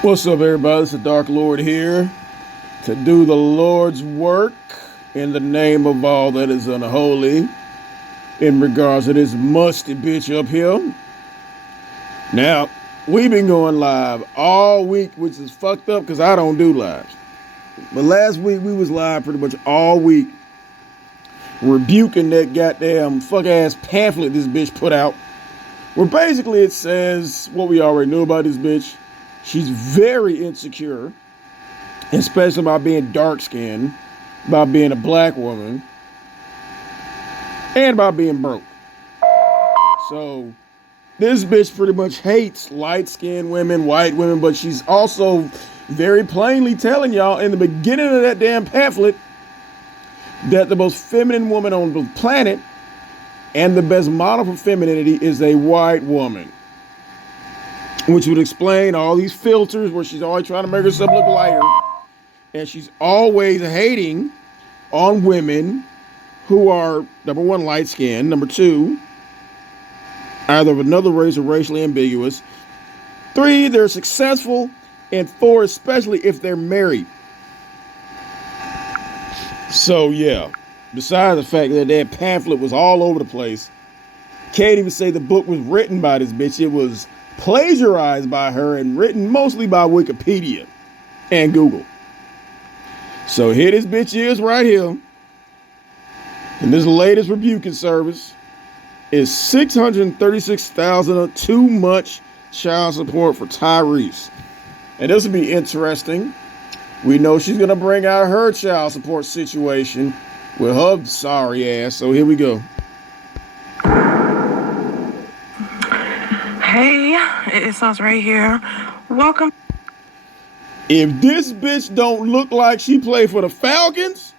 What's up, everybody? It's the Dark Lord here to do the Lord's work in the name of all that is unholy in regards to this musty bitch up here. Now, we've been going live all week, which is fucked up because I don't do lives. But last week, we was live pretty much all week rebuking that goddamn fuck-ass pamphlet this bitch put out, where basically it says what we already knew about this bitch. She's very insecure, especially about being dark-skinned, about being a black woman, and about being broke. So this bitch pretty much hates light-skinned women, white women, but she's also very plainly telling y'all in the beginning of that damn pamphlet that the most feminine woman on the planet and the best model for femininity is a white woman. Which would explain all these filters where she's always trying to make herself look lighter. And she's always hating on women who are, number one, light-skinned. Number two, either of another race or racially ambiguous. Three, they're successful. And four, especially if they're married. So, yeah. Besides the fact that that pamphlet was all over the place, can't even say the book was written by this bitch. It was plagiarized by her and written mostly by Wikipedia and Google. So here this bitch is right here. And this latest rebuking service is $636,000 too much child support for Tyrese. And this will be interesting. We know she's going to bring out her child support situation with her sorry ass. So here we go. Hey, it's Soncerae here. Welcome. If this bitch don't look like she played for the Falcons,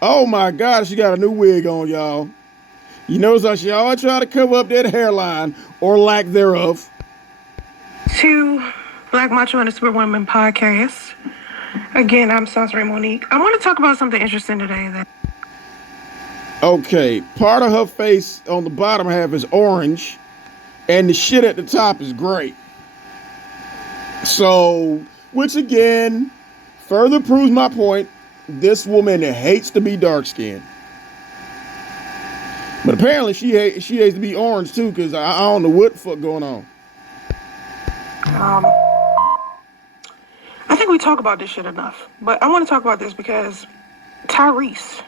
oh my God, she got a new wig on, y'all. You notice how she always try to cover up that hairline or lack thereof. To Black Macho and the Superwoman podcast. Again, I'm Soncerae Monique. I want to talk about something interesting today. Okay, part of her face on the bottom half is orange, and the shit at the top is gray. So, which again, further proves my point. This woman hates to be dark-skinned. But apparently she hates to be orange too, because I don't know what the fuck going on. I think we talk about this shit enough. But I want to talk about this because Tyrese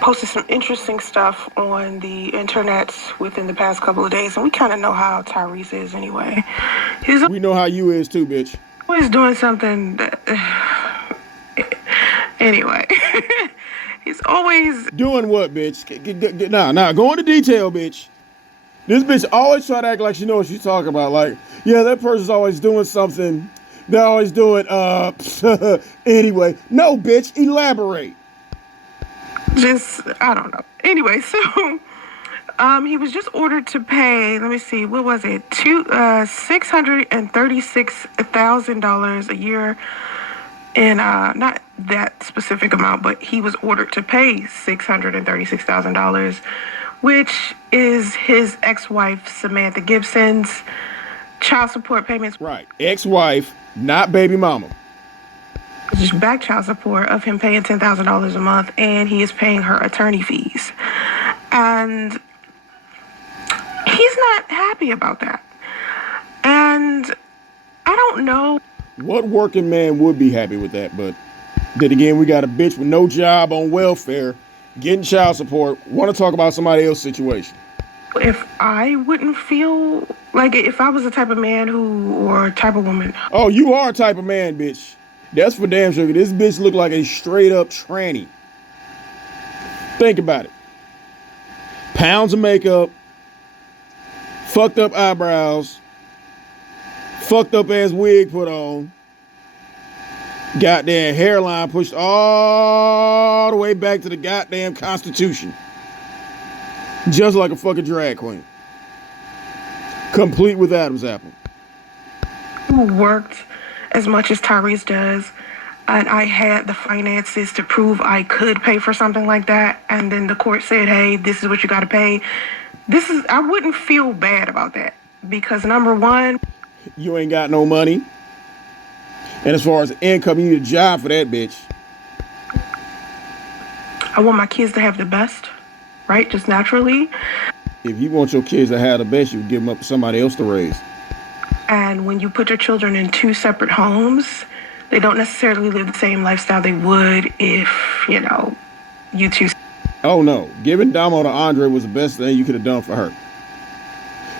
posted some interesting stuff on the internet within the past couple of days, and we kind of know how Tyrese is anyway. We know how you is too, bitch. Always doing something that... Anyway. He's always... Doing what, bitch? Nah, go into detail, bitch. This bitch always try to act like she knows what she's talking about. Like, yeah, that person's always doing something. They're always doing, anyway. No, bitch, elaborate. I don't know. Anyway, so he was just ordered to pay, let me see, what was it? $636,000 a year. And not that specific amount, but he was ordered to pay $636,000, which is his ex-wife, Samantha Gibson's child support payments. Right. Ex-wife, not baby mama. Just back child support of him paying $10,000 a month, and he is paying her attorney fees. And he's not happy about that. And I don't know. What working man would be happy with that? But then again, we got a bitch with no job on welfare, getting child support, want to talk about somebody else's situation. If I wouldn't feel like if I was the type of man or type of woman. Oh, you are a type of man, bitch. That's for damn sure. This bitch look like a straight up tranny. Think about it. Pounds of makeup, fucked up eyebrows, fucked up ass wig put on, goddamn hairline pushed all the way back to the goddamn Constitution. Just like a fucking drag queen. Complete with Adam's apple. Who worked as much as Tyrese does, and I had the finances to prove I could pay for something like that, and then the court said, hey, this is what you got to pay. I wouldn't feel bad about that, because number one, you ain't got no money. And as far as income, you need a job for that, bitch. I want my kids to have the best, right? Just naturally. If you want your kids to have the best, you give them up to somebody else to raise. And when you put your children in two separate homes, they don't necessarily live the same lifestyle they would if, you two. Oh no, giving Damo to Andre was the best thing you could have done for her.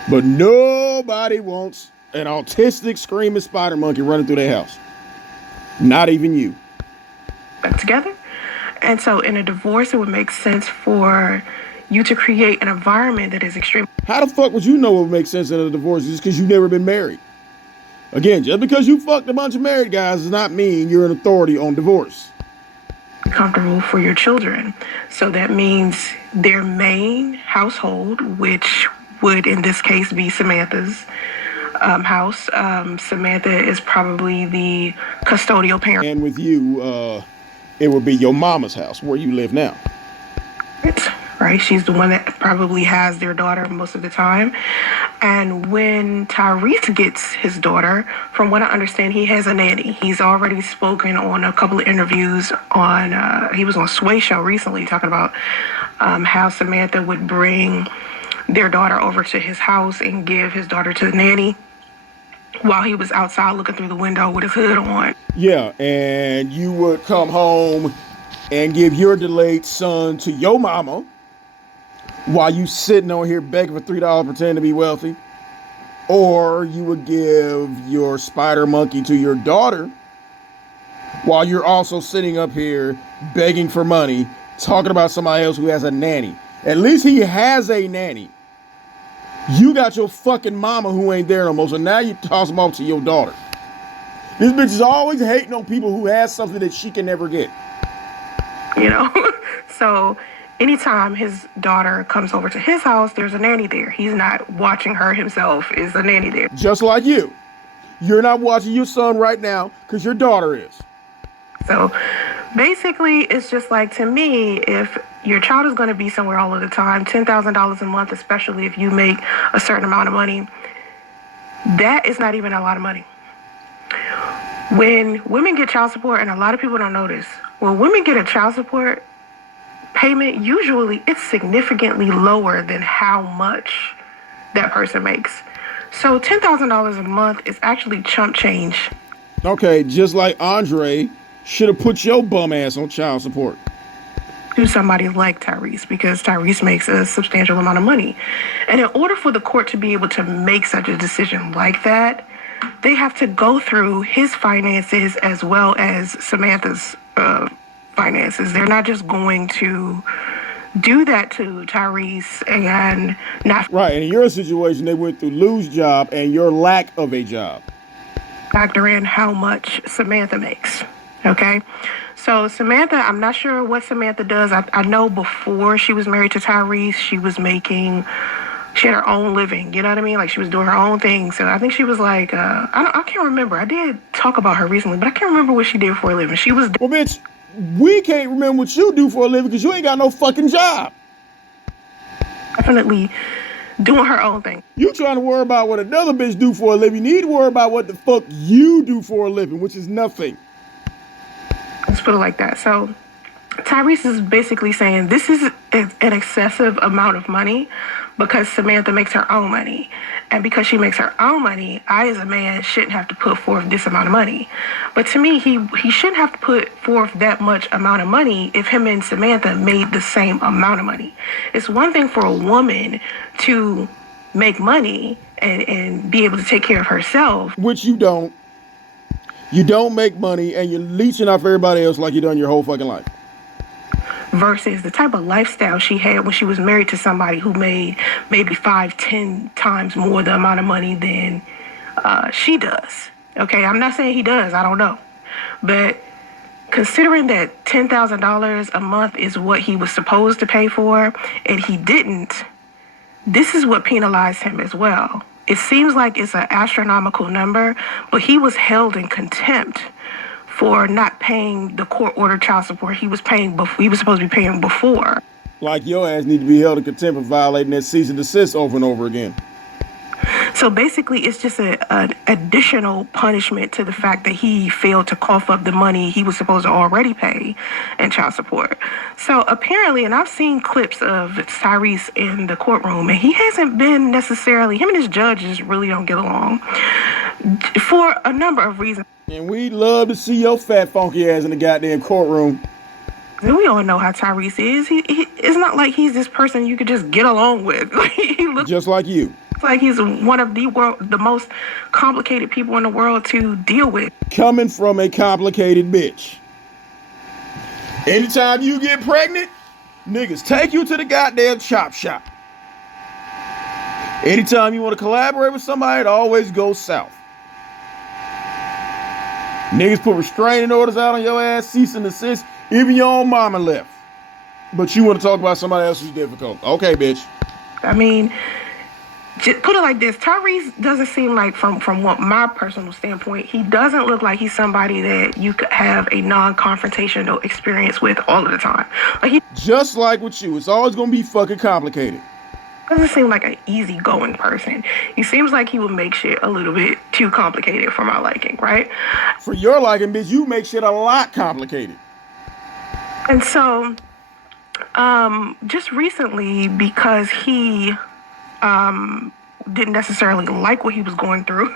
But nobody wants an autistic screaming spider monkey running through their house. Not even you. Together. And so in a divorce, it would make sense for you to create an environment that is extreme. How the fuck would you know what would make sense in a divorce just because you've never been married? Again, just because you fucked a bunch of married guys does not mean you're an authority on divorce. Comfortable for your children. So that means their main household, which would in this case be Samantha's house. Samantha is probably the custodial parent. And with you, it would be your mama's house where you live now. Right? She's the one that probably has their daughter most of the time. And when Tyrese gets his daughter, from what I understand, he has a nanny. He's already spoken on a couple of interviews he was on Sway Show recently talking about how Samantha would bring their daughter over to his house and give his daughter to the nanny while he was outside looking through the window with his hood on. Yeah, and you would come home and give your delayed son to your mama while you sitting on here begging for $3 pretending to be wealthy. Or you would give your spider monkey to your daughter while you're also sitting up here begging for money, talking about somebody else who has a nanny. At least he has a nanny. You got your fucking mama who ain't there no more, so now you toss them off to your daughter. This bitch is always hating on people who has something that she can never get. So anytime his daughter comes over to his house, there's a nanny there. He's not watching her himself. Is a nanny there. Just like you. You're not watching your son right now because your daughter is. So basically, it's just like, to me, if your child is going to be somewhere all of the time, $10,000 a month, especially if you make a certain amount of money, that is not even a lot of money. When women get child support, and a lot of people don't know this, when women get a child support payment, usually it's significantly lower than how much that person makes. So $10,000 a month is actually chump change. Okay, just like Andre should have put your bum ass on child support. To somebody like Tyrese, because Tyrese makes a substantial amount of money. And in order for the court to be able to make such a decision like that, they have to go through his finances as well as Samantha's finances. They're not just going to do that to Tyrese and not... Right, and in your situation, they went through Lou's job and your lack of a job. Factor in how much Samantha makes, okay? So Samantha, I'm not sure what Samantha does. I know before she was married to Tyrese, she had her own living, you know what I mean? Like, she was doing her own thing. So I think she was like, I can't remember. I did talk about her recently, but I can't remember what she did for a living. She was... Well, bitch, we can't remember what you do for a living because you ain't got no fucking job. Definitely doing her own thing. You trying to worry about what another bitch do for a living. You need to worry about what the fuck you do for a living, which is nothing. Let's put it like that. So Tyrese is basically saying this is an excessive amount of money because Samantha makes her own money. And because she makes her own money, I as a man shouldn't have to put forth this amount of money. But to me, he shouldn't have to put forth that much amount of money if him and Samantha made the same amount of money. It's one thing for a woman to make money and be able to take care of herself. Which you don't. You don't make money and you're leeching off everybody else like you done your whole fucking life. Versus the type of lifestyle she had when she was married to somebody who made maybe 5-10 times more the amount of money than she does. Okay, I'm not saying he does, I don't know. But considering that $10,000 a month is what he was supposed to pay for and he didn't, this is what penalized him as well. It seems like it's an astronomical number, but he was held in contempt for not paying the court-ordered child support he was supposed to be paying before. Like your ass need to be held in contempt for violating that cease and desist over and over again. So basically, it's just an additional punishment to the fact that he failed to cough up the money he was supposed to already pay in child support. So apparently, and I've seen clips of Tyrese in the courtroom, and he hasn't been necessarily, him and his judge just really don't get along for a number of reasons. And we'd love to see your fat funky ass in the goddamn courtroom. And we all know how Tyrese is. It's not like he's this person you could just get along with. He looks just like you. Like he's one of the most complicated people in the world to deal with. Coming from a complicated bitch. Anytime you get pregnant, niggas take you to the goddamn chop shop. Anytime you want to collaborate with somebody, it always goes south. Niggas put restraining orders out on your ass, cease and desist. Even your own mama left. But you want to talk about somebody else who's difficult. Okay, bitch. I mean, just put it like this. Tyrese doesn't seem like, from what my personal standpoint, he doesn't look like he's somebody that you could have a non-confrontational experience with all of the time. Like he just like with you, it's always going to be fucking complicated. Doesn't seem like an easygoing person. He seems like he would make shit a little bit too complicated for my liking, right? For your liking, bitch, you make shit a lot complicated. And so, just recently, because he didn't necessarily like what he was going through,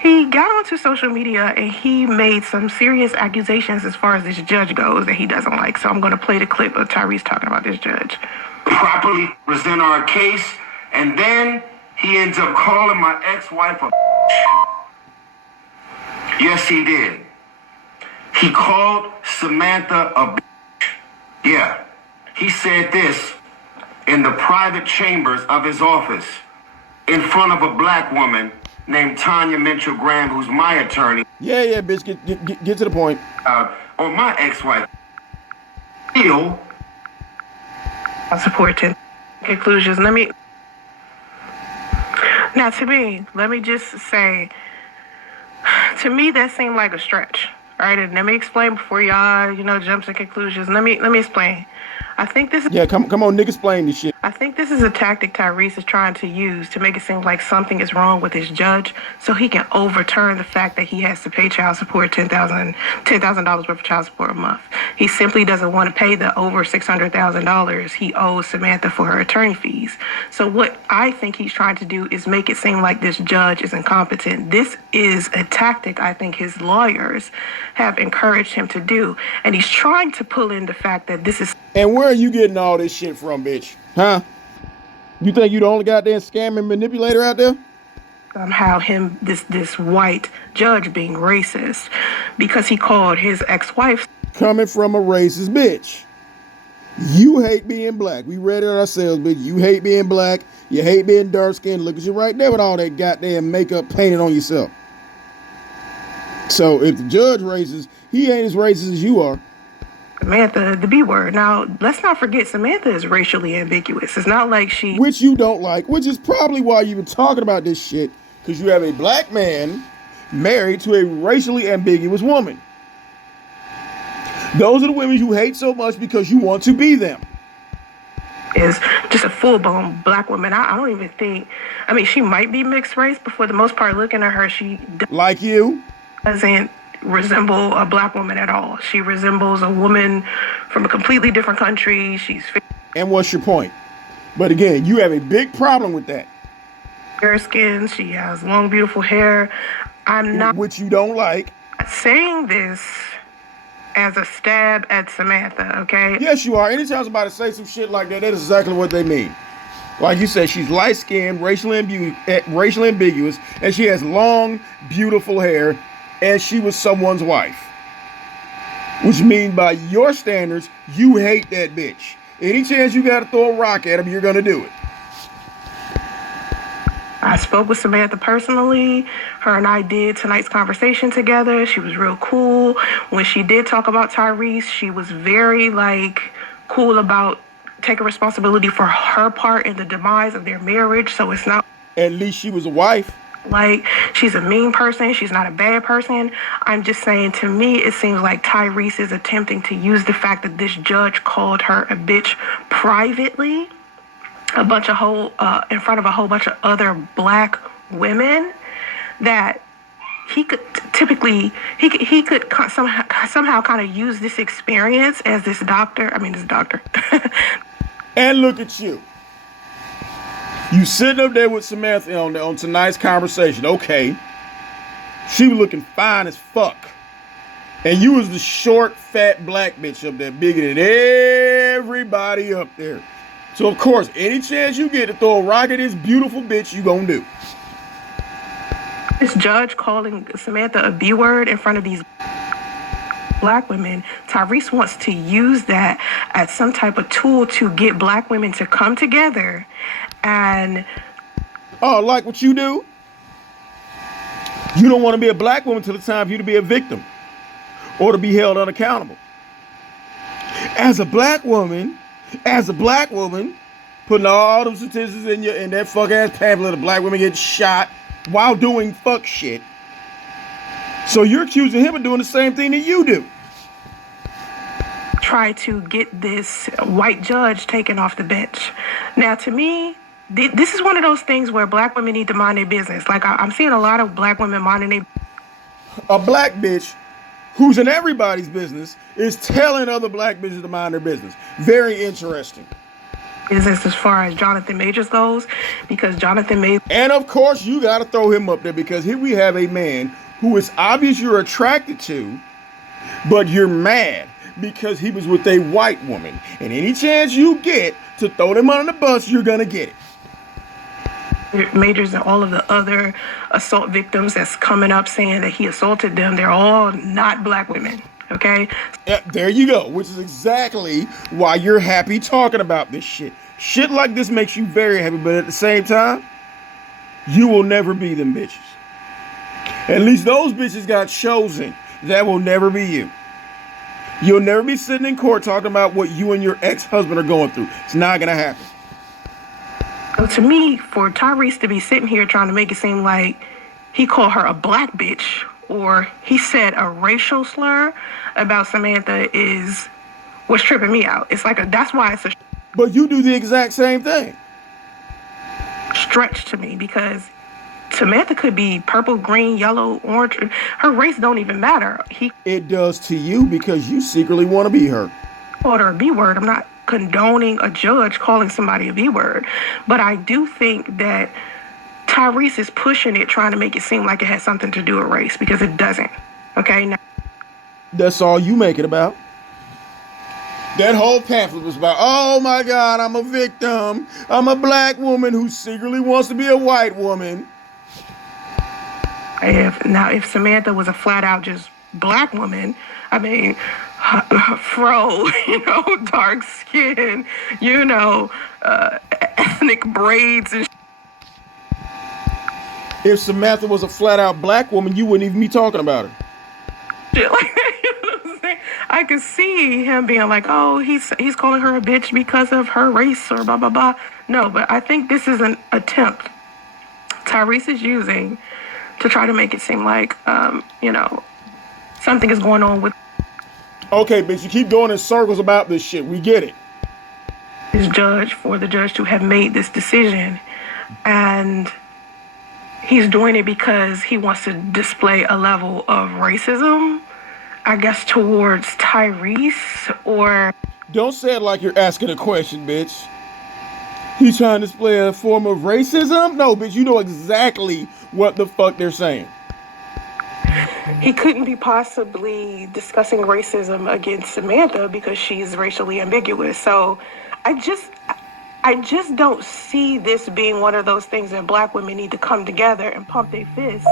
he got onto social media and he made some serious accusations as far as this judge goes that he doesn't like. So I'm going to play the clip of Tyrese talking about this judge. Properly present our case, and then he ends up calling my ex-wife a Yes, he did. He called Samantha a Yeah. He said this in the private chambers of his office in front of a black woman named Tanya Mitchell Graham, who's my attorney. Yeah, bitch, get to the point. Or my ex-wife. Feel I support 10 conclusions. Now to me, let me just say, to me that seemed like a stretch. All right, and let me explain before y'all, jumps to conclusions. Let me explain. I think this is... Yeah, come on, nigga, explain this shit. I think this is a tactic Tyrese is trying to use to make it seem like something is wrong with his judge so he can overturn the fact that he has to pay child support, $10,000 worth of child support a month. He simply doesn't want to pay the over $600,000 he owes Samantha for her attorney fees. So what I think he's trying to do is make it seem like this judge is incompetent. This is a tactic I think his lawyers have encouraged him to do. And he's trying to pull in the fact that this is... And where are you getting all this shit from, bitch? Huh? You think you the only goddamn scam and manipulator out there? Somehow this white judge being racist because he called his ex-wife... Coming from a racist bitch. You hate being black. We read it ourselves, bitch. You hate being black. You hate being dark-skinned. Look at you right there with all that goddamn makeup painted on yourself. So if the judge racist, he ain't as racist as you are. Samantha, the B word. Now, let's not forget Samantha is racially ambiguous. It's not like she... Which you don't like, which is probably why you've been talking about this shit, because you have a black man married to a racially ambiguous woman. Those are the women you hate so much because you want to be them. Is just a full-blown black woman. I don't even think... I mean, she might be mixed race, but for the most part, looking at her, she... Like you? Doesn't resemble a black woman at all. She resembles a woman from a completely different country. She's... And what's your point? But again, you have a big problem with that. Fair skin. She has long, beautiful hair. I'm not... Which you don't like. Saying this as a stab at Samantha, okay? Yes, you are. Anytime somebody say some shit like that, that is exactly what they mean. Like you said, she's light-skinned, racially ambiguous, and she has long, beautiful hair, and she was someone's wife. Which means by your standards, you hate that bitch. Any chance you got to throw a rock at him, you're going to do it. I spoke with Samantha personally. Her and I did tonight's conversation together. She was real cool. When she did talk about Tyrese, she was very, cool about taking responsibility for her part in the demise of their marriage. So it's not... At least she was a wife. She's a mean person. She's not a bad person. I'm just saying, to me, it seems like Tyrese is attempting to use the fact that this judge called her a bitch privately, in front of a whole bunch of other black women that he could typically he could somehow kind of use this experience as this doctor. And look at you. You sitting up there with Samantha on tonight's conversation. Okay. She was looking fine as fuck. And you was the short, fat, black bitch up there, bigger than everybody up there. So, of course, any chance you get to throw a rock at this beautiful bitch, you gonna do. This judge calling Samantha a B word in front of these black women, Tyrese wants to use that as some type of tool to get black women to come together and... Oh, like what you do? You don't want to be a black woman till it's time for you to be a victim or to be held unaccountable. As a black woman, putting all them statistics in that fuck ass pamphlet of black women getting shot while doing fuck shit. So you're accusing him of doing the same thing that you do. Try to get this white judge taken off the bench. Now, to me, this is one of those things where black women need to mind their business. Like, I'm seeing a lot of black women minding their... A black bitch who's in everybody's business is telling other black bitches to mind their business. Very interesting. Business as far as Johnathan Majors goes, because Johnathan Majors... And of course, you got to throw him up there because here we have a man who is obvious you're attracted to, but you're mad because he was with a white woman. And any chance you get to throw them under the bus, you're going to get it. Majors and all of the other assault victims that's coming up saying that he assaulted them, they're all not black women. Okay. Yeah, there you go, which is exactly why you're happy talking about this shit. Shit like this makes you very happy, but at the same time, you will never be them bitches. At least those bitches got chosen. That will never be you. You'll never be sitting in court talking about what you and your ex-husband are going through. It's not going to happen. So to me, for Tyrese to be sitting here trying to make it seem like he called her a black bitch, or he said a racial slur about Samantha was tripping me out. It's like that's why it's a... But you do the exact same thing. Stretch to me, because Samantha could be purple, green, yellow, orange. Her race don't even matter. It does to you because you secretly want to be her. Called her a B word. I'm not condoning a judge calling somebody a B word, but I do think that Tyrese is pushing it, trying to make it seem like it has something to do with race, because it doesn't. Okay? Now, that's all you make it about. That whole pamphlet was about, oh my God, I'm a victim. I'm a black woman who secretly wants to be a white woman. If Samantha was a flat out just black woman, I mean, fro, dark skin, ethnic braids and If Samantha was a flat out black woman, you wouldn't even be talking about her. Shit like that, you know what I'm saying? I could see him being like, oh, he's calling her a bitch because of her race or blah, blah, blah. No, but I think this is an attempt Tyrese is using to try to make it seem like, something is going on with... Okay, bitch, you keep going in circles about this shit. We get it. This judge, for the judge to have made this decision, and he's doing it because he wants to display a level of racism, I guess, towards Tyrese, or... Don't say it like you're asking a question, bitch. He's trying to display a form of racism? No, bitch, you know exactly what the fuck they're saying. He couldn't be possibly discussing racism against Samantha because she's racially ambiguous. So I just don't see this being one of those things that black women need to come together and pump their fists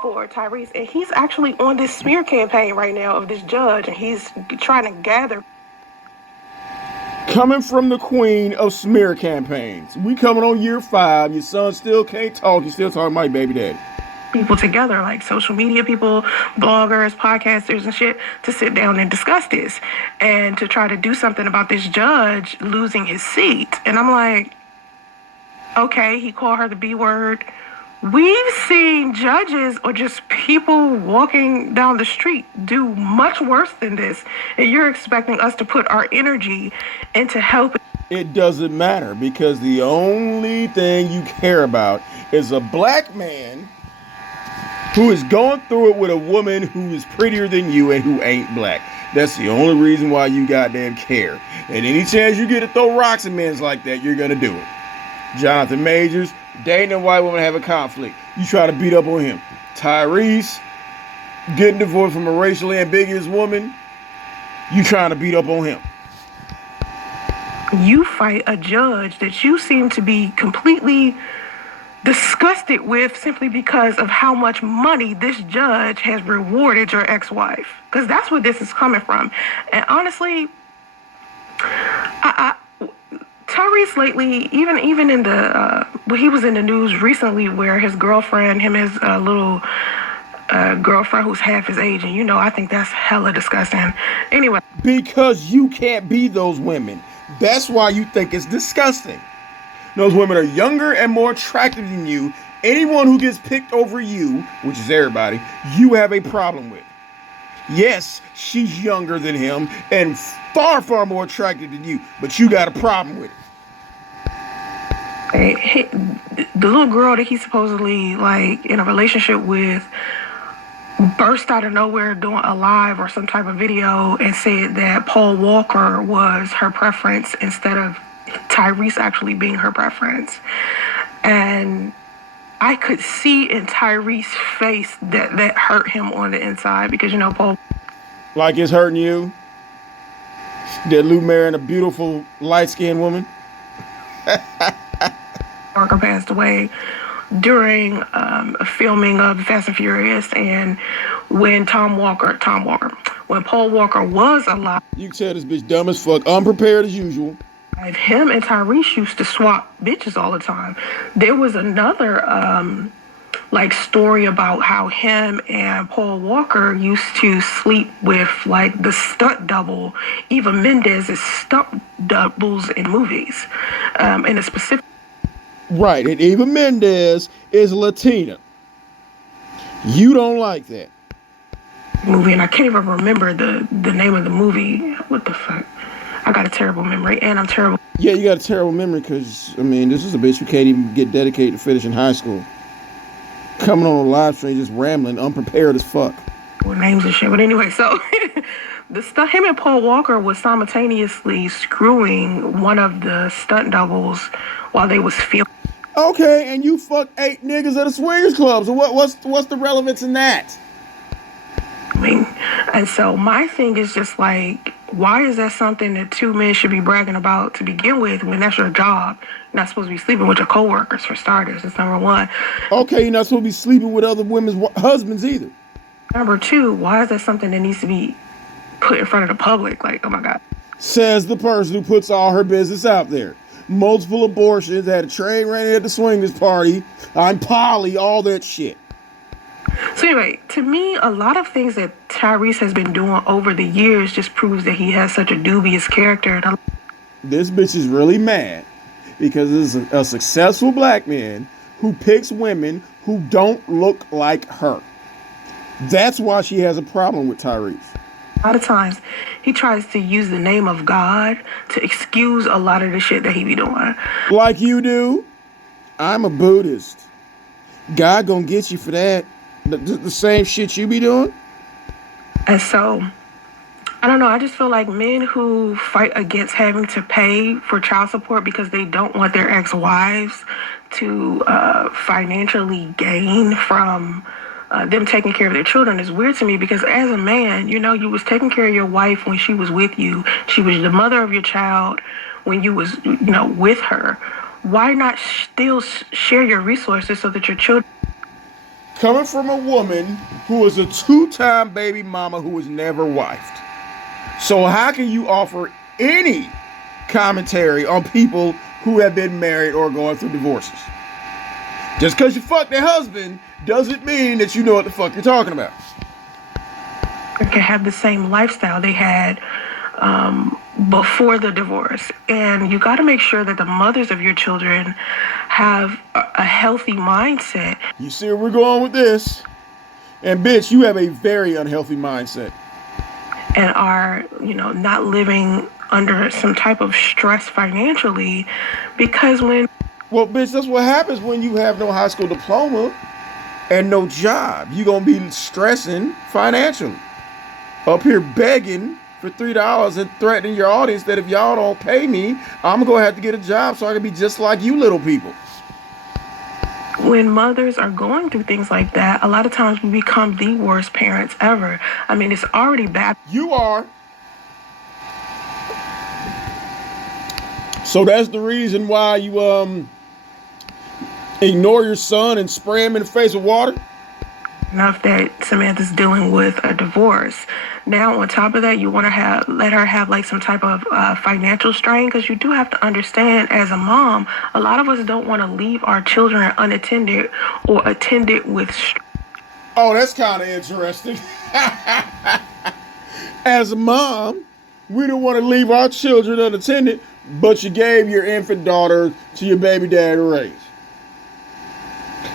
for Tyrese. And he's actually on this smear campaign right now of this judge, and he's trying to gather. Coming from the queen of smear campaigns. We coming on year 5. Your son still can't talk. You still talking about your baby daddy. People together, like social media people, bloggers, podcasters and shit, to sit down and discuss this and to try to do something about this judge losing his seat. And I'm like, okay, he called her the B word. We've seen judges or just people walking down the street do much worse than this. And you're expecting us to put our energy into helping. It doesn't matter because the only thing you care about is a black man who is going through it with a woman who is prettier than you and who ain't black. That's the only reason why you goddamn care. And any chance you get to throw rocks at men like that, you're gonna do it. Johnathan Majors, dating a white woman having conflict. You try to beat up on him. Tyrese, getting divorced from a racially ambiguous woman. You trying to beat up on him. You fight a judge that you seem to be completely disgusted with simply because of how much money this judge has rewarded your ex-wife. Because that's where this is coming from. And honestly, Tyrese lately, even in the, he was in the news recently where his girlfriend, his little girlfriend who's half his age, and I think that's hella disgusting. Anyway. Because you can't be those women. That's why you think it's disgusting. Those women are younger and more attractive than you. Anyone who gets picked over you, which is everybody, you have a problem with. Yes, she's younger than him and far, far more attractive than you, but you got a problem with it. The little girl that he's supposedly in a relationship with burst out of nowhere doing a live or some type of video and said that Paul Walker was her preference instead of Tyrese actually being her preference. And I could see in Tyrese's face that hurt him on the inside because, Paul. Like it's hurting you? That Lou marrying a beautiful light-skinned woman? Walker passed away during a filming of Fast and Furious, and when Paul Walker was alive. You can tell this bitch dumb as fuck, unprepared as usual. Him and Tyrese used to swap bitches all the time. There was another story about how him and Paul Walker used to sleep with the stunt double, Eva Mendez's stunt doubles in movies, in a specific. Right, and Eva Mendez is Latina. You don't like that movie, and I can't even remember the name of the movie. What the fuck? I got a terrible memory, and I'm terrible. Yeah, you got a terrible memory because, this is a bitch who can't even get dedicated to finishing high school. Coming on a live stream just rambling, unprepared as fuck. With names and shit, but anyway, so him and Paul Walker was simultaneously screwing one of the stunt doubles while they was filming. Okay, and you fucked 8 niggas at a swingers club, so what's the relevance in that? And so my thing is just why is that something that 2 men should be bragging about to begin with when that's your job? You're not supposed to be sleeping with your coworkers, for starters. That's number one. Okay, you're not supposed to be sleeping with other women's husbands either. Number two, why is that something that needs to be put in front of the public? Oh my God. Says the person who puts all her business out there. Multiple abortions, had a train ran at the swingers party. I'm poly, all that shit. So anyway, to me, a lot of things that Tyrese has been doing over the years just proves that he has such a dubious character. This bitch is really mad because it's a successful black man who picks women who don't look like her. That's why she has a problem with Tyrese. A lot of times, he tries to use the name of God to excuse a lot of the shit that he be doing. Like you do. I'm a Buddhist. God gonna get you for that. The same shit you be doing. And so, I don't know. I just feel like men who fight against having to pay for child support because they don't want their ex-wives to financially gain from them taking care of their children is weird to me because as a man, you was taking care of your wife when she was with you. She was the mother of your child when you was, with her. Why not still share your resources so that your children... Coming from a woman who is a 2-time baby mama who was never wifed. So how can you offer any commentary on people who have been married or going through divorces? Just because you fucked their husband doesn't mean that you know what the fuck you're talking about. Can have the same lifestyle they had before the divorce. And you got to make sure that the mothers of your children have a healthy mindset. You see where we're going with this? And bitch, you have a very unhealthy mindset. And are, not living under some type of stress financially because when... Well, bitch, that's what happens when you have no high school diploma and no job. You're going to be stressing financially. Up here begging for $3 and threatening your audience that if y'all don't pay me, I'm going to have to get a job so I can be just like you little people. When mothers are going through things like that, a lot of times we become the worst parents ever. I mean, it's already bad. You are. So that's the reason why you ignore your son and spray him in the face with water? Enough that Samantha's dealing with a divorce. Now, on top of that, you want to let her have like some type of financial strain, because you do have to understand, as a mom, a lot of us don't want to leave our children unattended or attended with. Oh, that's kind of interesting. As a mom, we don't want to leave our children unattended, but you gave your infant daughter to your baby dad to raise.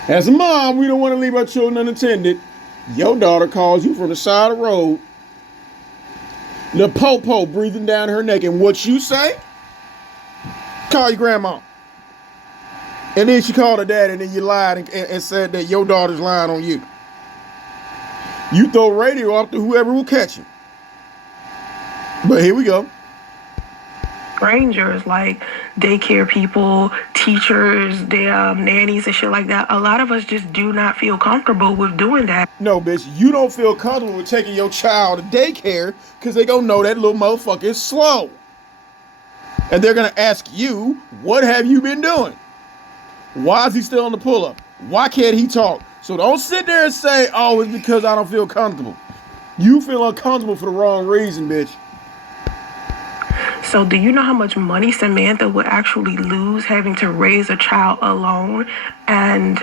As a mom, we don't want to leave our children unattended. Your daughter calls you from the side of the road, the po-po breathing down her neck, and what you say? Call your grandma. And then she called her dad, and then you lied and said that your daughter's lying on you. You throw radio off to whoever will catch you. But here we go. Strangers like daycare people, teachers, nannies and shit like that. A lot of us just do not feel comfortable with doing that. No, bitch, you don't feel comfortable with taking your child to daycare because they gonna know that little motherfucker is slow. And they're gonna ask you, what have you been doing? Why is he still on the pull-up? Why can't he talk? So don't sit there and say, oh, it's because I don't feel comfortable. You feel uncomfortable for the wrong reason, bitch. So do you know how much money Samantha would actually lose having to raise a child alone? And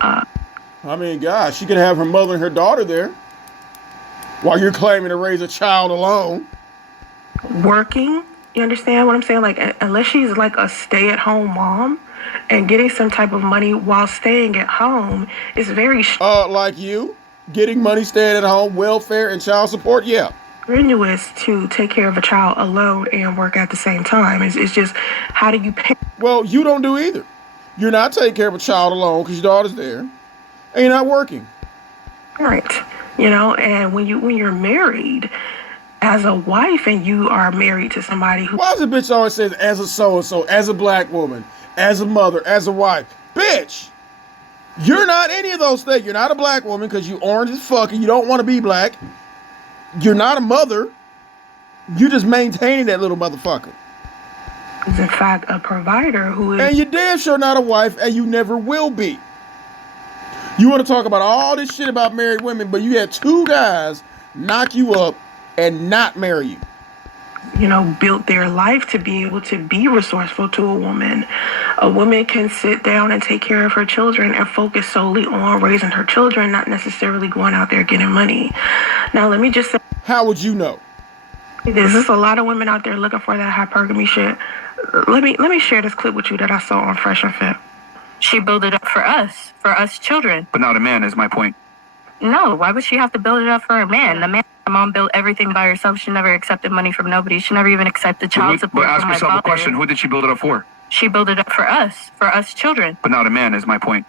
I mean, gosh, she could have her mother and her daughter there while you're claiming to raise a child alone. Working, you understand what I'm saying? Like, unless she's like a stay-at-home mom and getting some type of money while staying at home is very like you getting money, staying at home, welfare and child support. Yeah. strenuous to take care of a child alone and work at the same time. It's just, how do you pay? Well, you don't do either. You're not taking care of a child alone because your daughter's there, and you're not working. Right. You know, and when you're married as a wife and you are married to somebody who... Why does a bitch always say as a so-and-so, as a black woman, as a mother, as a wife? Bitch, you're not any of those things. You're not a black woman because you orange as fuck and you don't want to be black. You're not a mother. You're just maintaining that little motherfucker. is in fact a provider who is... And you're damn sure not a wife, and you never will be. You want to talk about all this shit about married women, but you had two guys knock you up and not marry you. You know, built their life to be able to be resourceful to a woman. A woman can sit down and take care of her children and focus solely on raising her children, not necessarily going out there getting money. Now, let me just say... How would you know? There's just a lot of women out there looking for that hypergamy shit. Let me share this clip with you that I saw on Fresh and Fit. She built it up for us children. But not a man is my point. No, why would she have to build it up for a man? My mom built everything by herself. She never accepted money from nobody. She never even accepted child support But from ask my yourself father. a question. Who did she build it up for? She built it up for us children. But not a man is my point.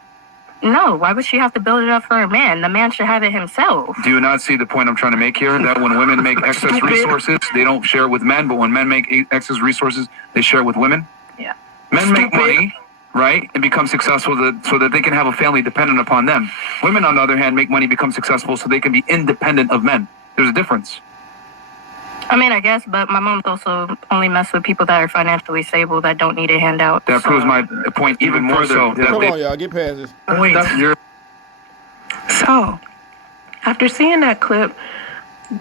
No, why would she have to build it up for a man? The man should have it himself. Do you not see the point I'm trying to make here? That when women make excess resources, they don't share it with men. But when men make excess resources, they share it with women. Yeah. Men make money, right, and become successful so that they can have a family dependent upon them. Women, on the other hand, make money, become successful so they can be independent of men. There's a difference. I mean, I guess, but my mom's also only messed with people that are financially stable that don't need a handout. That proves my point even more so. Come on, y'all, get past this. So, after seeing that clip,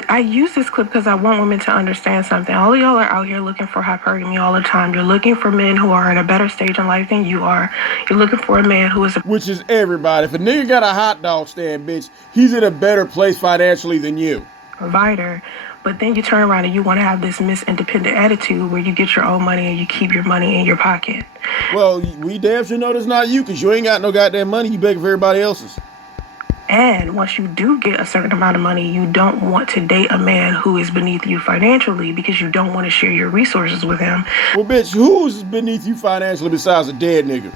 I use this clip because I want women to understand something. All of y'all are out here looking for hypergamy all the time. You're looking for men who are in a better stage in life than you are. You're looking for a man who is a... Which is everybody. If a nigga got a hot dog stand, bitch, he's in a better place financially than you. provider. But then you turn around and you want to have this Miss Independent attitude where you get your own money and you keep your money in your pocket. Well, we damn sure know that's not you because you ain't got no goddamn money. You begging for everybody else's. And once you do get a certain amount of money, you don't want to date a man who is beneath you financially because you don't want to share your resources with him. Well, bitch, who's beneath you financially besides a dead nigga?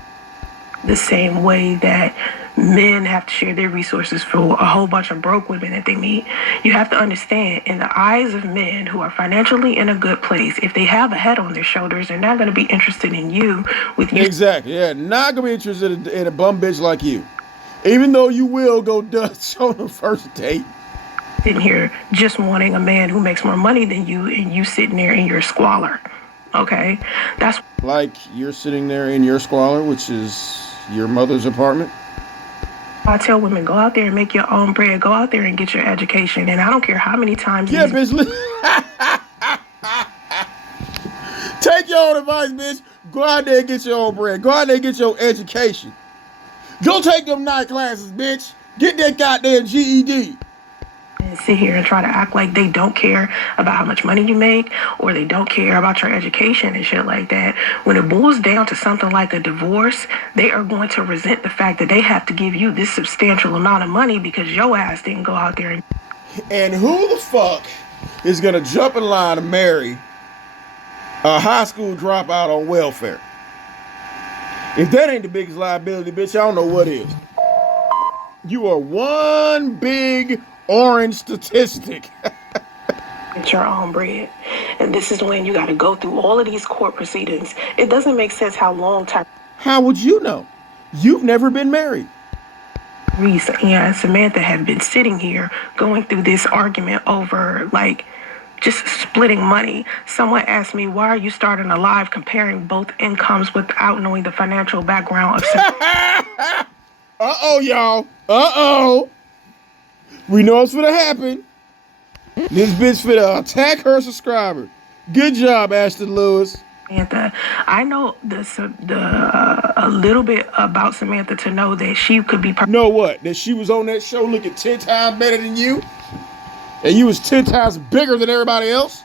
the same way that men have to share their resources for a whole bunch of broke women that they meet. You have to understand, in the eyes of men who are financially in a good place, if they have a head on their shoulders, they're not going to be interested in you with you. Exactly. Yeah, not gonna be interested in a bum bitch like you, even though you will go Dutch on the first date. Sitting here just wanting a man who makes more money than you, and you sitting there in your squalor. Okay, that's like you're sitting there in your squalor, which is your mother's apartment. I tell women, go out there and make your own bread. Go out there and get your education. And I don't care how many times. Yeah, bitch. Take your own advice, bitch. Go out there and get your own bread. Go out there and get your education. Go take them night classes, bitch. Get that goddamn GED. And sit here and try to act like they don't care about how much money you make, or they don't care about your education and shit like that. When it boils down to something like a divorce, they are going to resent the fact that they have to give you this substantial amount of money because your ass didn't go out there and who the fuck is gonna jump in line to marry a high school dropout on welfare? If that ain't the biggest liability, bitch, I don't know what is. You are one big orange statistic. Get your own bread. And this is when you got to go through all of these court proceedings. It doesn't make sense how long time. How would you know? You've never been married. Reese and Samantha have been sitting here going through this argument over, like, just splitting money. Someone asked me, why are you starting a live comparing both incomes without knowing the financial background of Uh-oh, y'all. Uh-oh. We know it's finna happen. This bitch finna attack her subscriber. Good job, Ashton Lewis. Samantha. I know a little bit about Samantha to know that she could be. Know what? That she was on that show looking 10 times better than you? And you was 10 times bigger than everybody else?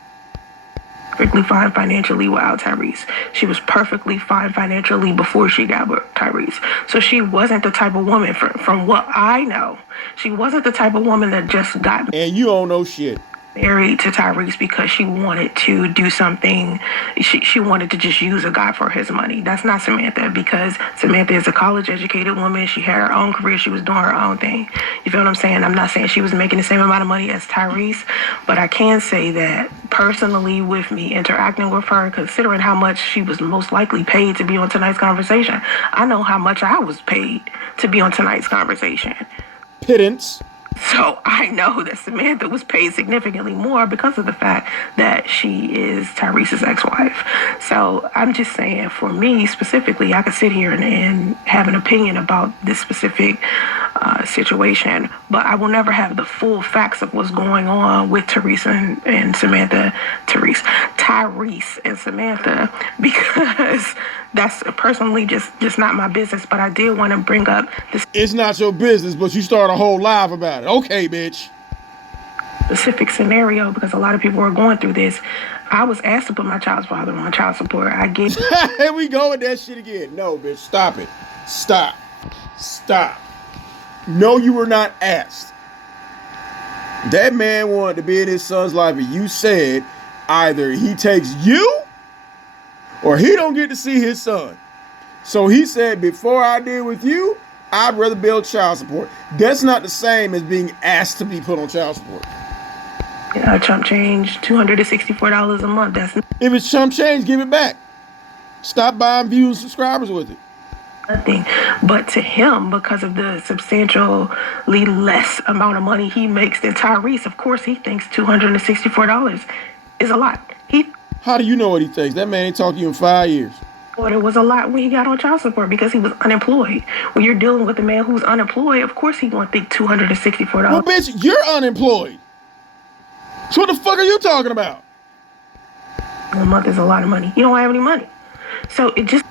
Perfectly fine financially without Tyrese. She was perfectly fine financially before she got with Tyrese. So she wasn't the type of woman, from what I know, she wasn't the type of woman that just got. And you don't know shit. Married to Tyrese because she wanted to do something. She wanted to just use a guy for his money. That's not Samantha, because Samantha is a college educated woman. She had her own career. She was doing her own thing. You feel what I'm saying? I'm not saying she was making the same amount of money as Tyrese, but I can say that personally, with me interacting with her, considering how much she was most likely paid to be on tonight's conversation, I know how much I was paid to be on tonight's conversation. Pittance. So I know that Samantha was paid significantly more because of the fact that she is Tyrese's ex-wife. So I'm just saying, for me specifically, I could sit here and have an opinion about this specific situation, but I will never have the full facts of what's going on with Tyrese and Samantha. Tyrese and Samantha, because that's personally just not my business. But I did want to bring up this. It's not your business, but you start a whole live about it. Okay, bitch. Specific scenario, because a lot of people are going through this. I was asked to put my child's father on child support. I get. Here we go with that shit again. No, bitch, stop it. Stop. No, you were not asked. That man wanted to be in his son's life, and you said either he takes you or he don't get to see his son. So he said, before I deal with you, I'd rather be on child support. That's not the same as being asked to be put on child support. Chump change, $264 a month. That's if it's chump change, give it back. Stop buying views and subscribers with it. Nothing. But to him, because of the substantially less amount of money he makes than Tyrese, of course he thinks $264 is a lot. How do you know what he thinks? That man ain't talked to you in 5 years. But it was a lot when he got on child support because he was unemployed. When you're dealing with a man who's unemployed, of course he won't think $264. Well, bitch, you're unemployed. So what the fuck are you talking about? A month is a lot of money. You don't have any money. So it just...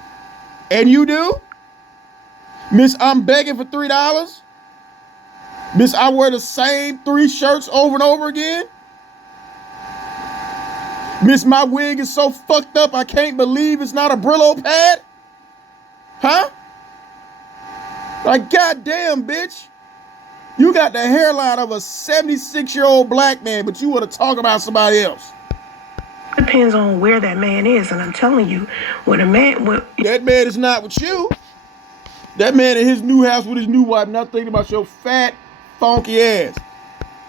And you do? Miss, I'm begging for $3? Miss, I wear the same 3 shirts over and over again? Miss, my wig is so fucked up I can't believe it's not a Brillo pad? Huh? Like, goddamn, bitch. You got the hairline of a 76-year-old black man, but you want to talk about somebody else. Depends on where that man is, and I'm telling you, when a man... That man is not with you. That man in his new house with his new wife, not thinking about your fat, funky ass.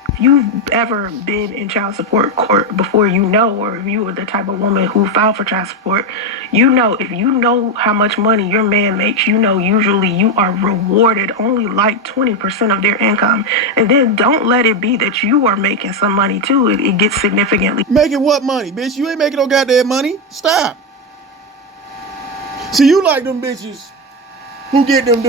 If you've ever been in child support court before, you know, or if you were the type of woman who filed for child support, you know, if you know how much money your man makes, you know, usually you are rewarded only like 20% of their income. And then don't let it be that you are making some money too. It gets significantly. Making what money, bitch? You ain't making no goddamn money. Stop. See, you like them bitches who get them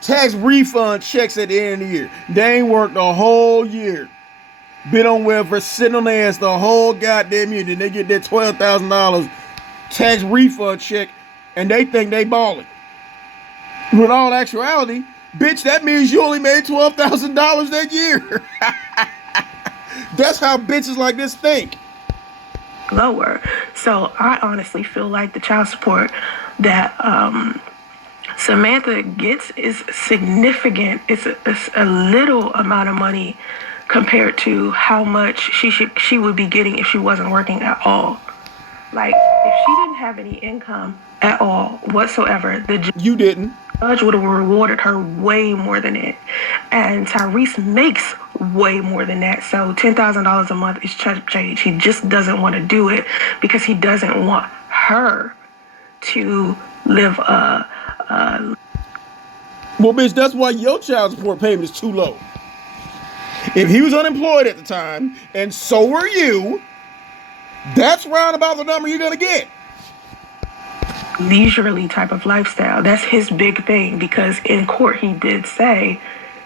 tax refund checks at the end of the year. They ain't worked the whole year. Been on welfare, sitting on their ass the whole goddamn year. Then they get that $12,000 tax refund check and they think they balling. But in all actuality, bitch, that means you only made $12,000 that year. That's how bitches like this think. Lower. So I honestly feel like the child support that Samantha gets is significant. It's a little amount of money compared to how much she would be getting if she wasn't working at all. Like, if she didn't have any income at all whatsoever, you didn't. Judge would have rewarded her way more than it. And Tyrese makes way more than that. So $10,000 a month is chump change. He just doesn't want to do it because he doesn't want her to live well, bitch, that's why your child support payment is too low. If he was unemployed at the time, and so were you, that's round about the number you're gonna get. Leisurely type of lifestyle. That's his big thing, because in court he did say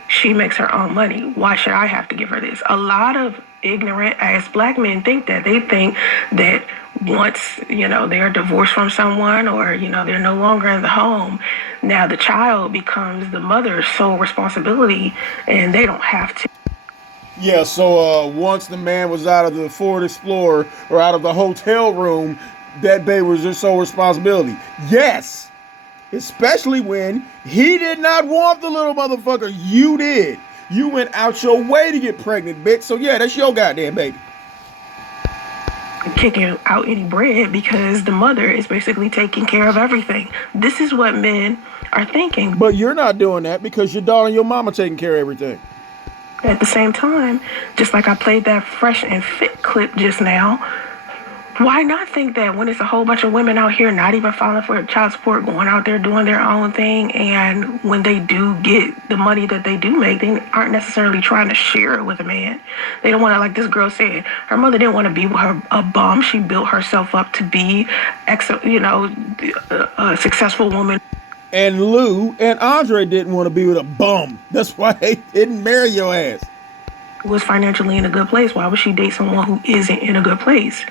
she makes her own money. Why should I have to give her this? A lot of ignorant ass black men think that. They think that once, you know, they're divorced from someone, or, you know, they're no longer in the home, now the child becomes the mother's sole responsibility and they don't have to. Yeah, so once the man was out of the Ford Explorer or out of the hotel room, that baby was your sole responsibility. Yes, especially when he did not want the little motherfucker. You did. You went out your way to get pregnant, bitch. So yeah, that's your goddamn baby. Kicking out any bread because the mother is basically taking care of everything. This is what men are thinking. But you're not doing that because your daughter and your mama taking care of everything. At the same time, just like I played that Fresh and Fit clip just now, why not think that when it's a whole bunch of women out here not even filing for child support, going out there doing their own thing, and when they do get the money that they do make, they aren't necessarily trying to share it with a man. They don't want to, like this girl said, her mother didn't want to be with her a bum. She built herself up to be, a successful woman. And Lou and Andre didn't want to be with a bum. That's why they didn't marry your ass. Was financially in a good place. Why would she date someone who isn't in a good place?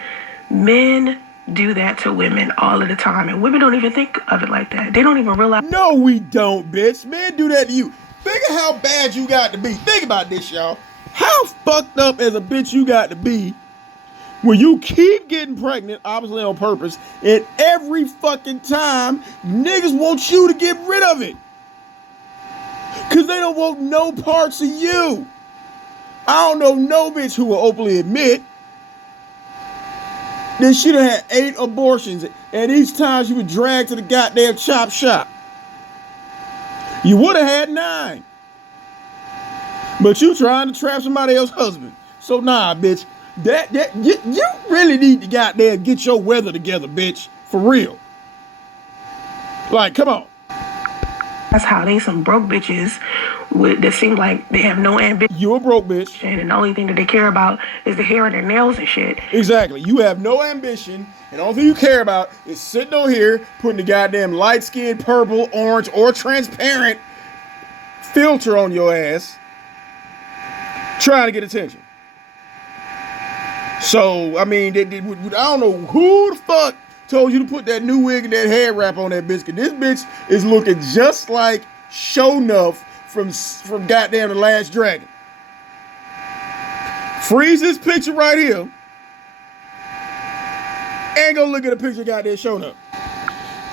Men do that to women all of the time, and women don't even think of it like that. They don't even realize. No, we don't, bitch. Men do that to you. Think of how bad you got to be. Think about this, y'all. How fucked up as a bitch you got to be when you keep getting pregnant, obviously on purpose, and every fucking time niggas want you to get rid of it. Because they don't want no parts of you. I don't know no bitch who will openly admit that she done had 8 abortions, and each time she was dragged to the goddamn chop shop. You would have had 9. But you trying to trap somebody else's husband. So nah, bitch. You really need to goddamn get your weather together, bitch. For real. Like, come on. That's how they some broke bitches that seem like they have no ambition. You a broke bitch. And the only thing that they care about is the hair and their nails and shit. Exactly. You have no ambition, and the only thing you care about is sitting on here, putting the goddamn light-skinned purple, orange, or transparent filter on your ass, trying to get attention. So, I mean, I don't know who the fuck told you to put that new wig and that hair wrap on that bitch. This bitch is looking just like Sho'nuff from goddamn The Last Dragon. Freeze this picture right here and go look at a picture of goddamn Sho'nuff.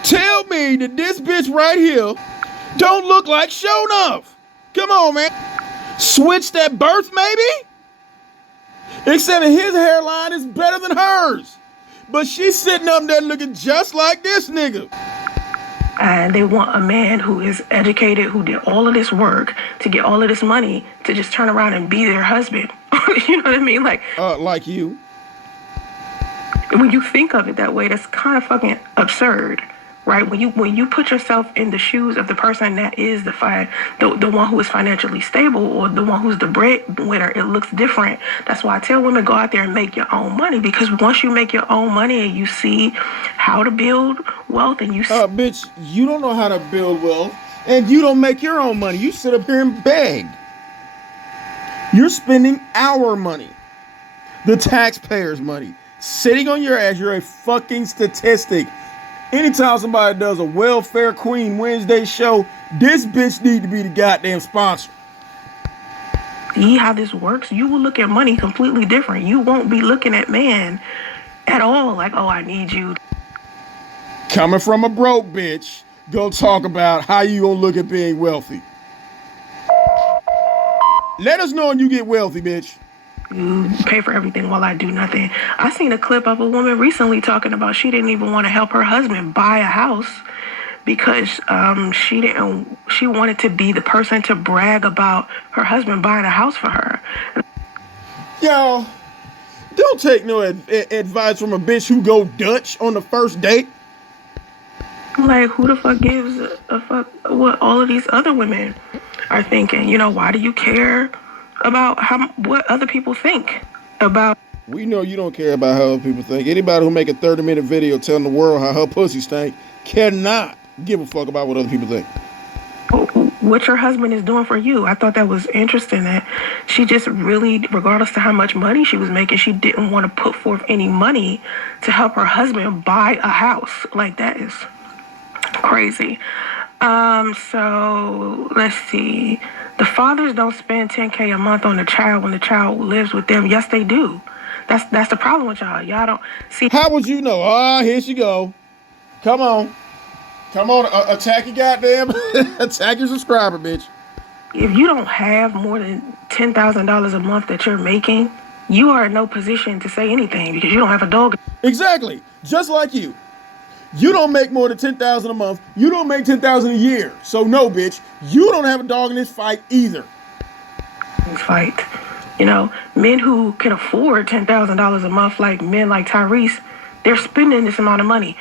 Tell me that this bitch right here don't look like Sho'nuff. Come on, man. Switch that birth, maybe? Except that his hairline is better than hers. But she's sitting up there looking just like this nigga. And they want a man who is educated, who did all of this work to get all of this money to just turn around and be their husband. You know what I mean? Like you. When you think of it that way, that's kind of fucking absurd, right? When you put yourself in the shoes of the person that is the one who is financially stable, or the one who's the breadwinner, it looks different. That's why I tell women, go out there and make your own money, because once you make your own money and you see how to build wealth, and you bitch, you don't know how to build wealth, and you don't make your own money. You sit up here and beg. You're spending our money, the taxpayers' money. Sitting on your ass, you're a fucking statistic. Anytime somebody does a Welfare Queen Wednesday show, this bitch need to be the goddamn sponsor. See how this works? You will look at money completely different. You won't be looking at man at all like, oh, I need you. Coming from a broke bitch, go talk about how you gonna look at being wealthy. Let us know when you get wealthy, bitch. You pay for everything while I do nothing. I seen a clip of a woman recently talking about she didn't even want to help her husband buy a house because she wanted to be the person to brag about her husband buying a house for her. Y'all, don't take no advice from a bitch who go Dutch on the first date. Like, who the fuck gives a fuck what all of these other women are thinking? You know, why do you care about what other people think about? We know you don't care about how other people think. Anybody who make a 30-minute video telling the world how her pussy stank cannot give a fuck about what other people think. What your husband is doing for you. I thought that was interesting that she just really, regardless to how much money she was making, she didn't want to put forth any money to help her husband buy a house. Like, that is crazy. So let's see. The fathers don't spend $10K a month on the child when the child lives with them. Yes, they do. That's the problem with y'all. Y'all don't see. How would you know? Here she go. Come on, attack your goddamn, attack your subscriber, bitch. If you don't have more than $10,000 a month that you're making, you are in no position to say anything because you don't have a dog. Exactly. Just like you. You don't make more than $10,000 a month. You don't make $10,000 a year. So no, bitch, you don't have a dog in this fight either. Fight. You know, men who can afford $10,000 a month, like men like Tyrese, they're spending this amount of money.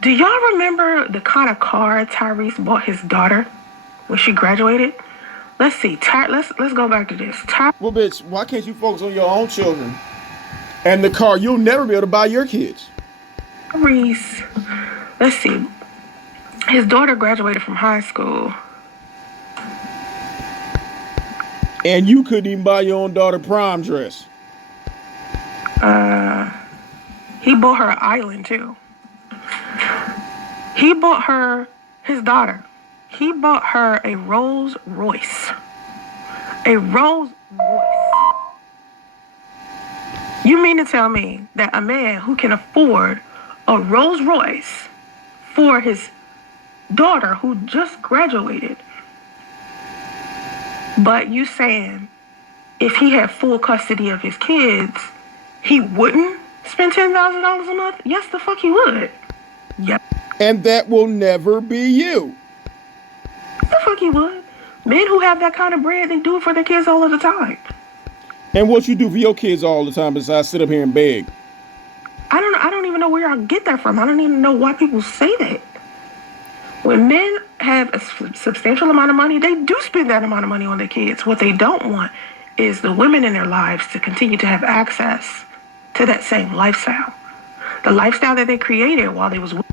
Do y'all remember the kind of car Tyrese bought his daughter when she graduated? Let's see. Let's go back to this. Well, bitch, why can't you focus on your own children and the car you'll never be able to buy your kids? Tyrese, let's see. His daughter graduated from high school. And you couldn't even buy your own daughter prom dress. He bought her an island too. He bought her, his daughter, he bought her a Rolls Royce. A Rolls Royce. You mean to tell me that a man who can afford a Rolls Royce for his daughter who just graduated, but you saying if he had full custody of his kids, he wouldn't spend $10,000 a month? Yes, the fuck he would. Yep. And that will never be you. The fuck he would. Men who have that kind of bread, they do it for their kids all of the time. And what you do for your kids all the time besides sit up here and beg? I don't even know where y'all get that from. I don't even know why people say that. When men have a substantial amount of money, they do spend that amount of money on their kids. What they don't want is the women in their lives to continue to have access to that same lifestyle. The lifestyle that they created while they was with.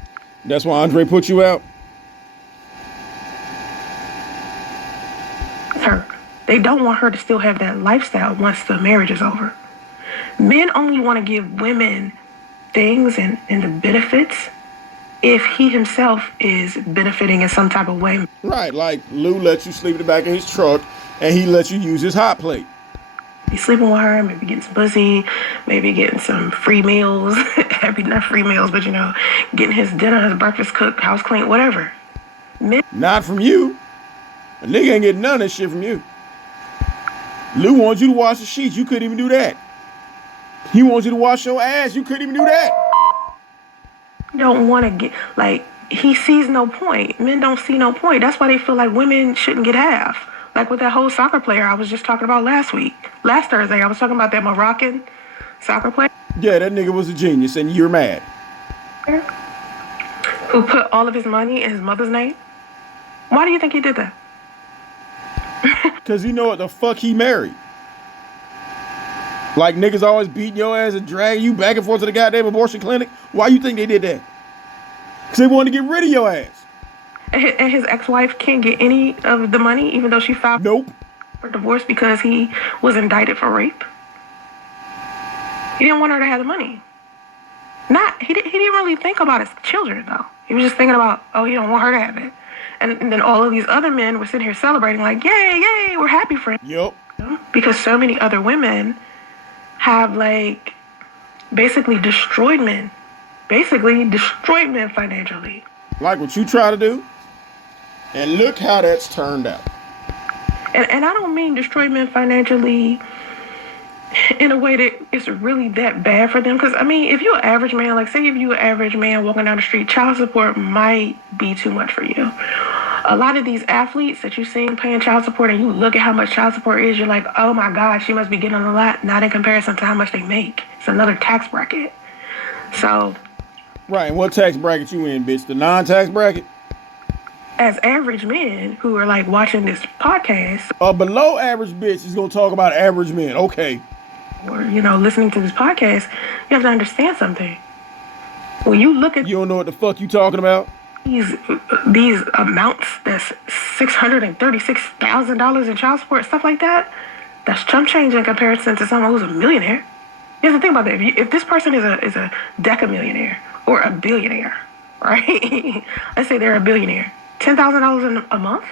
That's why Andre put you out? Her. They don't want her to still have that lifestyle once the marriage is over. Men only want to give women things and the benefits if he himself is benefiting in some type of way. Right, like Lou lets you sleep in the back of his truck and he lets you use his hot plate. He's sleeping with her, maybe getting some pussy, maybe getting some free meals. Not free meals, but getting his dinner, his breakfast cooked, house clean, whatever. Not from you. A nigga ain't getting none of that shit from you. Lou wants you to wash the sheets. You couldn't even do that. He wants you to wash your ass. You couldn't even do that. Don't want to get, like, he sees no point. Men don't see no point. That's why they feel like women shouldn't get half. Like with that whole soccer player I was just talking about last Thursday, I was talking about that Moroccan soccer player. Yeah, that nigga was a genius, and you're mad. Who put all of his money in his mother's name? Why do you think he did that? Because he know what the fuck he married. Like niggas always beating your ass and dragging you back and forth to the goddamn abortion clinic. Why you think they did that? Because they wanted to get rid of your ass. And his ex-wife can't get any of the money, even though she filed for divorce because he was indicted for rape. He didn't want her to have the money. He didn't really think about his children, though. He was just thinking about, he don't want her to have it. And then all of these other men were sitting here celebrating like, yay, yay, we're happy for him. Yep. Because so many other women have, like, basically destroyed men financially. Like what you try to do. And look how that's turned out. And I don't mean destroy men financially in a way that it's really that bad for them. Because, I mean, if you're an average man, like say if you're an average man walking down the street, child support might be too much for you. A lot of these athletes that you see paying child support and you look at how much child support is, you're like, oh my God, she must be getting a lot. Not in comparison to how much they make. It's another tax bracket. So. Right, and what tax bracket you in, bitch? The non-tax bracket? As average men who are like watching this podcast. A below average bitch is going to talk about average men. Okay. Or, listening to this podcast, you have to understand something. When you look at... You don't know what the fuck you talking about? These amounts, that's $636,000 in child support, stuff like that, that's chump change in comparison to someone who's a millionaire. You have to think about that. If this person is a decamillionaire or a billionaire, right? Let's say they're a billionaire. $10,000 a month?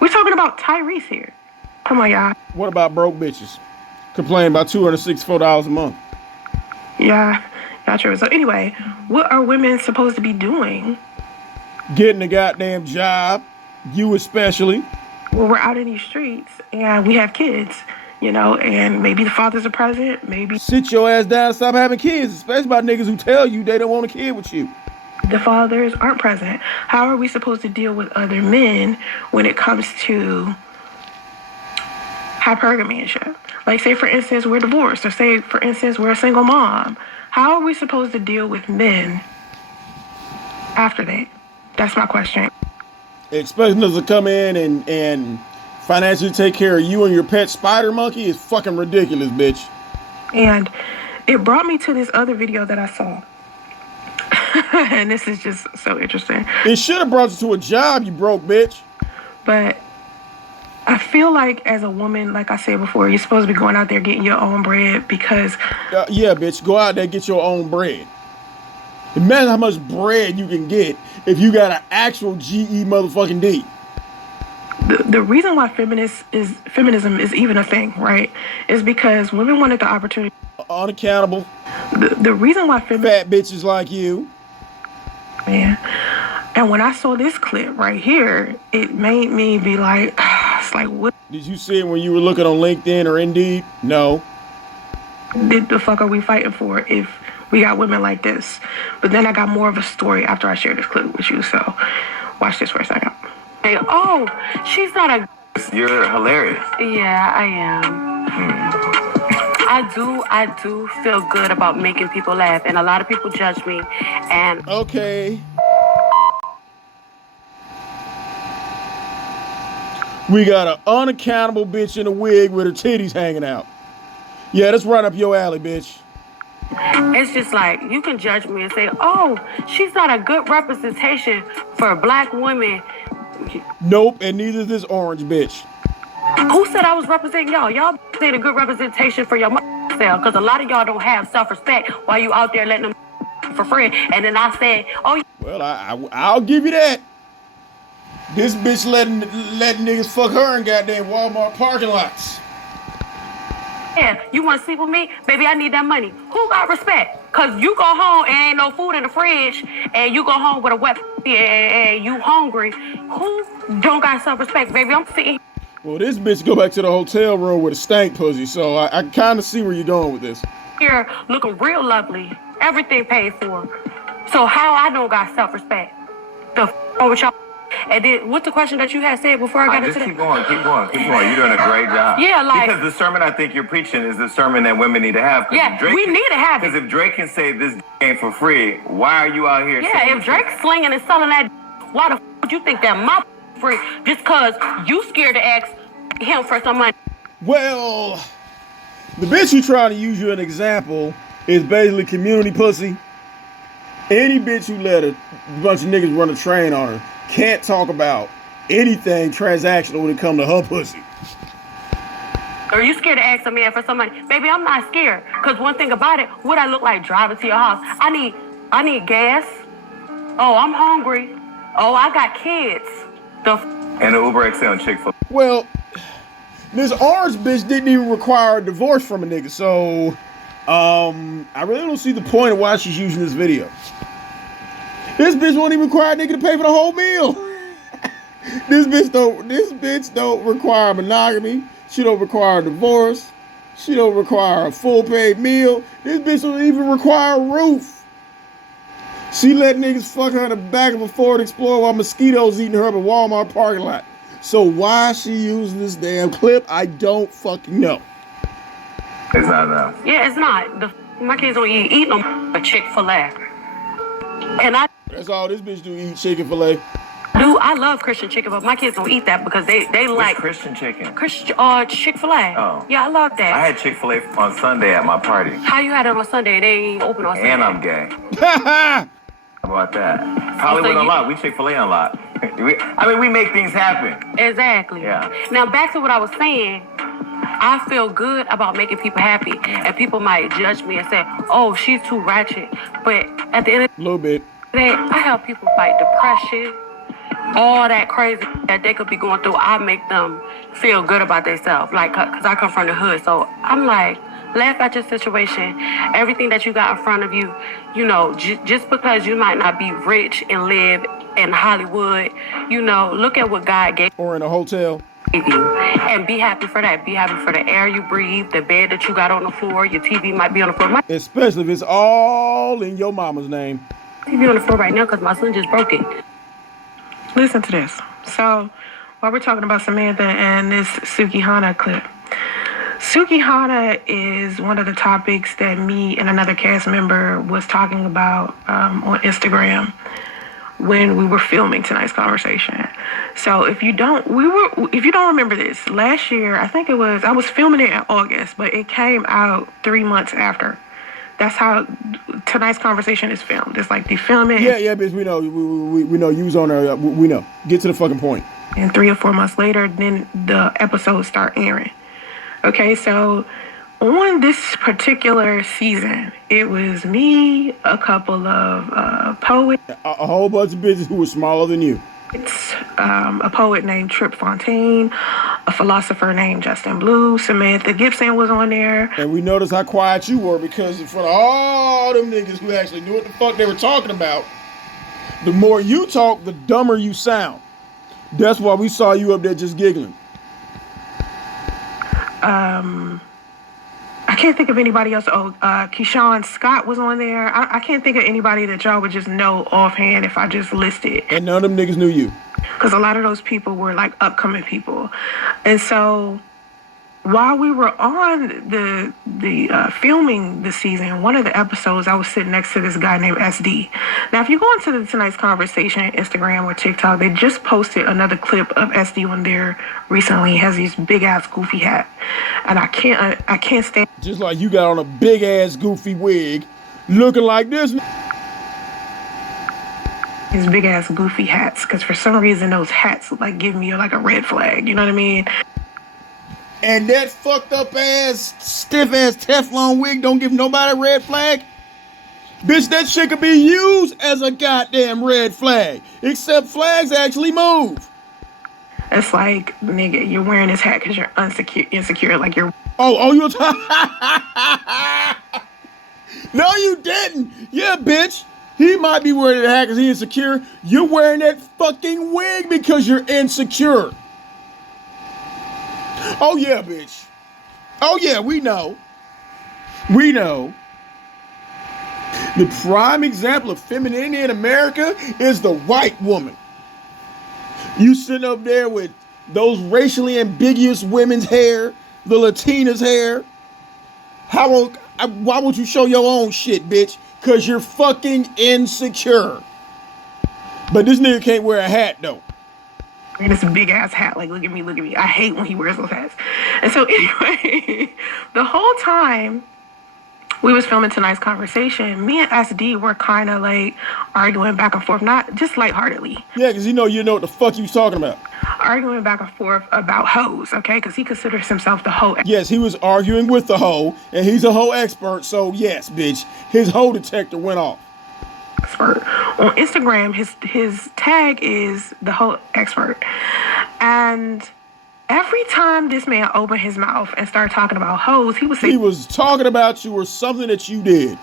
We're talking about Tyrese here. Come on, y'all. What about broke bitches? Complaining about $264 a month. Yeah, true. So anyway, what are women supposed to be doing? Getting a goddamn job. You especially. Well, we're out in these streets and we have kids, and maybe the fathers are present, maybe... Sit your ass down and stop having kids, especially about niggas who tell you they don't want a kid with you. The fathers aren't present. How are we supposed to deal with other men when it comes to hypergamy and shit? Like, say, for instance, we're divorced, or say, for instance, we're a single mom. How are we supposed to deal with men after that? That's my question. Expecting us to come in and financially take care of you and your pet spider monkey is fucking ridiculous, bitch. And it brought me to this other video that I saw. And this is just so interesting. It should have brought you to a job, you broke bitch. But I feel like as a woman, like I said before, you're supposed to be going out there getting your own bread because... yeah, bitch, go out there and get your own bread. Imagine how much bread you can get if you got an actual GE motherfucking D. The reason why feminism is even a thing, right, is because women wanted the opportunity. Unaccountable. The reason why fat bitches like you. Man. And when I saw this clip right here, it made me be like, it's like, what? Did you see it when you were looking on LinkedIn or Indeed? No. What the fuck are we fighting for if we got women like this? But then I got more of a story after I shared this clip with you, so watch this for a second. Hey, oh, she's not a... You're hilarious. Yeah, I am. I do feel good about making people laugh, and a lot of people judge me, and... Okay. We got an unaccountable bitch in a wig with her titties hanging out. Yeah, that's right up your alley, bitch. It's just like, you can judge me and say, oh, she's not a good representation for black women. Nope, and neither is this orange bitch. Who said I was representing y'all? Y'all ain't a good representation for your self, because a lot of y'all don't have self-respect while you out there letting them for free. And then I said, oh, well, I'll give you that. This bitch letting niggas fuck her in goddamn Walmart parking lots. Yeah, you want to sleep with me? Baby, I need that money. Who got respect? Because you go home and ain't no food in the fridge, and you go home with a wet and you hungry. Who don't got self-respect, baby? I'm sitting. Well, this bitch go back to the hotel room with a stank pussy, so I kind of see where you're going with this. Here, looking real lovely. Everything paid for. So how I don't got self-respect? The wrong with y'all? And then what's the question that you had said before I got into just that? keep going. You're doing a great job. Yeah, like because the sermon I think you're preaching is the sermon that women need to have. Yeah, we need to have it. Because if Drake can say this ain't for free, why are you out here? Yeah, if Drake's slinging and selling that, why the would you think that my free? Just because you scared to ask him for some money. Well, the bitch you trying to use you an example is basically community pussy. Any bitch who let a bunch of niggas run a train on her can't talk about anything transactional when it comes to her pussy. Are you scared to ask a man for some money? Baby, I'm not scared. Because one thing about it, what I look like driving to your house? I need gas. Oh, I'm hungry. Oh, I got kids. And an Uber XL and Chick-fil-A. Well, this orange bitch didn't even require a divorce from a nigga, so I really don't see the point of why she's using this video. This bitch won't even require a nigga to pay for the whole meal. This bitch don't require monogamy. She don't require a divorce. She don't require a full paid meal. This bitch don't even require a roof. She let niggas fuck her in the back of a Ford Explorer while mosquitoes eating her up in Walmart parking lot. So why is she using this damn clip? I don't fucking know. It's not enough. Yeah, it's not. My kids don't eat no Chick-fil-A. And That's all this bitch do, eat Chick-fil-A. I love Christian chicken, but my kids don't eat that because they like Christian chicken. Chick-fil-A. Oh. Yeah, I love that. I had Chick-fil-A on Sunday at my party. How you had it on Sunday? They ain't open on Sunday. And I'm gay. How about that? Hollywood Unlocked. We Chick-fil-A Unlocked. We make things happen. Exactly. Yeah. Now back to what I was saying. I feel good about making people happy, and people might judge me and say, "Oh, she's too ratchet." But at the end of A little bit. the day, I help people fight depression, all that crazy that they could be going through. I make them feel good about themselves, like, cause I come from the hood. So I'm like, laugh at your situation, everything that you got in front of you. You know, just because you might not be rich and live in Hollywood, you know, look at what God gave Or in a hotel. you and be happy for that. Be happy for the air you breathe, the bed that you got on the floor. Your TV might be on the floor. My Especially if it's all in your mama's name. TV on the floor right now because my son just broke it. Listen to this. So, while we're talking about Samantha and this Sukihana clip, Sukihana is one of the topics that me and another cast member was talking about on Instagram when we were filming tonight's conversation. So if you don't remember this, last year, I was filming it in August, but it came out 3 months after. That's how tonight's conversation is filmed. It's like they film it. Yeah, bitch, we know. We know you was on there. We know. Get to the fucking point. And 3 or 4 months later, then the episodes start airing. Okay, so on this particular season, it was me, a couple of poets. A whole bunch of bitches who were smaller than you. It's a poet named Trip Fontaine, a philosopher named Justin Blue, Samantha Gibson was on there. And we noticed how quiet you were because in front of all them niggas who actually knew what the fuck they were talking about, the more you talk, the dumber you sound. That's why we saw you up there just giggling. I can't think of anybody else. Keyshawn Scott was on there. I can't think of anybody that y'all would just know offhand if I just listed. And none of them niggas knew you. Because a lot of those people were like upcoming people. And so while we were on the filming this season, one of the episodes, I was sitting next to this guy named SD. Now, if you go into the tonight's conversation, Instagram or TikTok, they just posted another clip of SD on there recently. He has these big ass goofy hat, and I can't stand. Just like you got on a big ass goofy wig, looking like this. His big ass goofy hats, because for some reason those hats like give me like a red flag. You know what I mean? And that fucked up ass, stiff ass Teflon wig don't give nobody a red flag. Bitch, that shit could be used as a goddamn red flag. Except flags actually move. It's like, nigga, you're wearing this hat because you're insecure, like you're. Oh, you're No, you didn't. Yeah, bitch. He might be wearing that hat because he's insecure. You're wearing that fucking wig because you're insecure. Oh, yeah, bitch. Oh, yeah, we know. We know. The prime example of femininity in America is the white woman. You sitting up there with those racially ambiguous women's hair, the Latinas' hair. Why won't you show your own shit, bitch? Because you're fucking insecure. But this nigga can't wear a hat, though. And this big ass hat, like, look at me. I hate when he wears those hats. And so anyway, the whole time we was filming tonight's conversation, me and SD were kind of like arguing back and forth, not just lightheartedly. Yeah, because you know what the fuck you was talking about. Arguing back and forth about hoes, okay? Because he considers himself the hoe. Yes, he was arguing with the hoe, and he's a hoe expert, so yes, bitch, his hoe detector went off. Expert. On Instagram, his tag is the hoe expert. And every time this man opened his mouth and started talking about hoes, he would say... He was talking about you or something that you did.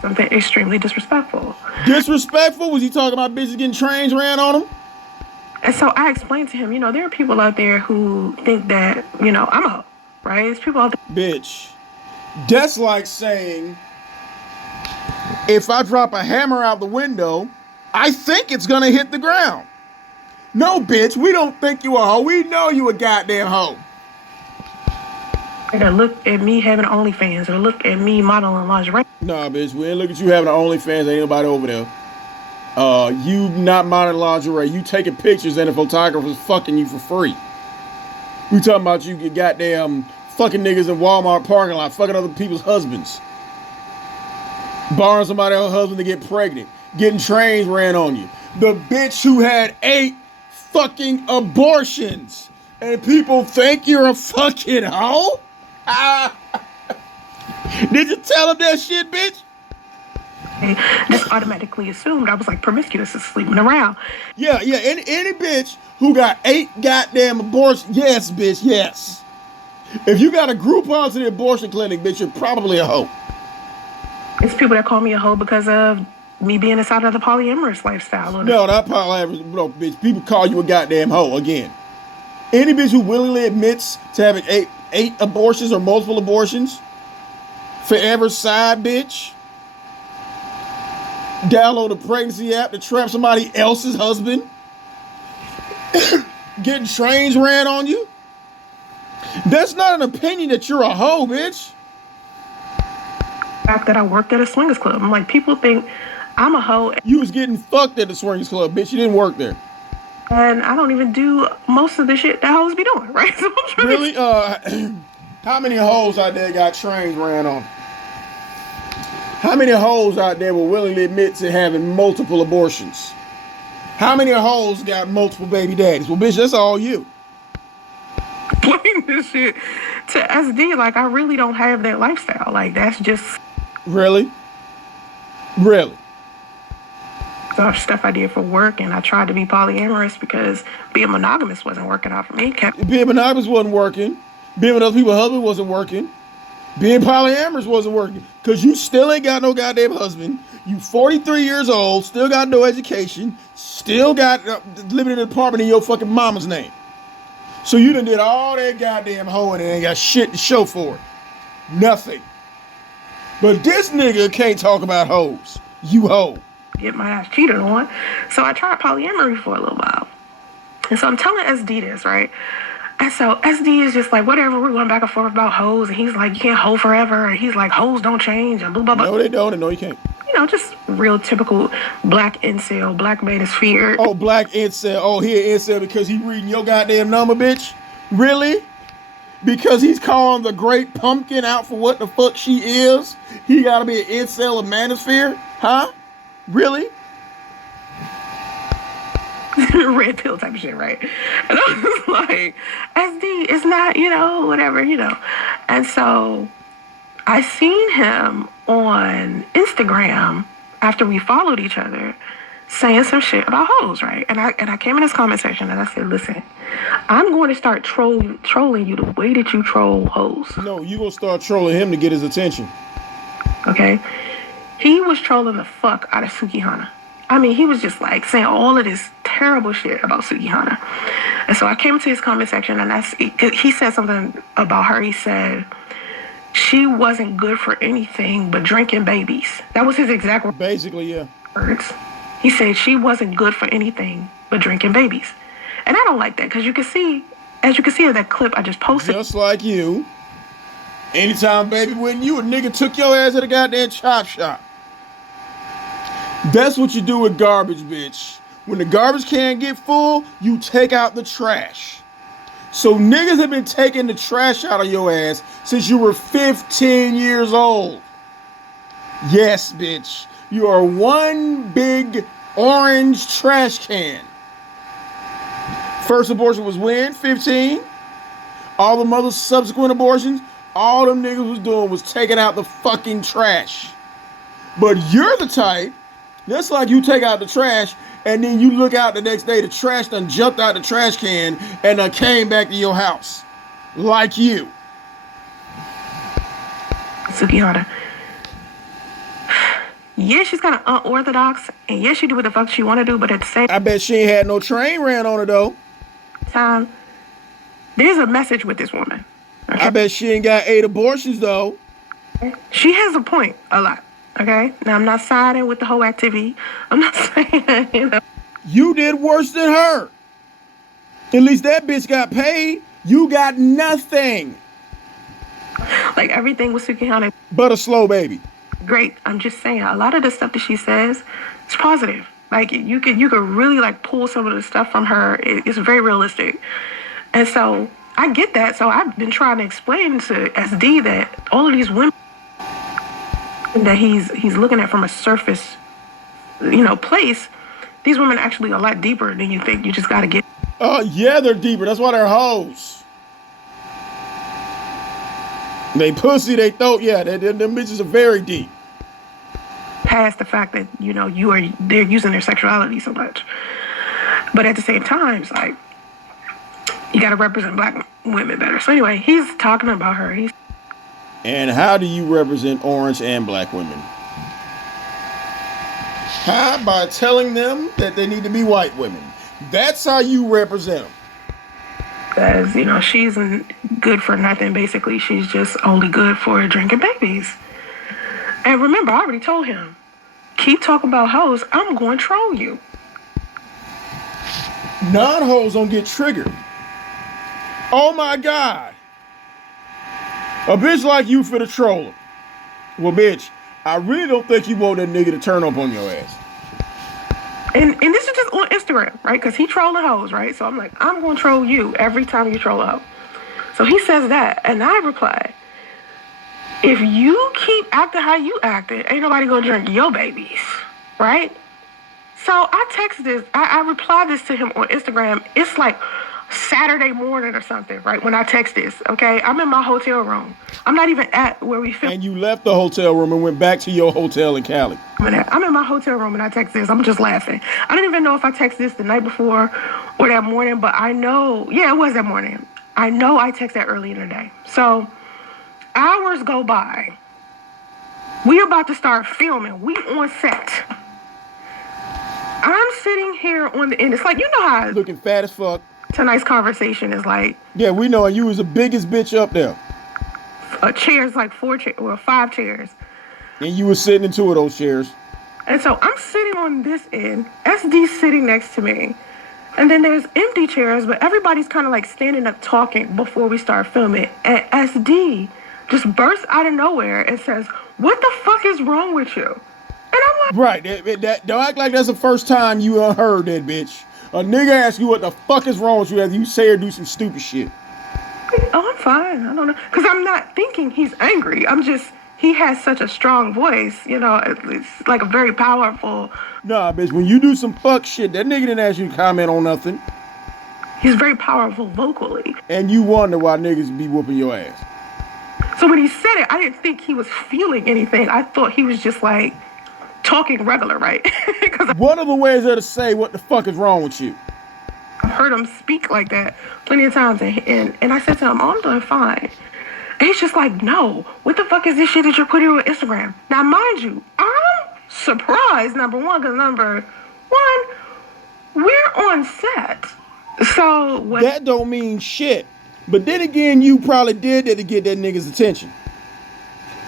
Something extremely disrespectful. Disrespectful? Was he talking about bitches getting trains ran on him? And so I explained to him, there are people out there who think that, I'm a hoe, right? There's people out there... Bitch, that's like saying, if I drop a hammer out the window, I think it's gonna hit the ground. No, bitch, we don't think you a hoe. We know you a goddamn hoe. Or look at me having OnlyFans, or look at me modeling lingerie. Nah, bitch, we ain't look at you having an OnlyFans. Ain't nobody over there. You not modeling lingerie. You taking pictures and the photographer's fucking you for free. We talking about you get goddamn fucking niggas in Walmart parking lot, fucking other people's husbands. Borrowing somebody else's husband to get pregnant. Getting trains ran on you. The bitch who had 8 fucking abortions. And people think you're a fucking hoe? Did you tell him that shit, bitch? Just automatically assumed I was like promiscuous and sleeping around. Yeah. Any bitch who got 8 goddamn abortions, yes, bitch, yes. If you got a Groupon to the abortion clinic, bitch, you're probably a hoe. It's people that call me a hoe because of me being inside of the polyamorous lifestyle. No, not polyamorous. No, bitch. People call you a goddamn hoe again. Any bitch who willingly admits to having 8 abortions or multiple abortions, forever side bitch. Download a pregnancy app to trap somebody else's husband. Getting trains ran on you. That's not an opinion that you're a hoe, bitch. The fact that I worked at a swingers club. I'm like, people think I'm a hoe. You was getting fucked at the swingers club, bitch. You didn't work there. And I don't even do most of the shit that hoes be doing, right? So really? How many hoes out there got trains ran on? How many hoes out there will willingly admit to having multiple abortions? How many hoes got multiple baby daddies? Well, bitch, that's all you. Explain this shit to SD, like, I really don't have that lifestyle. Like, that's just... Really? Really? Stuff I did for work, and I tried to be polyamorous because being monogamous wasn't working out for me. Being monogamous wasn't working. Being with other people's husband wasn't working. Being polyamorous wasn't working. Because you still ain't got no goddamn husband. You 43 years old, still got no education, still got living in an apartment in your fucking mama's name. So you done did all that goddamn hoeing and ain't got shit to show for it. Nothing. But this nigga can't talk about hoes. You hoe. Get my ass cheated on. So I tried polyamory for a little while. And so I'm telling SD this, right? And so SD is just like, whatever, we're going back and forth about hoes. And he's like, you can't hoe forever. And he's like, hoes don't change and blah, blah, blah. No, they don't. And no, you can't. Just real typical black incel, black manosphere. Oh, black incel. Oh, he an incel because he reading your goddamn number, bitch? Really? Because he's calling the great pumpkin out for what the fuck she is? He gotta be an incel of manosphere? Huh? Really? Red pill type of shit, right? And I was like, SD, it's not, whatever, And so I seen him on Instagram after we followed each other saying some shit about hoes, right? And I came in his comment section and I said, listen, I'm going to start trolling you the way that you troll hoes. No, you gonna start trolling him to get his attention. Okay? He was trolling the fuck out of Sukihana. I mean, he was just like saying all of this terrible shit about Sukihana. And so I came to his comment section and he said something about her. He said, she wasn't good for anything but drinking babies. That was his exact Basically, yeah. words. He said she wasn't good for anything but drinking babies. And I don't like that because you can see, as you can see in that clip I just posted. Just like you. Anytime baby with you, a nigga took your ass to the goddamn chop shop. That's what you do with garbage, bitch. When the garbage can get full, you take out the trash. So niggas have been taking the trash out of your ass since you were 15 years old. Yes, bitch. You are one big orange trash can. First abortion was when? 15. All the mother's subsequent abortions, all them niggas was doing was taking out the fucking trash. But you're the type, just like you take out the trash, and then you look out the next day, the trash done jumped out the trash can and done came back to your house. Like you. Sukihana. Yeah, she's kind of unorthodox, and yeah, she do what the fuck she want to do, but at the same I bet she ain't had no train ran on her, though. time, there's a message with this woman. Okay? I bet she ain't got 8 abortions, though. She has a point a lot, okay? Now, I'm not siding with the whole activity. I'm not saying, you know. You did worse than her. At least that bitch got paid. You got nothing. Like, everything with Sukihana, But a slow baby. great. I'm just saying, a lot of the stuff that she says is positive. Like, you could really, like, pull some of the stuff from her. It's very realistic. And so, I get that. So, I've been trying to explain to SD that all of these women that he's looking at from a surface, you know, place, these women are actually a lot deeper than you think. You just got to get. Oh, yeah, they're deeper. That's why they're hoes. They pussy, they throat, yeah, them bitches are very deep. Past the fact that, you know, they're using their sexuality so much. But at the same time, it's like, you got to represent black women better. So anyway, he's talking about her. And how do you represent orange and black women? How? By telling them that they need to be white women. That's how you represent them. Because, you know, she isn't good for nothing, basically. She's just only good for drinking babies. And remember, I already told him, keep talking about hoes, I'm going to troll you. Non-hoes don't get triggered. Oh my God. A bitch like you for the troller. Well, bitch, I really don't think you want that nigga to turn up on your ass. And this is just on Instagram, right? Because he trolling hoes, right? So I'm like, I'm going to troll you every time you troll a hoe. So he says that, and I reply, if you keep acting how you acting, ain't nobody going to drink your babies, right? So I text this, I reply this to him on Instagram. It's like Saturday morning or something, right? When I text this, okay? I'm in my hotel room. I'm not even at where we filmed. And you left the hotel room and went back to your hotel in Cali. I'm in my hotel room and I text this. I'm just laughing. I don't even know if I text this the night before or that morning, but I know, yeah, it was that morning. I know I text that early in the day. So hours go by. We about to start filming. We on set. I'm sitting here on the end. It's like, you know how Looking fat as fuck. tonight's conversation is like. Yeah, we know, and you was the biggest bitch up there. Chairs like 5 chairs. And you was sitting in 2 of those chairs. And so I'm sitting on this end, SD's sitting next to me. And then there's empty chairs, but everybody's kind of like standing up talking before we start filming. And SD just bursts out of nowhere and says, "What the fuck is wrong with you?" And I'm like, Right, don't act like that's the first time you heard that, bitch. A nigga ask you what the fuck is wrong with you after you say or do some stupid shit. "Oh, I'm fine. I don't know." Because I'm not thinking he's angry. He has such a strong voice, you know, it's like a very powerful. Nah, bitch, when you do some fuck shit, that nigga didn't ask you to comment on nothing. He's very powerful vocally. And you wonder why niggas be whooping your ass. So when he said it, I didn't think he was feeling anything. I thought he was just like talking regular, right? Because One of the ways to say what the fuck is wrong with you. I've heard him speak like that plenty of times. And I said to him, "Oh, I'm doing fine." And he's just like, "No, what the fuck is this shit that you're putting on Instagram?" Now, mind you, I'm surprised, number one, because number one, we're on set. So when That don't mean shit. But then again, you probably did that to get that nigga's attention.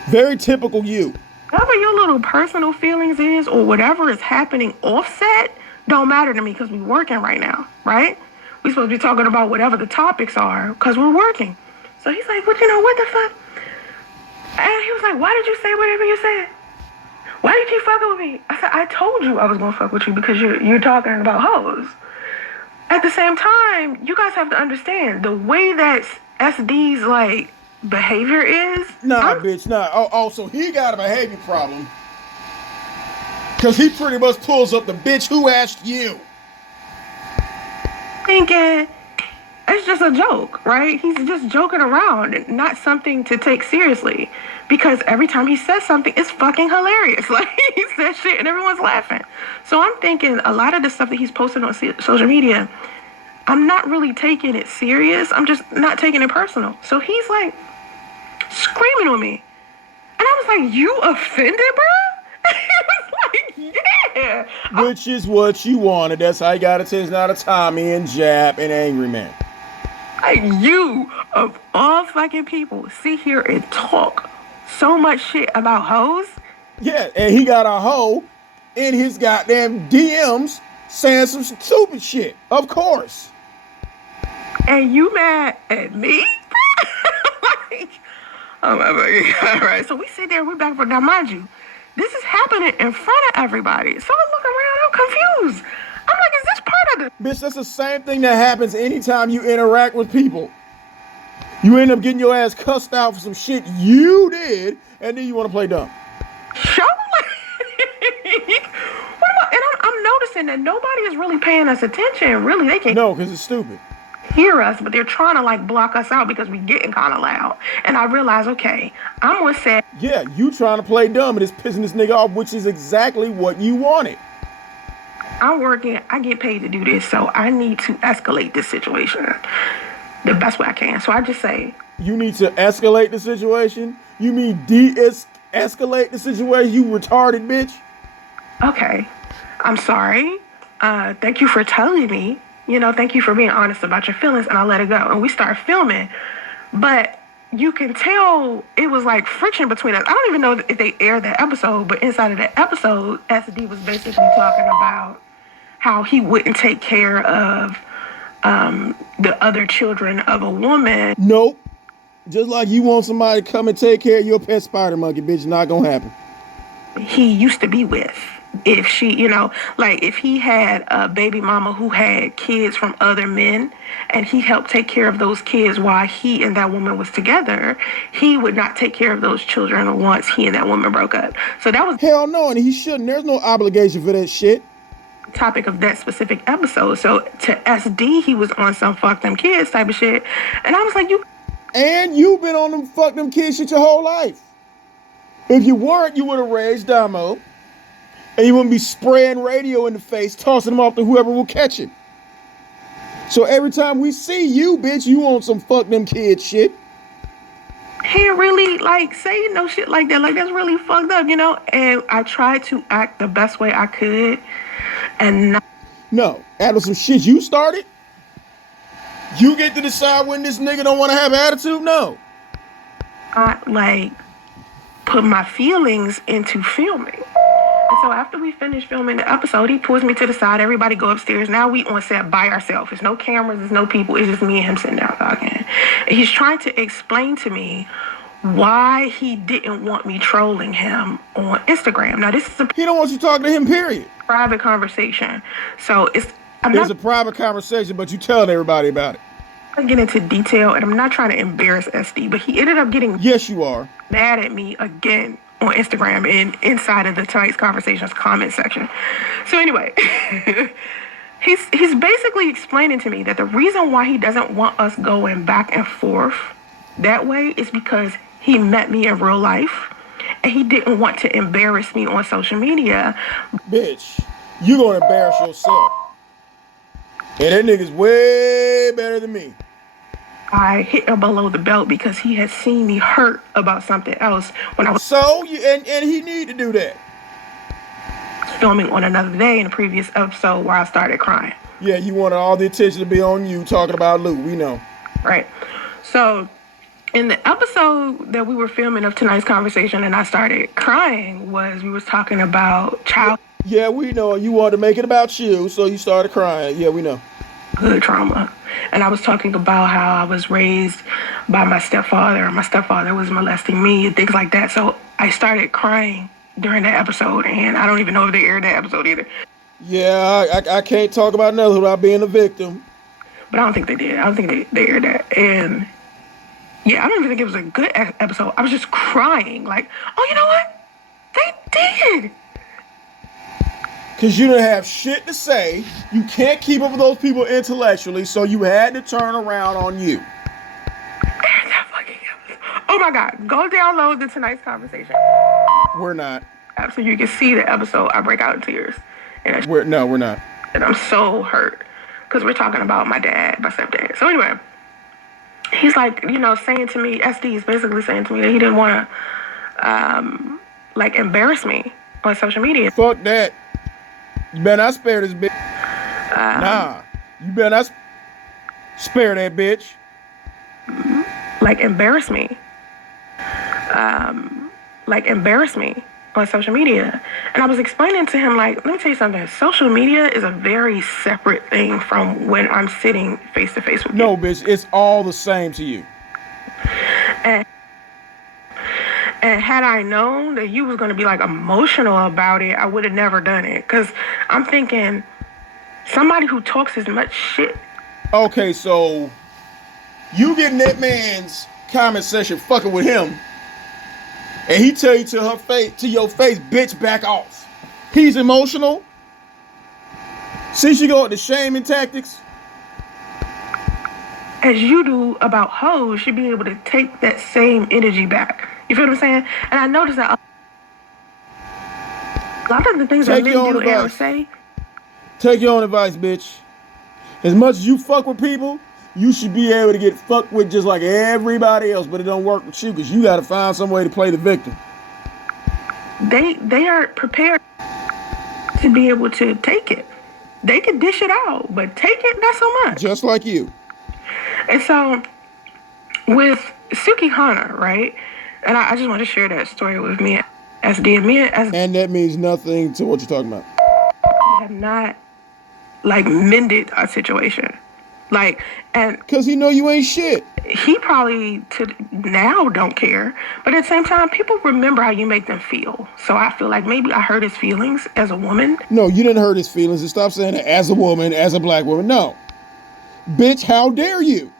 Very typical you. Whatever your little personal feelings is or whatever is happening offset don't matter to me because we're working right now, right? We're supposed to be talking about whatever the topics are because we're working. So he's like, what the fuck? And he was like, why did you say whatever you said? Why do you keep fucking with me? I said, I told you I was going to fuck with you because you're talking about hoes. At the same time, you guys have to understand the way that SD's like behavior is. Bitch, nah. Oh, so he got a behavior problem. Because he pretty much pulls up the bitch who asked you. Thinking it's just a joke, right? He's just joking around, not something to take seriously. Because every time he says something, it's fucking hilarious. Like, he says shit and everyone's laughing. So I'm thinking a lot of the stuff that he's posting on social media, I'm not really taking it serious. I'm just not taking it personal. So he's like screaming on me. And I was like, you offended, bro? He was like, yeah. Which is what you wanted. That's how you got it. It's not a Tommy and Jap and Angry Man. Like, you, of all fucking people, sit here and talk so much shit about hoes. Yeah, and he got a hoe in his goddamn DMs saying some stupid shit. Of course. And you mad at me? Like, oh my God. All right, so we sit there, we're back for now, mind you. This is happening in front of everybody. So I look around, I'm confused. I'm like, is this part of the... Bitch, that's the same thing that happens anytime you interact with people. You end up getting your ass cussed out for some shit you did, and then you want to play dumb. Show? And I'm noticing that nobody is really paying us attention. Really, they can't... No, because it's stupid. Hear us, but they're trying to like block us out because we're getting kind of loud. And I realize, okay, I'm gonna say, yeah, you trying to play dumb and it's pissing this nigga off, which is exactly what you wanted. I'm working, I get paid to do this, so I need to escalate this situation the best way I can. So I just say, you need to escalate the situation? You mean de-escalate the situation, you retarded bitch? Okay, I'm sorry. Thank you for telling me. You know, thank you for being honest about your feelings, and I'll let it go. And we start filming. But you can tell it was like friction between us. I don't even know if they aired that episode, but inside of that episode, SD was basically talking about how he wouldn't take care of the other children of a woman. Nope. Just like you want somebody to come and take care of your pet spider monkey, bitch, not gonna happen. He used to be with. If she, you know, like if he had a baby mama who had kids from other men and he helped take care of those kids while he and that woman was together, he would not take care of those children once he and that woman broke up. So that was... Hell no, and he shouldn't. There's no obligation for that shit. Topic of that specific episode. So to SD, he was on some fuck them kids type of shit. And I was like, you... And you've been on them fuck them kids shit your whole life. If you weren't, you would have raised Damo. And you wouldn't be spraying radio in the face, tossing them off to whoever will catch it. So every time we see you, bitch, you on some fuck them kids shit. He really like say no shit like that. Like that's really fucked up, you know? And I tried to act the best way I could and not... No, after some shit you started, you get to decide when this nigga don't want to have attitude? No. Not like put my feelings into filming. And so after we finish filming the episode, he pulls me to the side. Everybody go upstairs. Now we on set by ourselves. There's no cameras. There's no people. It's just me and him sitting down talking. And he's trying to explain to me why he didn't want me trolling him on Instagram. Now, this is he don't want you talking to him, period. Private conversation. So it's... It's a private conversation, but you telling everybody about it. I'm not getting into detail, and I'm not trying to embarrass SD, but he ended up getting... Yes, you are. ...mad at me again on Instagram and inside of the Tonight's Conversations comment section. So anyway, he's basically explaining to me that the reason why he doesn't want us going back and forth that way is because he met me in real life and he didn't want to embarrass me on social media. Bitch, you gonna embarrass yourself. And that nigga's way better than me. I hit him below the belt because he had seen me hurt about something else when I was... So, and he need to do that. ...filming on another day in the previous episode where I started crying. Yeah, you wanted all the attention to be on you talking about Luke, we know. Right. So, in the episode that we were filming of tonight's conversation and I started crying was we was talking about childhood Yeah, we know. You wanted to make it about you, so you started crying. Yeah, we know. trauma. And I was talking about how I was raised by my stepfather. My stepfather was molesting me and things like that. So I started crying during that episode, and I don't even know if they aired that episode either. Yeah, I can't talk about another without being a victim. But I don't think they did. I don't think they aired that. And yeah, I don't even think it was a good episode. I was just crying like, oh, you know what? They did. Because you didn't have shit to say. You can't keep up with those people intellectually, so you had to turn around on you. That fucking episode. Oh my God. Go download the tonight's conversation. We're not. So you can see the episode. I break out in tears. And We're not. And I'm so hurt. Because we're talking about my dad, my stepdad. So anyway, he's like, saying to me, SD is basically saying to me that he didn't want to, embarrass me on social media. Fuck that. You better not spare this bitch. Nah. You better not spare that bitch. Embarrass me. Embarrass me on social media. And I was explaining to him, let me tell you something. Social media is a very separate thing from when I'm sitting face to face with you. No, bitch. It's all the same to you. And had I known that you was going to be emotional about it, I would have never done it. Because I'm thinking somebody who talks as much shit. Okay, so you get in that man's comment section fucking with him, and he tell you to your face, bitch, back off. He's emotional. Since you go with the shaming tactics. As you do about hoes, should be able to take that same energy back. You feel what I'm saying? And I noticed that a lot of the things that men do and say. Take your own advice, bitch. As much as you fuck with people, you should be able to get fucked with just like everybody else, but it don't work with you because you got to find some way to play the victim. They are prepared to be able to take it. They can dish it out, but take it, not so much. Just like you. And so with Sukihana, right? And I just want to share that story with me as SD. And that means nothing to what you're talking about. Have not mended a situation. And because he know you ain't shit. He probably now don't care, but at the same time, people remember how you make them feel. So I feel like maybe I hurt his feelings as a woman. No, you didn't hurt his feelings. And stop saying that as a woman, as a black woman. No, bitch, how dare you?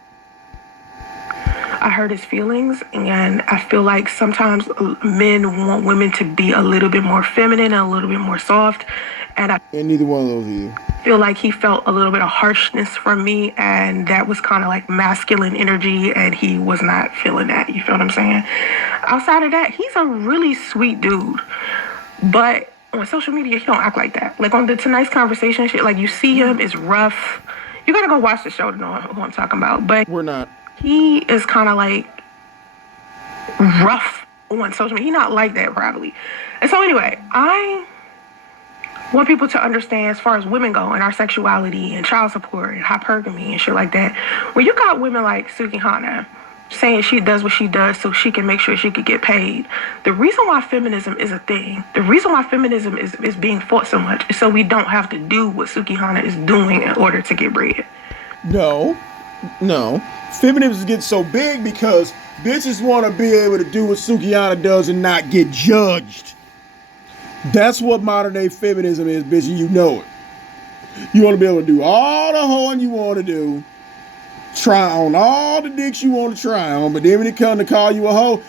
I hurt his feelings, and I feel like sometimes men want women to be a little bit more feminine and a little bit more soft. And neither one of those are you. Feel like he felt a little bit of harshness from me, and that was kind of like masculine energy, and he was not feeling that. You feel what I'm saying? Outside of that, he's a really sweet dude, but on social media, he don't act like that. On the tonight's conversation shit, you see him, it's rough. You gotta go watch the show to know who I'm talking about. But we're not. He is kind of rough on social media. He's not like that probably. And so anyway, I want people to understand as far as women go and our sexuality and child support and hypergamy and shit like that. When you got women like Sukihana saying she does what she does so she can make sure she could get paid, the reason why feminism is a thing, the reason why feminism is being fought so much is so we don't have to do what Sukihana is doing in order to get bread. No. Feminism is getting so big because bitches want to be able to do what Sukihana does and not get judged. That's what modern day feminism is, bitch. You know it. You want to be able to do all the hoeing you want to do, try on all the dicks you want to try on, but then when it comes to call you a hoe,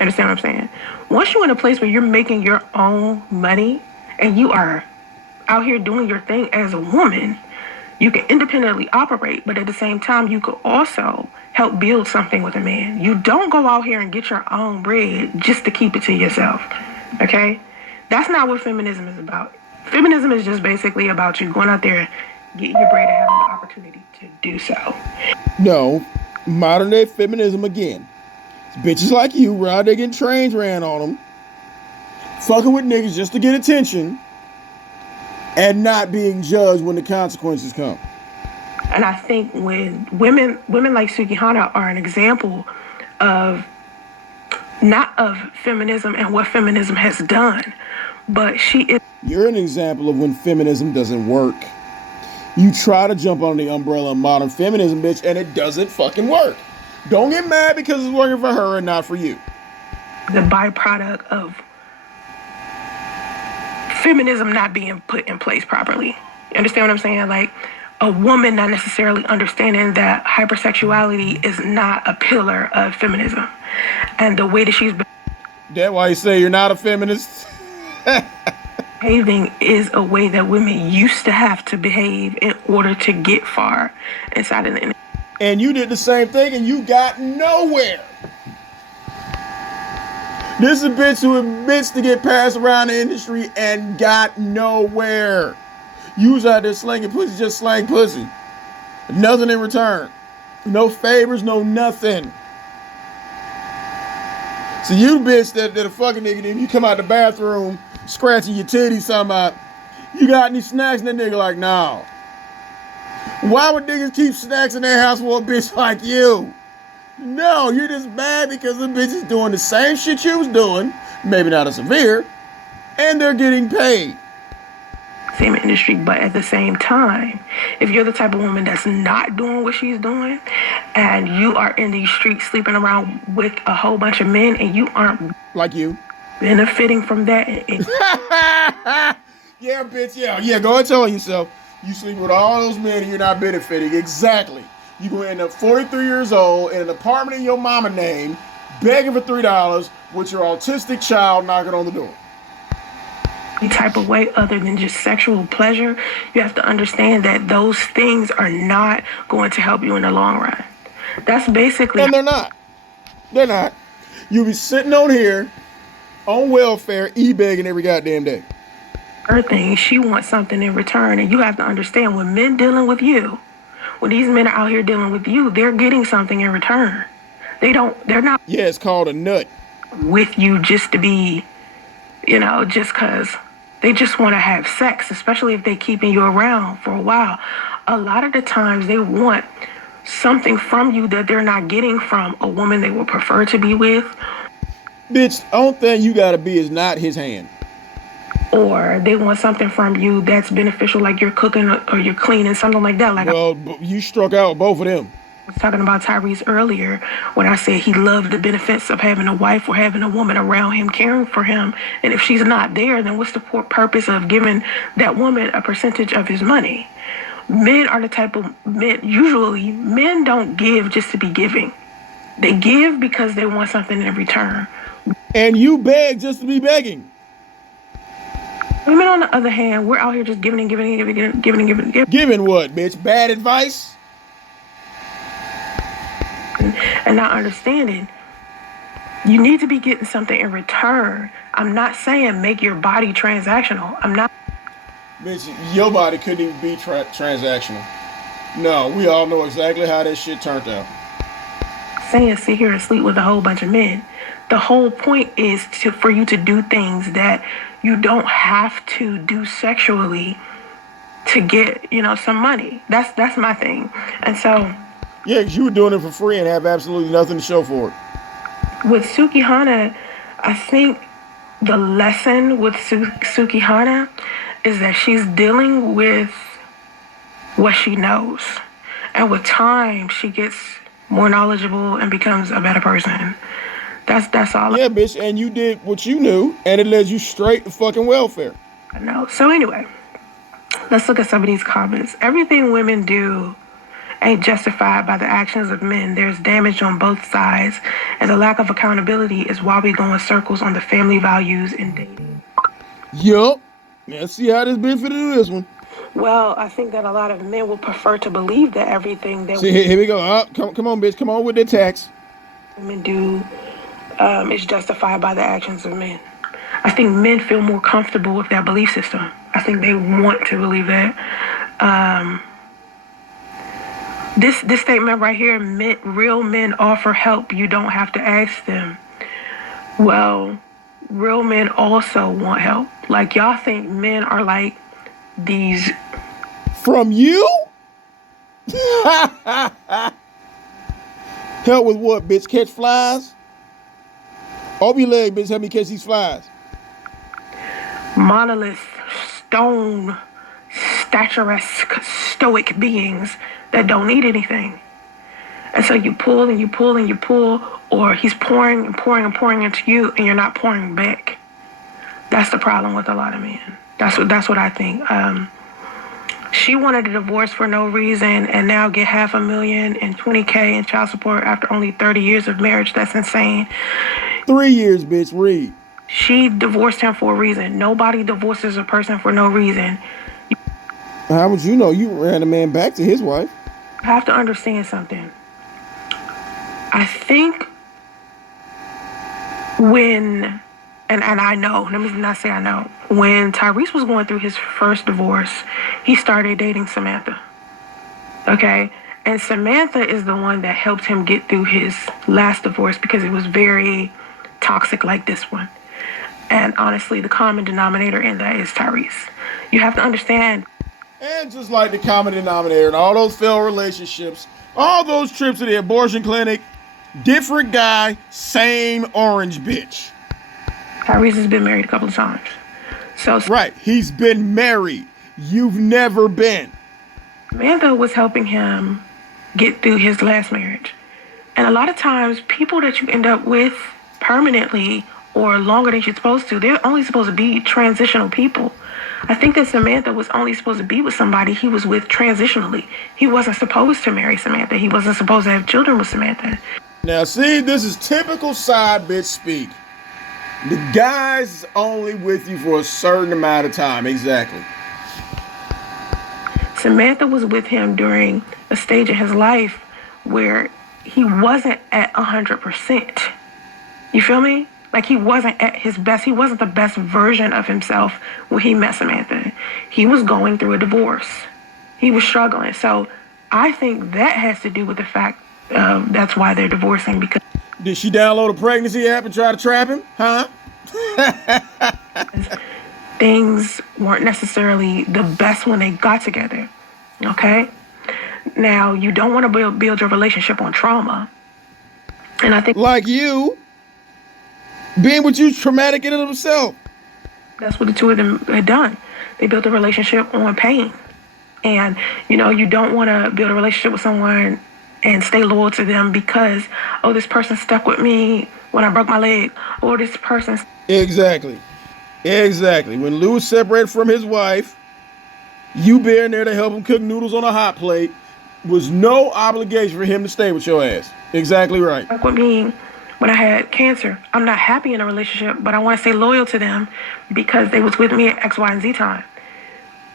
Understand what I'm saying? Once you're in a place where you're making your own money and you are out here doing your thing as a woman, you can independently operate, but at the same time, you could also help build something with a man. You don't go out here and get your own bread just to keep it to yourself, okay? That's not what feminism is about. Feminism is just basically about you going out there, getting your bread and having the opportunity to do so. No, modern day feminism again. It's bitches like you, where out there getting trains ran on them, fucking with niggas just to get attention, and not being judged when the consequences come. And I think when women like Sukihana are an example of not of feminism and what feminism has done, but she is. You're an example of when feminism doesn't work. You try to jump on the umbrella of modern feminism, bitch, and it doesn't fucking work. Don't get mad because it's working for her and not for you. The byproduct of feminism not being put in place properly. You understand what I'm saying? Like, a woman not necessarily understanding that hypersexuality is not a pillar of feminism. And the way that she's That's why you say you're not a feminist? behaving is a way that women used to have to behave in order to get far inside of the industry. And you did the same thing and you got nowhere. This is a bitch who admits to get passed around the industry and got nowhere. You was out there slanging pussy, just slang pussy. Nothing in return. No favors, no nothing. So you bitch that a fucking nigga, then you come out the bathroom scratching your titties talking about, you got any snacks? And that nigga like, no. Why would niggas keep snacks in their house for a bitch like you? No, you're just mad because the bitch is doing the same shit you was doing, maybe not as severe, and they're getting paid. Same industry, but at the same time, if you're the type of woman that's not doing what she's doing, and you are in these streets sleeping around with a whole bunch of men, and you aren't like you benefiting from that. Yeah, bitch, yeah, go and tell yourself you sleep with all those men and you're not benefiting. Exactly. You gonna end up 43 years old in an apartment in your mama name, begging for $3 with your autistic child knocking on the door. Type of way other than just sexual pleasure, you have to understand that those things are not going to help you in the long run. That's basically. And they're not. They're not. You'll be sitting on here on welfare, e-begging every goddamn day. Her thing, she wants something in return, and you have to understand when men dealing with you, when these men are out here dealing with you, they're getting something in return. They're not. Yeah, it's called a nut. With you just to be, just because. They just want to have sex, especially if they're keeping you around for a while. A lot of the times they want something from you that they're not getting from a woman they would prefer to be with. Bitch, only thing you gotta be is not his hand. Or they want something from you that's beneficial, like you're cooking or you're cleaning, something like that. Like, well, you struck out with both of them. I was talking about Tyrese earlier when I said he loved the benefits of having a wife or having a woman around him caring for him. And if she's not there, then what's the purpose of giving that woman a percentage of his money? Men are the type of men, usually men don't give just to be giving. They give because they want something in return. And you beg just to be begging. Women, on the other hand, we're out here just giving and giving and giving and giving and giving and giving. Giving what, bitch? Bad advice? And not understanding, you need to be getting something in return. I'm not saying make your body transactional. I'm not. Bitch, your body couldn't even be transactional. No, we all know exactly how that shit turned out. Saying sit here and sleep with a whole bunch of men. The whole point is for you to do things that you don't have to do sexually to get, some money. That's my thing. And so. Yeah, because you were doing it for free and have absolutely nothing to show for it. With Sukihana, I think the lesson with Sukihana is that she's dealing with what she knows. And with time, she gets more knowledgeable and becomes a better person. That's all. Yeah, bitch, and you did what you knew, and it led you straight to fucking welfare. I know. So anyway, let's look at some of these comments. Everything women do ain't justified by the actions of men. There's damage on both sides, and the lack of accountability is why we go in circles on the family values and dating. Yup. Let's see how this bitch fit into this one. Well, I think that a lot of men will prefer to believe that everything that here we go. Come on, bitch. Come on with the text. Women do is justified by the actions of men. I think men feel more comfortable with that belief system. I think they want to believe that. This statement right here, real men offer help. You don't have to ask them. Well, real men also want help. Like, y'all think men are like these. From you? Help with what, bitch? Catch flies? Open your leg, bitch. Help me catch these flies. Monolith, stone, statuesque, stoic beings that don't need anything. And so you pull and you pull and you pull, or he's pouring and pouring and pouring into you, and you're not pouring back. That's the problem with a lot of men. That's what I think. She wanted a divorce for no reason and now get $500,000 and $20K in child support after only 30 years of marriage. That's insane. 3 years, bitch. Read. She divorced him for a reason. Nobody divorces a person for no reason. How would you know? You ran a man back to his wife. You have to understand something. I think when, and I know, let me not say I know, when Tyrese was going through his first divorce, he started dating Samantha. Okay? And Samantha is the one that helped him get through his last divorce because it was very toxic like this one. And honestly, the common denominator in that is Tyrese. You have to understand. And just like the common denominator in all those failed relationships, all those trips to the abortion clinic, different guy, same orange bitch. Tyrese has been married a couple of times. So right, he's been married. You've never been. Samantha was helping him get through his last marriage. And a lot of times, people that you end up with permanently or longer than you're supposed to, they're only supposed to be transitional people. I think that Samantha was only supposed to be with somebody he was with transitionally. He wasn't supposed to marry Samantha. He wasn't supposed to have children with Samantha. Now, see, this is typical side bitch speak. The guy's only with you for a certain amount of time. Exactly. Samantha was with him during a stage in his life where he wasn't at 100%. You feel me? Like he wasn't at his best. He wasn't the best version of himself when he met Samantha. He was going through a divorce. He was struggling. So I think that has to do with the fact that's why they're divorcing. Because did she download a pregnancy app and try to trap him? Huh? Things weren't necessarily the best when they got together. Okay? Now, you don't want to build your relationship on trauma. And I think like you, being with you is traumatic in and of itself. That's what the two of them had done. They built a relationship on pain. And, you know, you don't want to build a relationship with someone and stay loyal to them because, oh, this person stuck with me when I broke my leg, or this person. Exactly. When Lou was separated from his wife, you being there to help him cook noodles on a hot plate was no obligation for him to stay with your ass. Exactly right. Stuck with me when I had cancer. I'm not happy in a relationship, but I want to stay loyal to them because they was with me at X, Y, and Z time.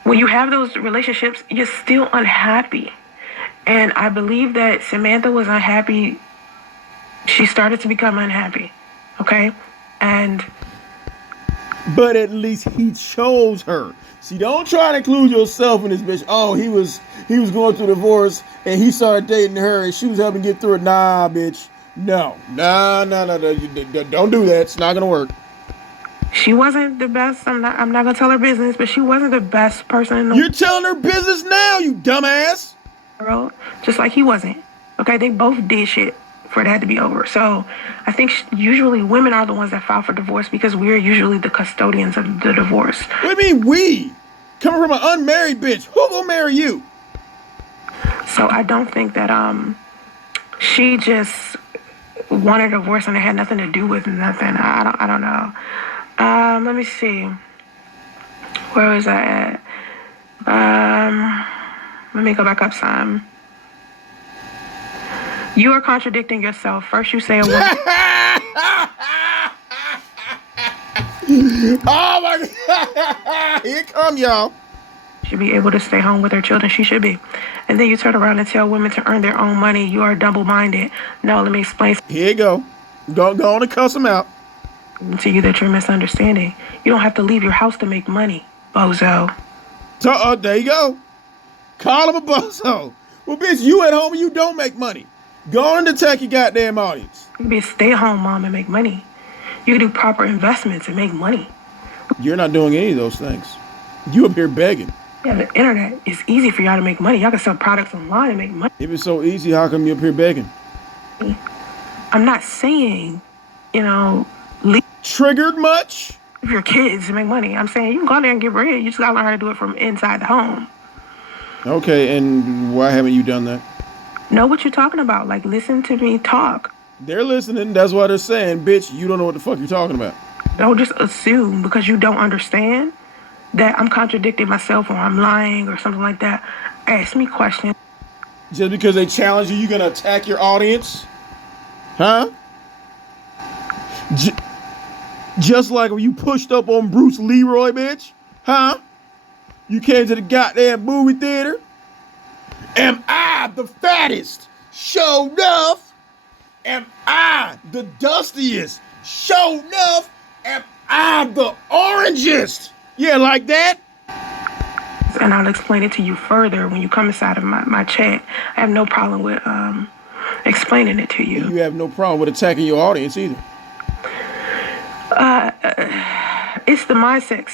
When you have those relationships, you're still unhappy. And I believe that Samantha was unhappy. She started to become unhappy. Okay? But at least he chose her. See, don't try to include yourself in this bitch. Oh, he was going through divorce and he started dating her and she was helping get through it. Nah, bitch. No. Don't do that. It's not gonna work. She wasn't the best. I'm not gonna tell her business, but she wasn't the best person in the world. You're telling her business now, you dumbass. Just like he wasn't. Okay, they both did shit for that to be over. So I think usually women are the ones that file for divorce because we're usually the custodians of the divorce. What do you mean we? Coming from an unmarried bitch, who gonna marry you? So I don't think that she just wanted a divorce and it had nothing to do with nothing. I don't know. Let me see. Where was I at? Let me go back up some. You are contradicting yourself. First you say a woman. Oh my God. Here come y'all. Should be able to stay home with her children. She should be. And then you turn around and tell women to earn their own money. You are double-minded. No, let me explain. Here you go. Go on and cuss them out. To you that you're misunderstanding. You don't have to leave your house to make money, bozo. So, there you go. Call him a bozo. Well, bitch, you at home and you don't make money. Go on and attack your goddamn audience. You can be a stay-at-home mom and make money. You can do proper investments and make money. You're not doing any of those things. You up here begging. Yeah, the internet is easy for y'all to make money. Y'all can sell products online and make money. If it's so easy, how come you up here begging? I'm not saying, leave Triggered much? your kids to make money. I'm saying you can go out there and get bread. You just gotta learn how to do it from inside the home. Okay, and why haven't you done that? Know what you're talking about. Like, listen to me talk. They're listening. That's why they're saying, bitch, you don't know what the fuck you're talking about. Don't just assume because you don't understand that I'm contradicting myself or I'm lying or something like that. Ask me questions. Just because they challenge you, you're going to attack your audience? Huh? Just like when you pushed up on Bruce Leroy, bitch? Huh? You came to the goddamn movie theater? Am I the fattest? Show enough. Am I the dustiest? Show enough. Am I the orangest? Yeah, like that? And I'll explain it to you further when you come inside of my chat. I have no problem with explaining it to you. You have no problem with attacking your audience either. It's the mindset,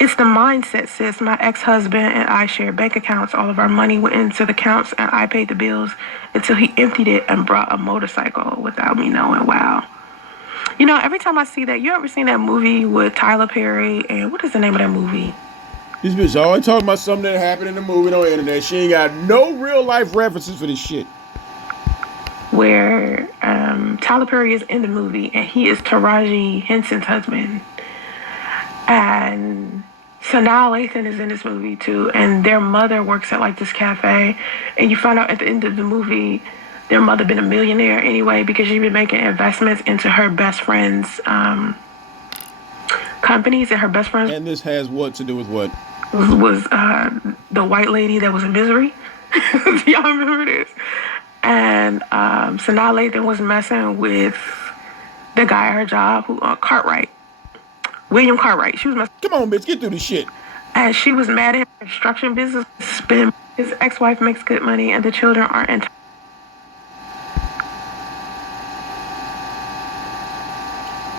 It's the mindset, sis. My ex-husband and I shared bank accounts. All of our money went into the accounts, and I paid the bills until he emptied it and brought a motorcycle without me knowing. Wow. Every time I see that, you ever seen that movie with Tyler Perry? And what is the name of that movie? This bitch always talking about something that happened in the movie on the internet. She ain't got no real life references for this shit. Where Tyler Perry is in the movie, and he is Taraji Henson's husband. And Sanaa Lathan is in this movie too, and their mother works at like this cafe, and you find out at the end of the movie their mother been a millionaire anyway because she'd been making investments into her best friend's companies, and her best friend. And this has what to do with what? Was the white lady that was in Misery. Do y'all remember this? And Sanaa Lathan was messing with the guy at her job, who William Cartwright. She was messing. Come on, bitch, get through this shit. And she was mad at him. Construction business spin. His ex-wife makes good money, and the children aren't.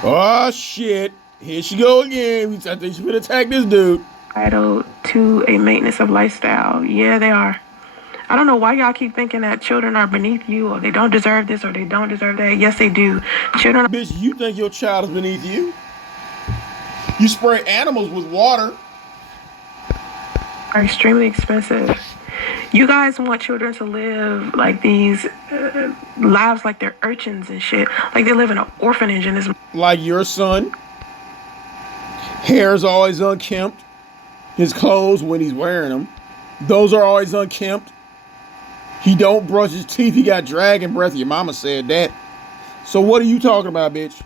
Oh shit! Here she go again. I think she would attack this dude. Entitled to a maintenance of lifestyle. Yeah, they are. I don't know why y'all keep thinking that children are beneath you, or they don't deserve this, or they don't deserve that. Yes, they do. Children. Bitch, you think your child is beneath you? You spray animals with water. Are extremely expensive. You guys want children to live like these lives like they're urchins and shit. Like they live in an orphanage and this. Like your son. Hair's always unkempt. His clothes, when he's wearing them, those are always unkempt. He don't brush his teeth. He got dragon breath. Your mama said that. So what are you talking about, bitch?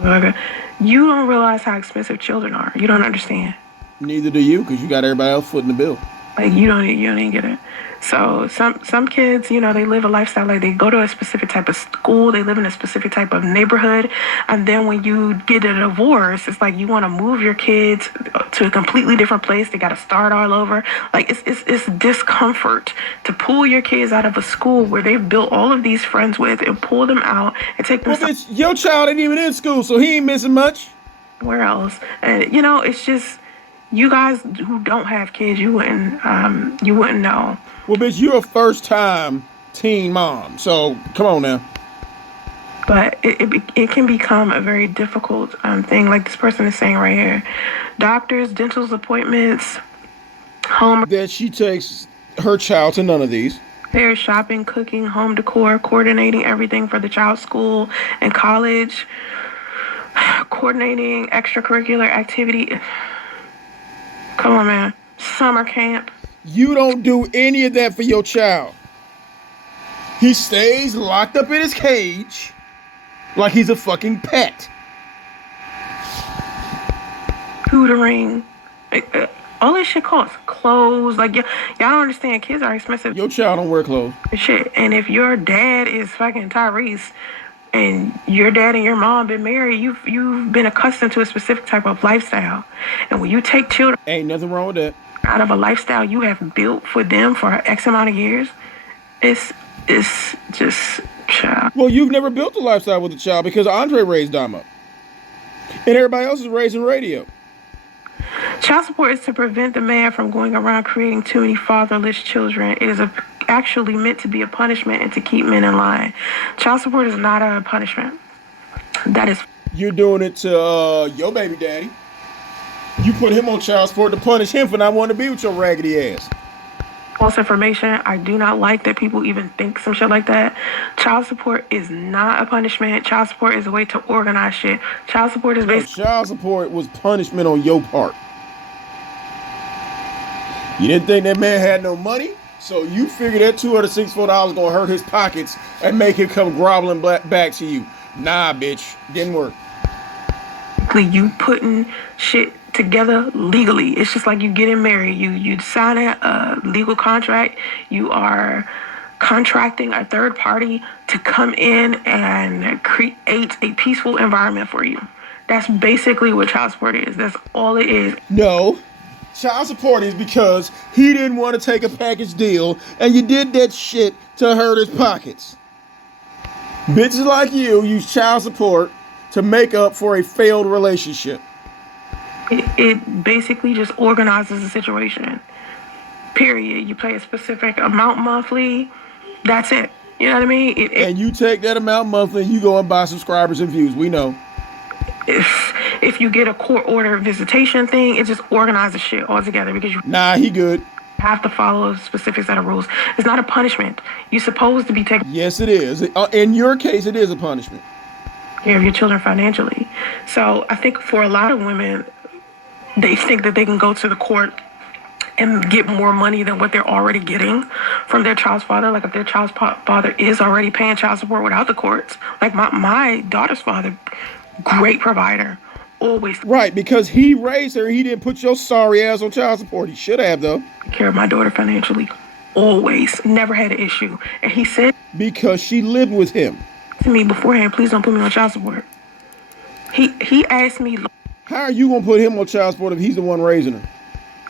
Okay. You don't realize how expensive children are. You don't understand. Neither do you, because you got everybody else footing the bill. Like you don't even get it. So some kids, they live a lifestyle like they go to a specific type of school, they live in a specific type of neighborhood, and then when you get a divorce, it's like you want to move your kids to a completely different place. They got to start all over. Like it's discomfort to pull your kids out of a school where they've built all of these friends with and pull them out and take them. Well, bitch, your child ain't even in school, so he ain't missing much. Where else? And it's just. You guys who don't have kids, you wouldn't know. Well, bitch, you're a first-time teen mom, so come on now. But it can become a very difficult thing, like this person is saying right here. Doctors, dental appointments, home. That she takes her child to none of these. There's shopping, cooking, home decor, coordinating everything for the child's school and college, coordinating extracurricular activity. Come on, man. Summer camp. You don't do any of that for your child. He stays locked up in his cage like he's a fucking pet. Tutoring. All this shit costs. Clothes. Like, y'all don't understand. Kids are expensive. Your child don't wear clothes. Shit. And if your dad is fucking Tyrese, and your dad and your mom been married, you've been accustomed to a specific type of lifestyle. And when you take children ain't nothing wrong with that. Out of a lifestyle you have built for them for X amount of years, it's just child. Well, you've never built a lifestyle with a child because Andre raised them up. And everybody else is raising radio. Child support is to prevent the man from going around creating too many fatherless children. It is actually meant to be a punishment and to keep men in line. Child support is not a punishment. That is. You're doing it to your baby daddy. You put him on child support to punish him for not wanting to be with your raggedy ass. False information. I do not like that people even think some shit like that. Child support is not a punishment. Child support is a way to organize shit. Child support is basically. Child support was punishment on your part. You didn't think that man had no money, so you figured that $264 gonna hurt his pockets and make him come groveling back to you. Nah, bitch, didn't work. You putting shit together legally. It's just like you getting married. You sign a legal contract. You are contracting a third party to come in and create a peaceful environment for you. That's basically what child support is. That's all it is. No. Child support is because he didn't want to take a package deal and you did that shit to hurt his pockets. Bitches like you use child support to make up for a failed relationship. It basically just organizes the situation. Period. You pay a specific amount monthly. That's it. You know what I mean? And you take that amount monthly and you go and buy subscribers and views. We know. If you get a court order visitation thing, it just organizes shit altogether because you. Nah, he good. Have to follow a specific set of rules. It's not a punishment. You're supposed to be taking. Yes, it is. In your case, it is a punishment. Care of your children financially. So I think for a lot of women, they think that they can go to the court and get more money than what they're already getting from their child's father. Like if their child's father is already paying child support without the courts. Like my daughter's father, great provider, always. Right, because he raised her. He didn't put your sorry ass on child support. He should have, though. Take care of my daughter financially. Always. Never had an issue. And he said. Because she lived with him. To me beforehand, please don't put me on child support. He asked me. How are you going to put him on child support if he's the one raising her?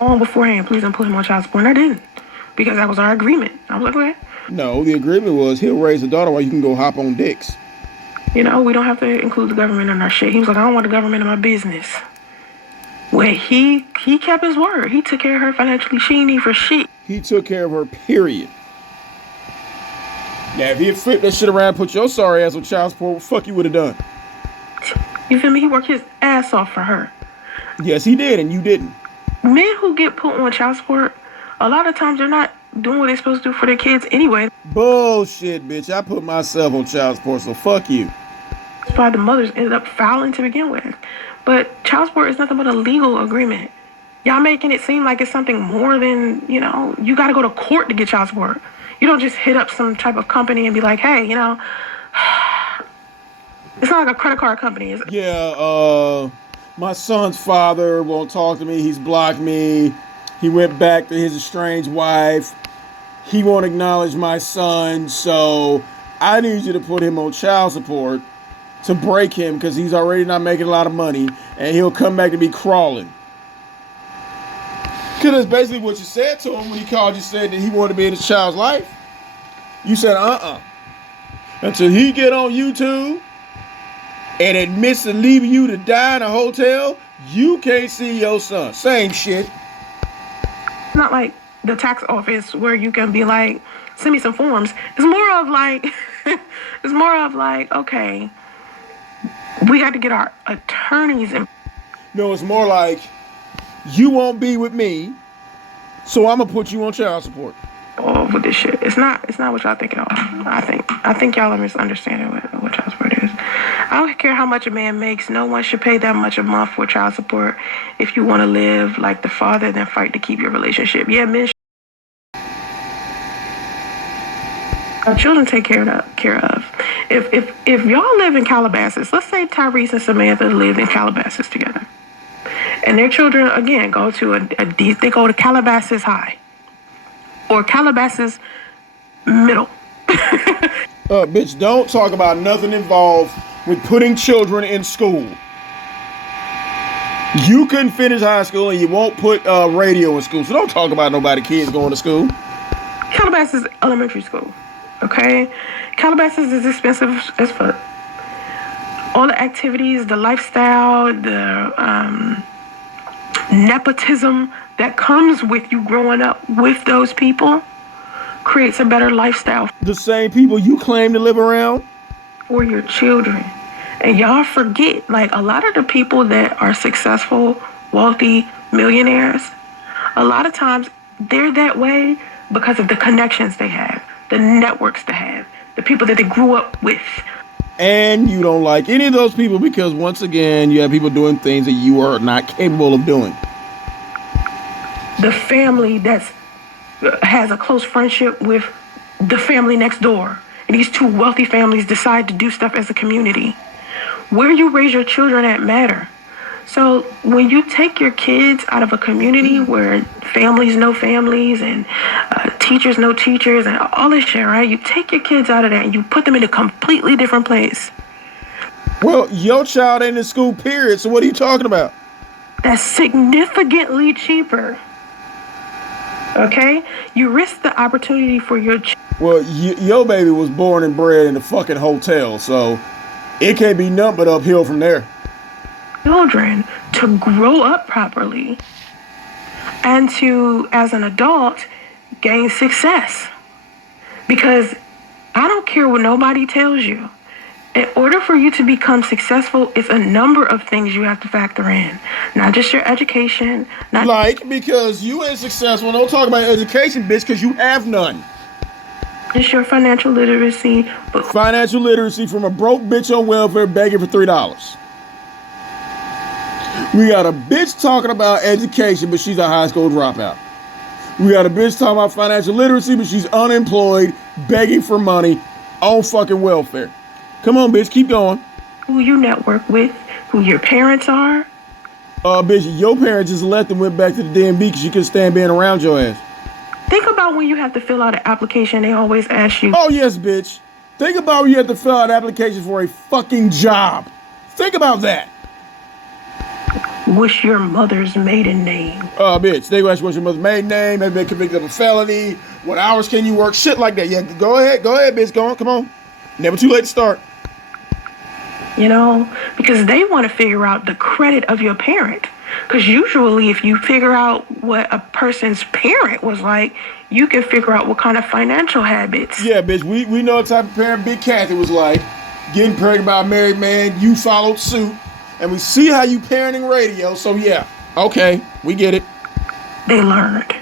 On beforehand, please don't put him on child support. And I didn't. Because that was our agreement. I was like, okay. No, the agreement was he'll raise the daughter while you can go hop on dicks. You know, we don't have to include the government in our shit. He was like, I don't want the government in my business. When he kept his word. He took care of her financially. She ain't need for shit. He took care of her, period. Now, if he had flipped that shit around and put your sorry ass on child support, what the fuck you would have done? You feel me? He worked his ass off for her. Yes, he did, and you didn't. Men who get put on child support, a lot of times they're not doing what they're supposed to do for their kids anyway. Bullshit, bitch. I put myself on child support, so fuck you. That's why the mothers ended up fouling to begin with. But child support is nothing but a legal agreement. Y'all making it seem like it's something more than, you know, you got to go to court to get child support. You don't just hit up some type of company and be like, hey, you know, it's not like a credit card company. Yeah, my son's father won't talk to me. He's blocked me. He went back to his estranged wife. He won't acknowledge my son, so I need you to put him on child support to break him because he's already not making a lot of money, and he'll come back to be crawling. Because that's basically what you said to him when he called you, said that he wanted to be in his child's life. You said, until he get on YouTube and admits to leaving you to die in a hotel, you can't see your son. Same shit. It's not like the tax office where you can be like, send me some forms. It's more of like, okay, we got to get our attorneys in. No, it's more like, you won't be with me, so I'm gonna put you on child support. Oh, with this shit, it's not what y'all think at all. I think y'all are misunderstanding what child support is. I don't care how much a man makes. No one should pay that much a month for child support. If you want to live like the father, then fight to keep your relationship. Yeah, men. Our children take care of. If y'all live in Calabasas, let's say Tyrese and Samantha live in Calabasas together, and their children again go to they go to Calabasas High or Calabasas Middle. Bitch, don't talk about nothing involved with putting children in school. You couldn't finish high school and you won't put radio in school, so don't talk about kids going to school. Calabasas Elementary School. Okay, Calabasas is expensive as fuck. All the activities, the lifestyle, the nepotism that comes with you growing up with those people creates a better lifestyle. The same people you claim to live around? For your children. And y'all forget, like, a lot of the people that are successful, wealthy, millionaires, a lot of times they're that way because of the connections they have, the networks they have, the people that they grew up with. And you don't like any of those people because, once again, you have people doing things that you are not capable of doing. The family has a close friendship with the family next door. And these two wealthy families decide to do stuff as a community. Where you raise your children at matter. So when you take your kids out of a community where families know families and teachers know teachers and all this shit, right? You take your kids out of that and you put them in a completely different place. Well, your child ain't in school, period. So what are you talking about? That's significantly cheaper. Okay? You risk the opportunity for your Well, your baby was born and bred in a fucking hotel, so it can't be nothing but uphill from there. children to grow up properly and to, as an adult, gain success. Because I don't care what nobody tells you. In order for you to become successful, it's a number of things you have to factor in. Not just your education. Like, because you ain't successful. Don't talk about education, bitch, because you have none. Just your financial literacy. But financial literacy from a broke bitch on welfare begging for $3. We got a bitch talking about education, but she's a high school dropout. We got a bitch talking about financial literacy, but she's unemployed, begging for money on fucking welfare. Come on, bitch, keep going. Who you network with, who your parents are. Bitch, your parents just left and went back to the DMV because you couldn't stand being around your ass. Think about when you have to fill out an application, they always ask you. Oh, yes, bitch. Think about when you have to fill out an application for a fucking job. Think about that. What's your mother's maiden name? Bitch, they ask what's your mother's maiden name, have been convicted of a felony, what hours can you work, shit like that. Yeah, go ahead, bitch, go on, come on. Never too late to start. You know, because they want to figure out the credit of your parent. Because usually if you figure out what a person's parent was like, you can figure out what kind of financial habits. Yeah, bitch, we know what type of parent Big Kathy was like. Getting pregnant by a married man, you followed suit. And we see how you parenting radio, so yeah. Okay, we get it. They learned.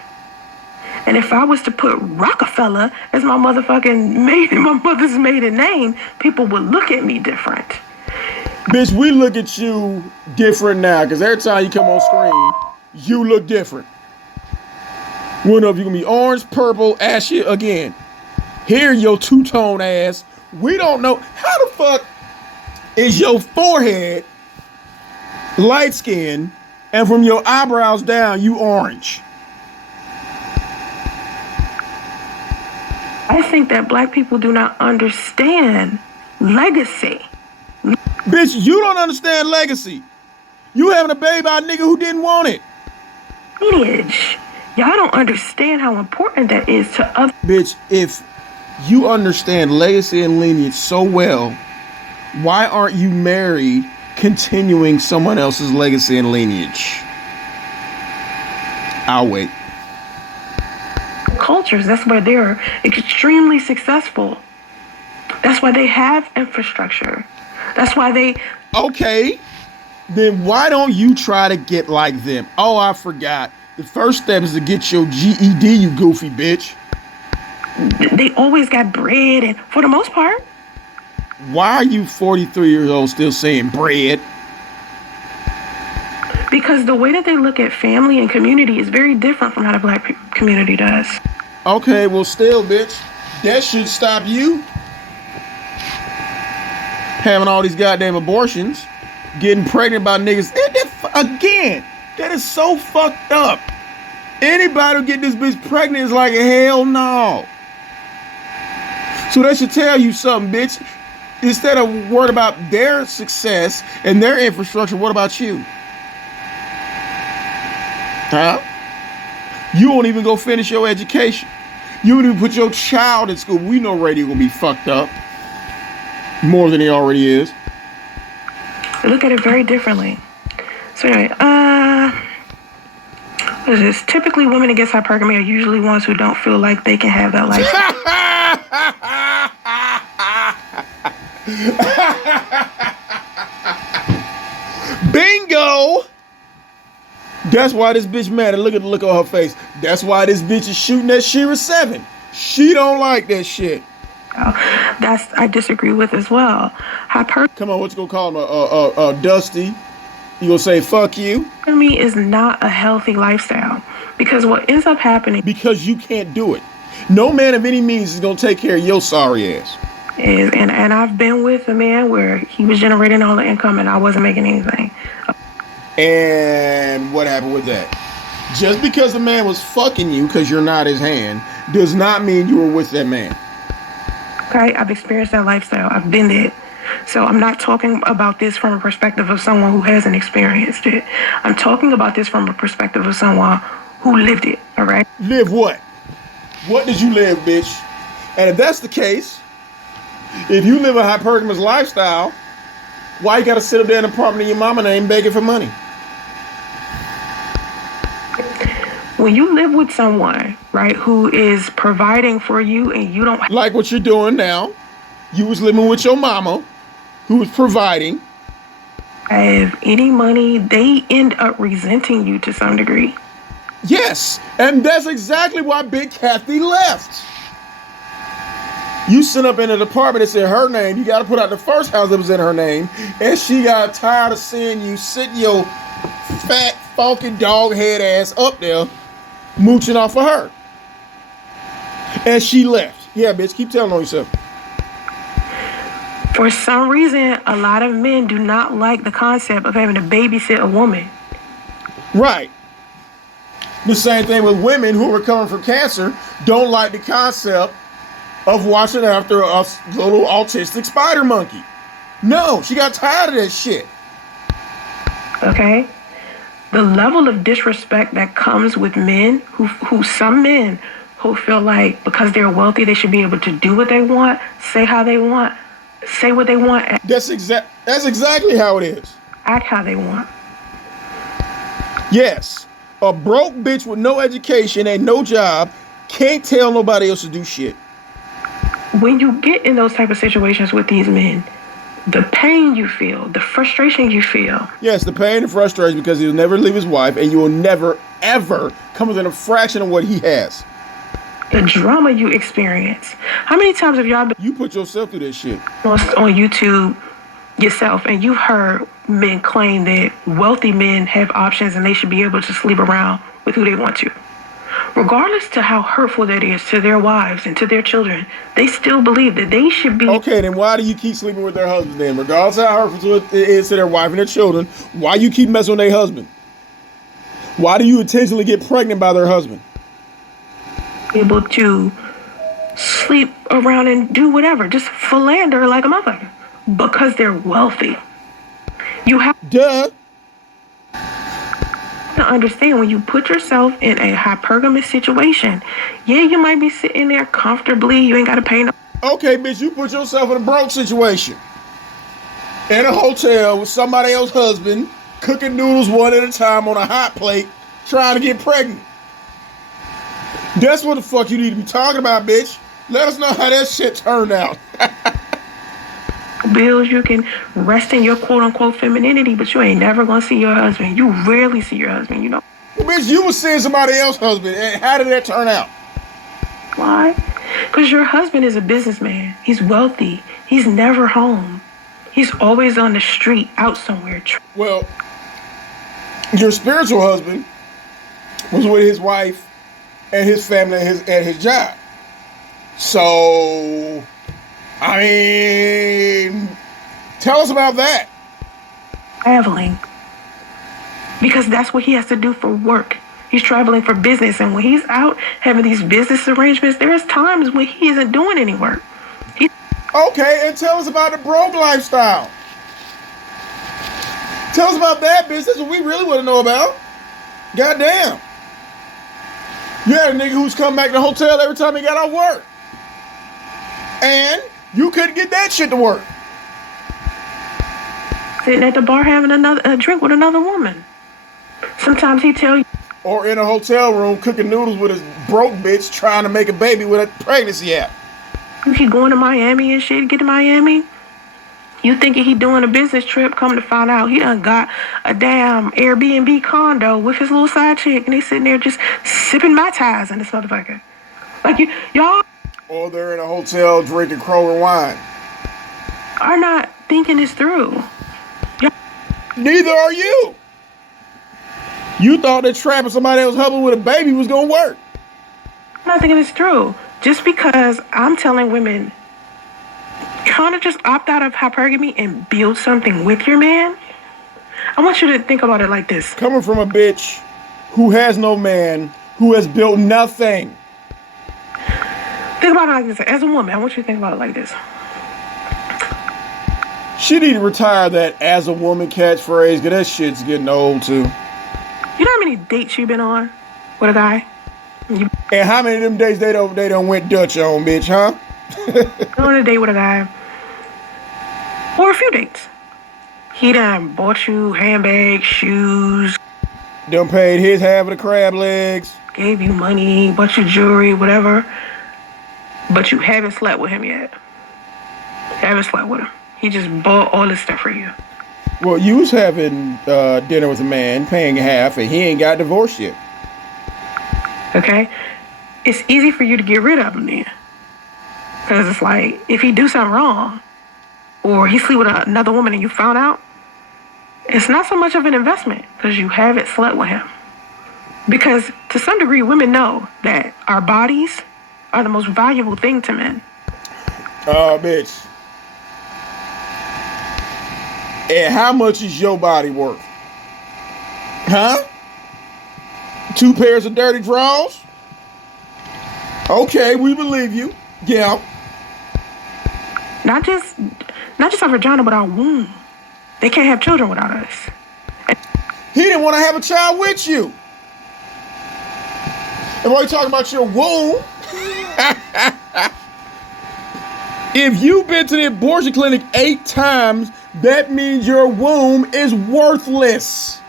And if I was to put Rockefeller as my mother's maiden name, people would look at me different. Bitch, we look at you different now, because every time you come on screen, you look different. We don't know if you're going to be orange, purple, ashy again. Here, your two-tone ass. We don't know. How the fuck is your forehead light skin, and from your eyebrows down, you orange? I think that black people do not understand legacy. Bitch, you don't understand legacy. You having a baby by a nigga who didn't want it. Lineage. Y'all don't understand how important that is to others. Bitch, if you understand legacy and lineage so well, why aren't you married continuing someone else's legacy and lineage? I'll wait. Cultures, that's where they're extremely successful. That's why they have infrastructure. That's why they... Okay, then why don't you try to get like them? Oh, I forgot. The first step is to get your GED, you goofy bitch. They always got bread, and for the most part. Why are you 43 years old still saying bread? Because the way that they look at family and community is very different from how the black community does. Okay, well still, bitch, that should stop you having all these goddamn abortions, getting pregnant by niggas. Again, that is so fucked up. Anybody who get this bitch pregnant is like, hell no. So that should tell you something, bitch. Instead of worried about their success and their infrastructure, what about you? Huh? You won't even go finish your education. You won't even put your child in school. We know radio gonna be fucked up more than he already is. They look at it very differently. So anyway, Because it's typically women that get hypergamy are usually ones who don't feel like they can have that lifestyle. Bingo! That's why this bitch mad. And look at the look on her face. That's why this bitch is shooting that Shira 7. She don't like that shit. That's I disagree with as well. Come on, what you gonna call him? Dusty? You gonna say fuck you? Hypergamy is not a healthy lifestyle because what ends up happening because you can't do it. No man of any means is gonna take care of your sorry ass. And I've been with a man where he was generating all the income and I wasn't making anything. And what happened with that? Just because the man was fucking you because you're not his hand does not mean you were with that man. Okay, I've experienced that lifestyle. I've been there. So I'm not talking about this from a perspective of someone who hasn't experienced it. I'm talking about this from a perspective of someone who lived it, all right? Live what? What did you live, bitch? And if that's the case, if you live a hypergamous lifestyle, why you gotta sit up there in an apartment in your mama name begging for money? When you live with someone, right, who is providing for you and you don't... Like what you're doing now. You was living with your mama who was providing. Have any money, they end up resenting you to some degree. Yes, and that's exactly why Big Kathy left. You sit up in an apartment that said her name. You got to put out the first house that was in her name. And she got tired of seeing you sitting your fat, funky dog head ass up there mooching off of her. And she left. Yeah, bitch, keep telling on yourself. For some reason, a lot of men do not like the concept of having to babysit a woman. Right. The same thing with women who are recovering from cancer don't like the concept of watching after a little autistic spider monkey. No, she got tired of that shit. Okay? The level of disrespect that comes with men, some men who feel like because they're wealthy, they should be able to do what they want, say how they want, say what they want. That's exactly how it is. Act how they want. Yes. A broke bitch with no education and no job can't tell nobody else to do shit. When you get in those type of situations with these men, the pain you feel, the frustration you feel. Yes, the pain and frustration because he'll never leave his wife and you will never, ever come within a fraction of what he has. The drama you experience. How many times have y'all been... You put yourself through this shit. On YouTube yourself and you've heard men claim that wealthy men have options and they should be able to sleep around with who they want to. Regardless to how hurtful that is to their wives and to their children, they still believe that they should be... Okay, then why do you keep sleeping with their husband then? Regardless of how hurtful it is to their wife and their children, why you keep messing with their husband? Why do you intentionally get pregnant by their husband? Able to sleep around and do whatever, just philander like a motherfucker. Because they're wealthy. You have to understand when you put yourself in a hypergamous situation, yeah, you might be sitting there comfortably. You ain't got to pay no. Okay, bitch, you put yourself in a broke situation. In a hotel with somebody else's husband, cooking noodles one at a time on a hot plate, trying to get pregnant. That's what the fuck you need to be talking about, bitch. Let us know how that shit turned out. Bills, you can rest in your quote-unquote femininity, but you ain't never gonna see your husband. You rarely see your husband, you know. Well, bitch, you was seeing somebody else's husband, and how did that turn out? Why? Because your husband is a businessman. He's wealthy. He's never home. He's always on the street, out somewhere. Well, your spiritual husband was with his wife and his family at his job. So, I mean, tell us about that. Traveling. Because that's what he has to do for work. He's traveling for business. And when he's out having these business arrangements, there's times when he isn't doing any work. Okay, and tell us about the broke lifestyle. Tell us about that business. What we really want to know about. Goddamn. You had a nigga who's come back to the hotel every time he got off work. And you couldn't get that shit to work. Sitting at the bar having a drink with another woman. Sometimes he tell you. Or in a hotel room cooking noodles with his broke bitch trying to make a baby with a pregnancy app. If he going to Miami and shit, get to Miami, you thinking he doing a business trip, come to find out he done got a damn Airbnb condo with his little side chick and they sitting there just sipping Mai Tais in this motherfucker. Like y'all. Or they're in a hotel drinking Kroger wine. Are not thinking this through. Neither are you. You thought that trapping somebody else husband with a baby was gonna work. I'm not thinking this through. Just because I'm telling women, kind of just opt out of hypergamy and build something with your man. I want you to think about it like this. Coming from a bitch who has no man, who has built nothing. Think about it like this. As a woman, I want you to think about it like this. She need to retire that as a woman catchphrase, because that shit's getting old too. You know how many dates you've been on with a guy? And how many of them days they don't went Dutch on, bitch, huh? Go on a date with a guy. Or a few dates. He done bought you handbags, shoes. Done paid his half of the crab legs. Gave you money, bought you jewelry, whatever. But you haven't slept with him yet. Haven't slept with him. He just bought all this stuff for you. Well, you was having dinner with a man, paying half, and he ain't got divorced yet. Okay? It's easy for you to get rid of him then. Because it's like, if he do something wrong, or he sleep with another woman and you found out, it's not so much of an investment because you haven't slept with him. Because to some degree, women know that our bodies are the most valuable thing to men. Oh, bitch. And how much is your body worth? Huh? 2 pairs of dirty drawers? Okay, we believe you. Yeah. Not just our vagina, but our womb. They can't have children without us. He didn't want to have a child with you. And while you're talking about your womb, if you've been to the abortion clinic 8 times, that means your womb is worthless.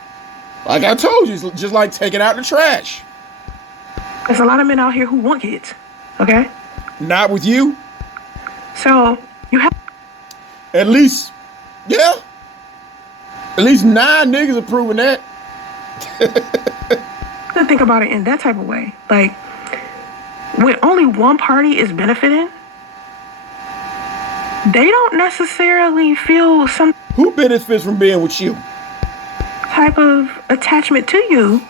Like I told you, it's just like taking out the trash. There's a lot of men out here who want kids, okay? Not with you. So, you have... At least, yeah. At least 9 niggas are proving that. to think about it in that type of way. Like, when only one party is benefiting, they don't necessarily feel some Who benefits from being with you? type of attachment to you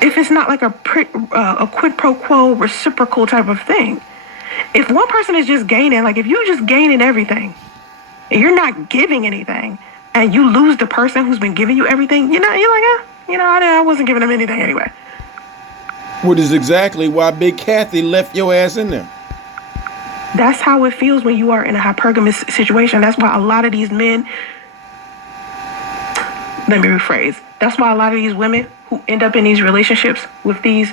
if it's not like a quid pro quo reciprocal type of thing. If one person is just gaining, like if you're just gaining everything and you're not giving anything and you lose the person who's been giving you everything, you're like, I wasn't giving them anything anyway. Which is exactly why Big Kathy left your ass in there. That's how it feels when you are in a hypergamous situation. That's why a lot of these men, let me rephrase. That's why a lot of these women who end up in these relationships with these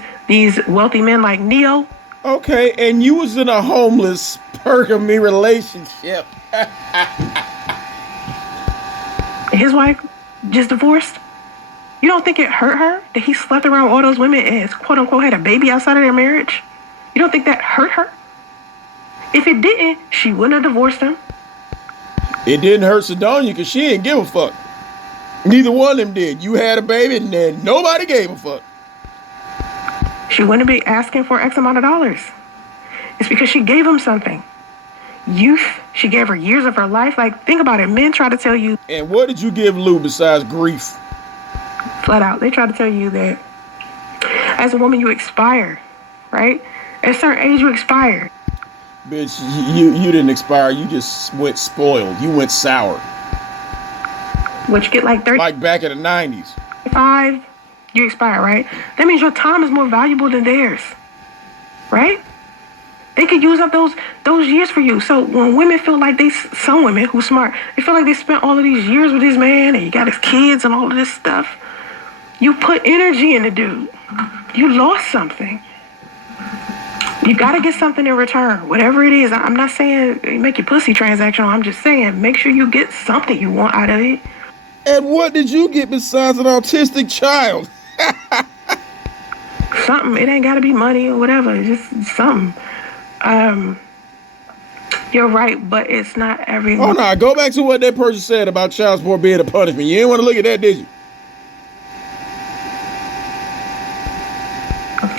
wealthy men like Neo. Okay, and you was in a homeless pergamy relationship. His wife just divorced. You don't think it hurt her that he slept around with all those women and quote unquote had a baby outside of their marriage? You don't think that hurt her? If it didn't, she wouldn't have divorced him. It didn't hurt Sidonia because she didn't give a fuck. Neither one of them did. You had a baby and then nobody gave a fuck. She wouldn't be asking for X amount of dollars. It's because she gave him something. Youth, she gave her years of her life. Like, think about it. Men try to tell you. And what did you give Lou besides grief? Flat out. They try to tell you that as a woman, you expire, right? At a certain age, you expire. Bitch, you didn't expire. You just went spoiled. You went sour. What, you get like 30? Like back in the 90s. 5, you expire, right? That means your time is more valuable than theirs, right? They could use up those years for you. So when women feel like some women who smart, they feel like they spent all of these years with this man and he got his kids and all of this stuff. You put energy in the dude. You lost something. You got to get something in return, whatever it is. I'm not saying make your pussy transactional. I'm just saying make sure you get something you want out of it. And what did you get besides an autistic child? something. It ain't got to be money or whatever. It's just something. You're right, but it's not everyone. Oh, no. Go back to what that person said about child support being a punishment. You didn't want to look at that, did you?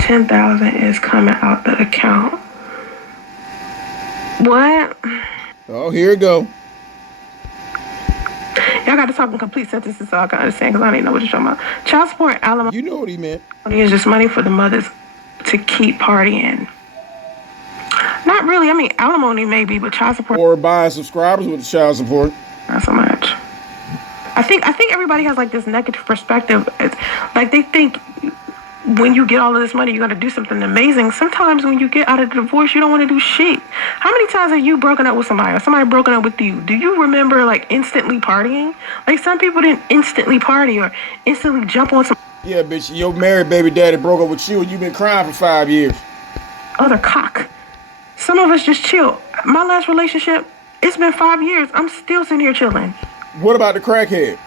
10,000 is coming out the account. What? Oh, here it go. Y'all got to talk in complete sentences so I can understand, because I don't even know what you're talking about. Child support and alimony. You know what he meant. Is just money for the mothers to keep partying. Not really. I mean, alimony maybe, but child support. Or buying subscribers with the child support. Not so much. I think everybody has like this negative perspective. It's like they think when you get all of this money, you're going to do something amazing. Sometimes when you get out of the divorce, you don't want to do shit. How many times have you broken up with somebody or somebody broken up with you? Do you remember like instantly partying? Like some people didn't instantly party or instantly jump on some Yeah, bitch, your married baby daddy broke up with you and you've been crying for 5 years. other cock. Some of us just chill. My last relationship, it's been 5 years. I'm still sitting here chilling. What about the crackhead?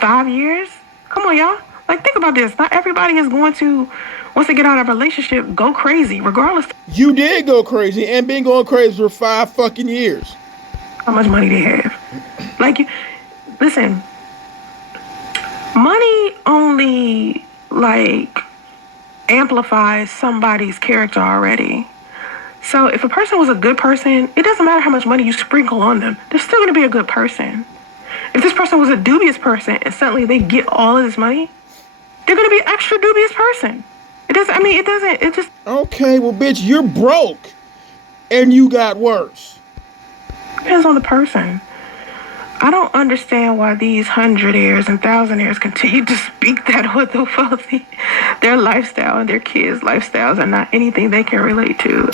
5 years? Come on, y'all. Like, think about this. Not everybody is going to, once they get out of a relationship, go crazy, regardless You did go crazy and been going crazy for 5 fucking years. how much money they have. Like, listen, money only, like, amplifies somebody's character already. So if a person was a good person, it doesn't matter how much money you sprinkle on them. They're still going to be a good person. If this person was a dubious person and suddenly they get all of this money, they're going to be an extra dubious person. It just... Okay, well, bitch, you're broke and you got worse. depends on the person. I don't understand why these hundredaires and thousandaires continue to speak that with the wealthy. Their lifestyle and their kids' lifestyles are not anything they can relate to.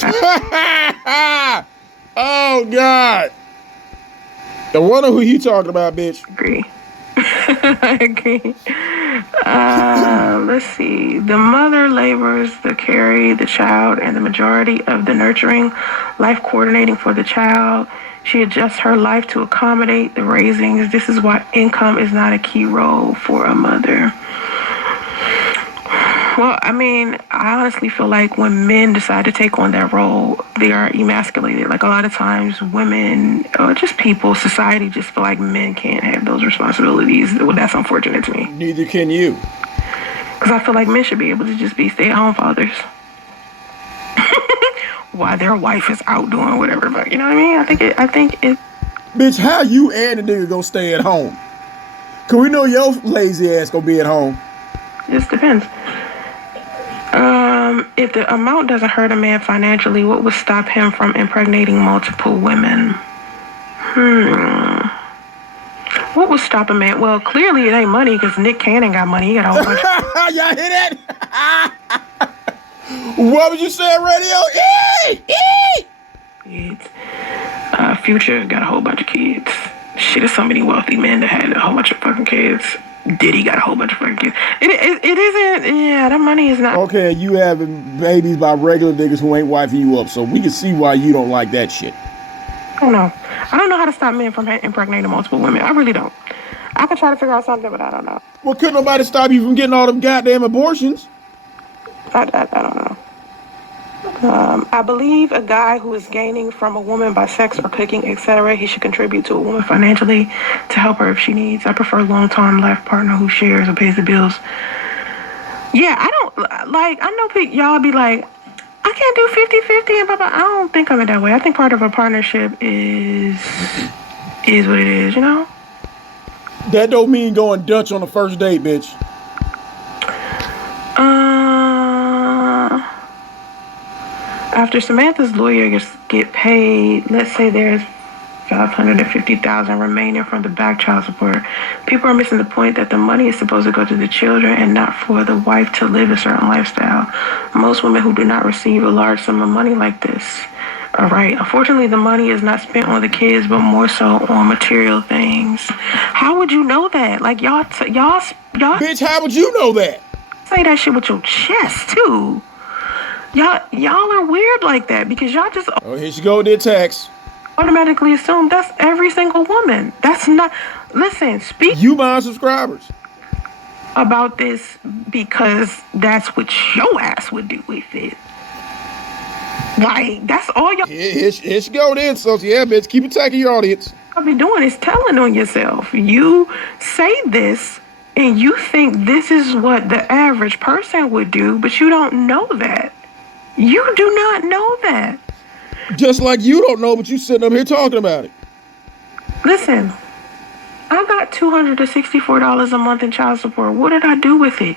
Oh, God. I wonder who you talking about, bitch. Agree. I agree. Let's see. The mother labors to carry the child and the majority of the nurturing, life coordinating for the child. She adjusts her life to accommodate the raisings. This is why income is not a key role for a mother. Well, I mean, I honestly feel like when men decide to take on that role, they are emasculated. Like a lot of times women, or just people, society just feel like men can't have those responsibilities. Well, that's unfortunate to me. Neither can you. Because I feel like men should be able to just be stay-at-home fathers. While their wife is out doing whatever, but you know what I mean? I think it. Bitch, how you and the nigga gonna stay at home? Cause we know your lazy ass gonna be at home. Just depends. If the amount doesn't hurt a man financially, what would stop him from impregnating multiple women? What would stop a man? Well, clearly it ain't money because Nick Cannon got money. He got a whole bunch. Y'all hear that? What was you saying, radio? Kids. Future got a whole bunch of kids. Shit, there's so many wealthy men that had a whole bunch of fucking kids. Diddy got a whole bunch of fucking kids. It isn't, yeah, that money is not. Okay, you having babies by regular niggas who ain't wifing you up, so we can see why you don't like that shit. I don't know. I don't know how to stop men from impregnating multiple women. I really don't. I could try to figure out something, but I don't know. Well, couldn't nobody stop you from getting all them goddamn abortions? I don't know. I believe a guy who is gaining from a woman by sex or cooking, etc., he should contribute to a woman financially to help her if she needs. I prefer a long-term life partner who shares or pays the bills. Yeah, I don't, like, I know y'all be like, I can't do 50-50 and blah, blah. I don't think of it that way. I think part of a partnership is what it is, you know? That don't mean going Dutch on the first date, bitch. After Samantha's lawyers get paid, let's say there's $550,000 remaining from the back child support. People are missing the point that the money is supposed to go to the children and not for the wife to live a certain lifestyle. Most women who do not receive a large sum of money like this are right. Unfortunately, the money is not spent on the kids, but more so on material things. How would you know that? Like y'all. Bitch, how would you know that? Say that shit with your chest too. Y'all are weird like that because y'all just Oh, here she go with the text. automatically assume that's every single woman. That's not. Listen, speak. You buying subscribers. about this because that's what your ass would do with it. Like, that's all y'all Here she go then, so yeah, bitch, keep attacking your audience. be doing is telling on yourself. You say this and you think this is what the average person would do, but you don't know that. You do not know that. Just like you don't know, but you sitting up here talking about it. Listen, I got $264 a month in child support. What did I do with it?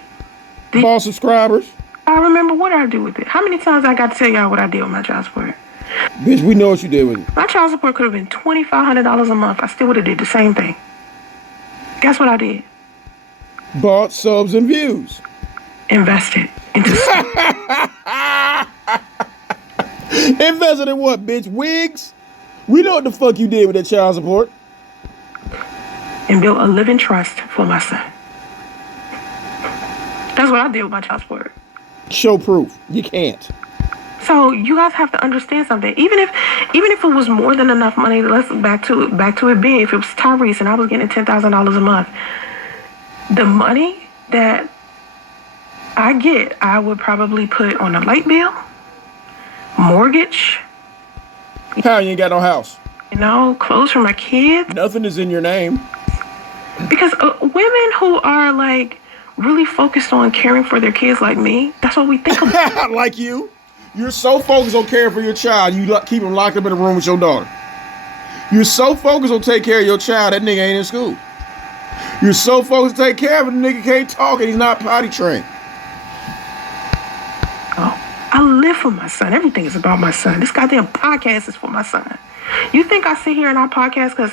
Ball subscribers. I remember what I do with it. How many times I got to tell y'all what I did with my child support? Bitch, we know what you did with it. My child support could have been $2,500 a month. I still would have did the same thing. Guess what I did? Bought subs and views. Invested into Invested in what, bitch? Wigs? We know what the fuck you did with that child support. and built a living trust for my son. That's what I did with my child support. Show proof. You can't. So you guys have to understand something. Even if it was more than enough money, let's back to it being, if it was Tyrese and I was getting $10,000 a month, the money that I get, I would probably put on a light bill, mortgage, How you ain't got no house? clothes for my kids. Nothing is in your name. Because women who are like really focused on caring for their kids like me, that's what we think about. Like you. You're so focused on caring for your child, you keep him locked up in a room with your daughter. You're so focused on taking care of your child, that nigga ain't in school. You're so focused to take care of him, the nigga can't talk and he's not potty trained. I live for my son. Everything is about my son. This goddamn podcast is for my son. You think I sit here in our podcast because,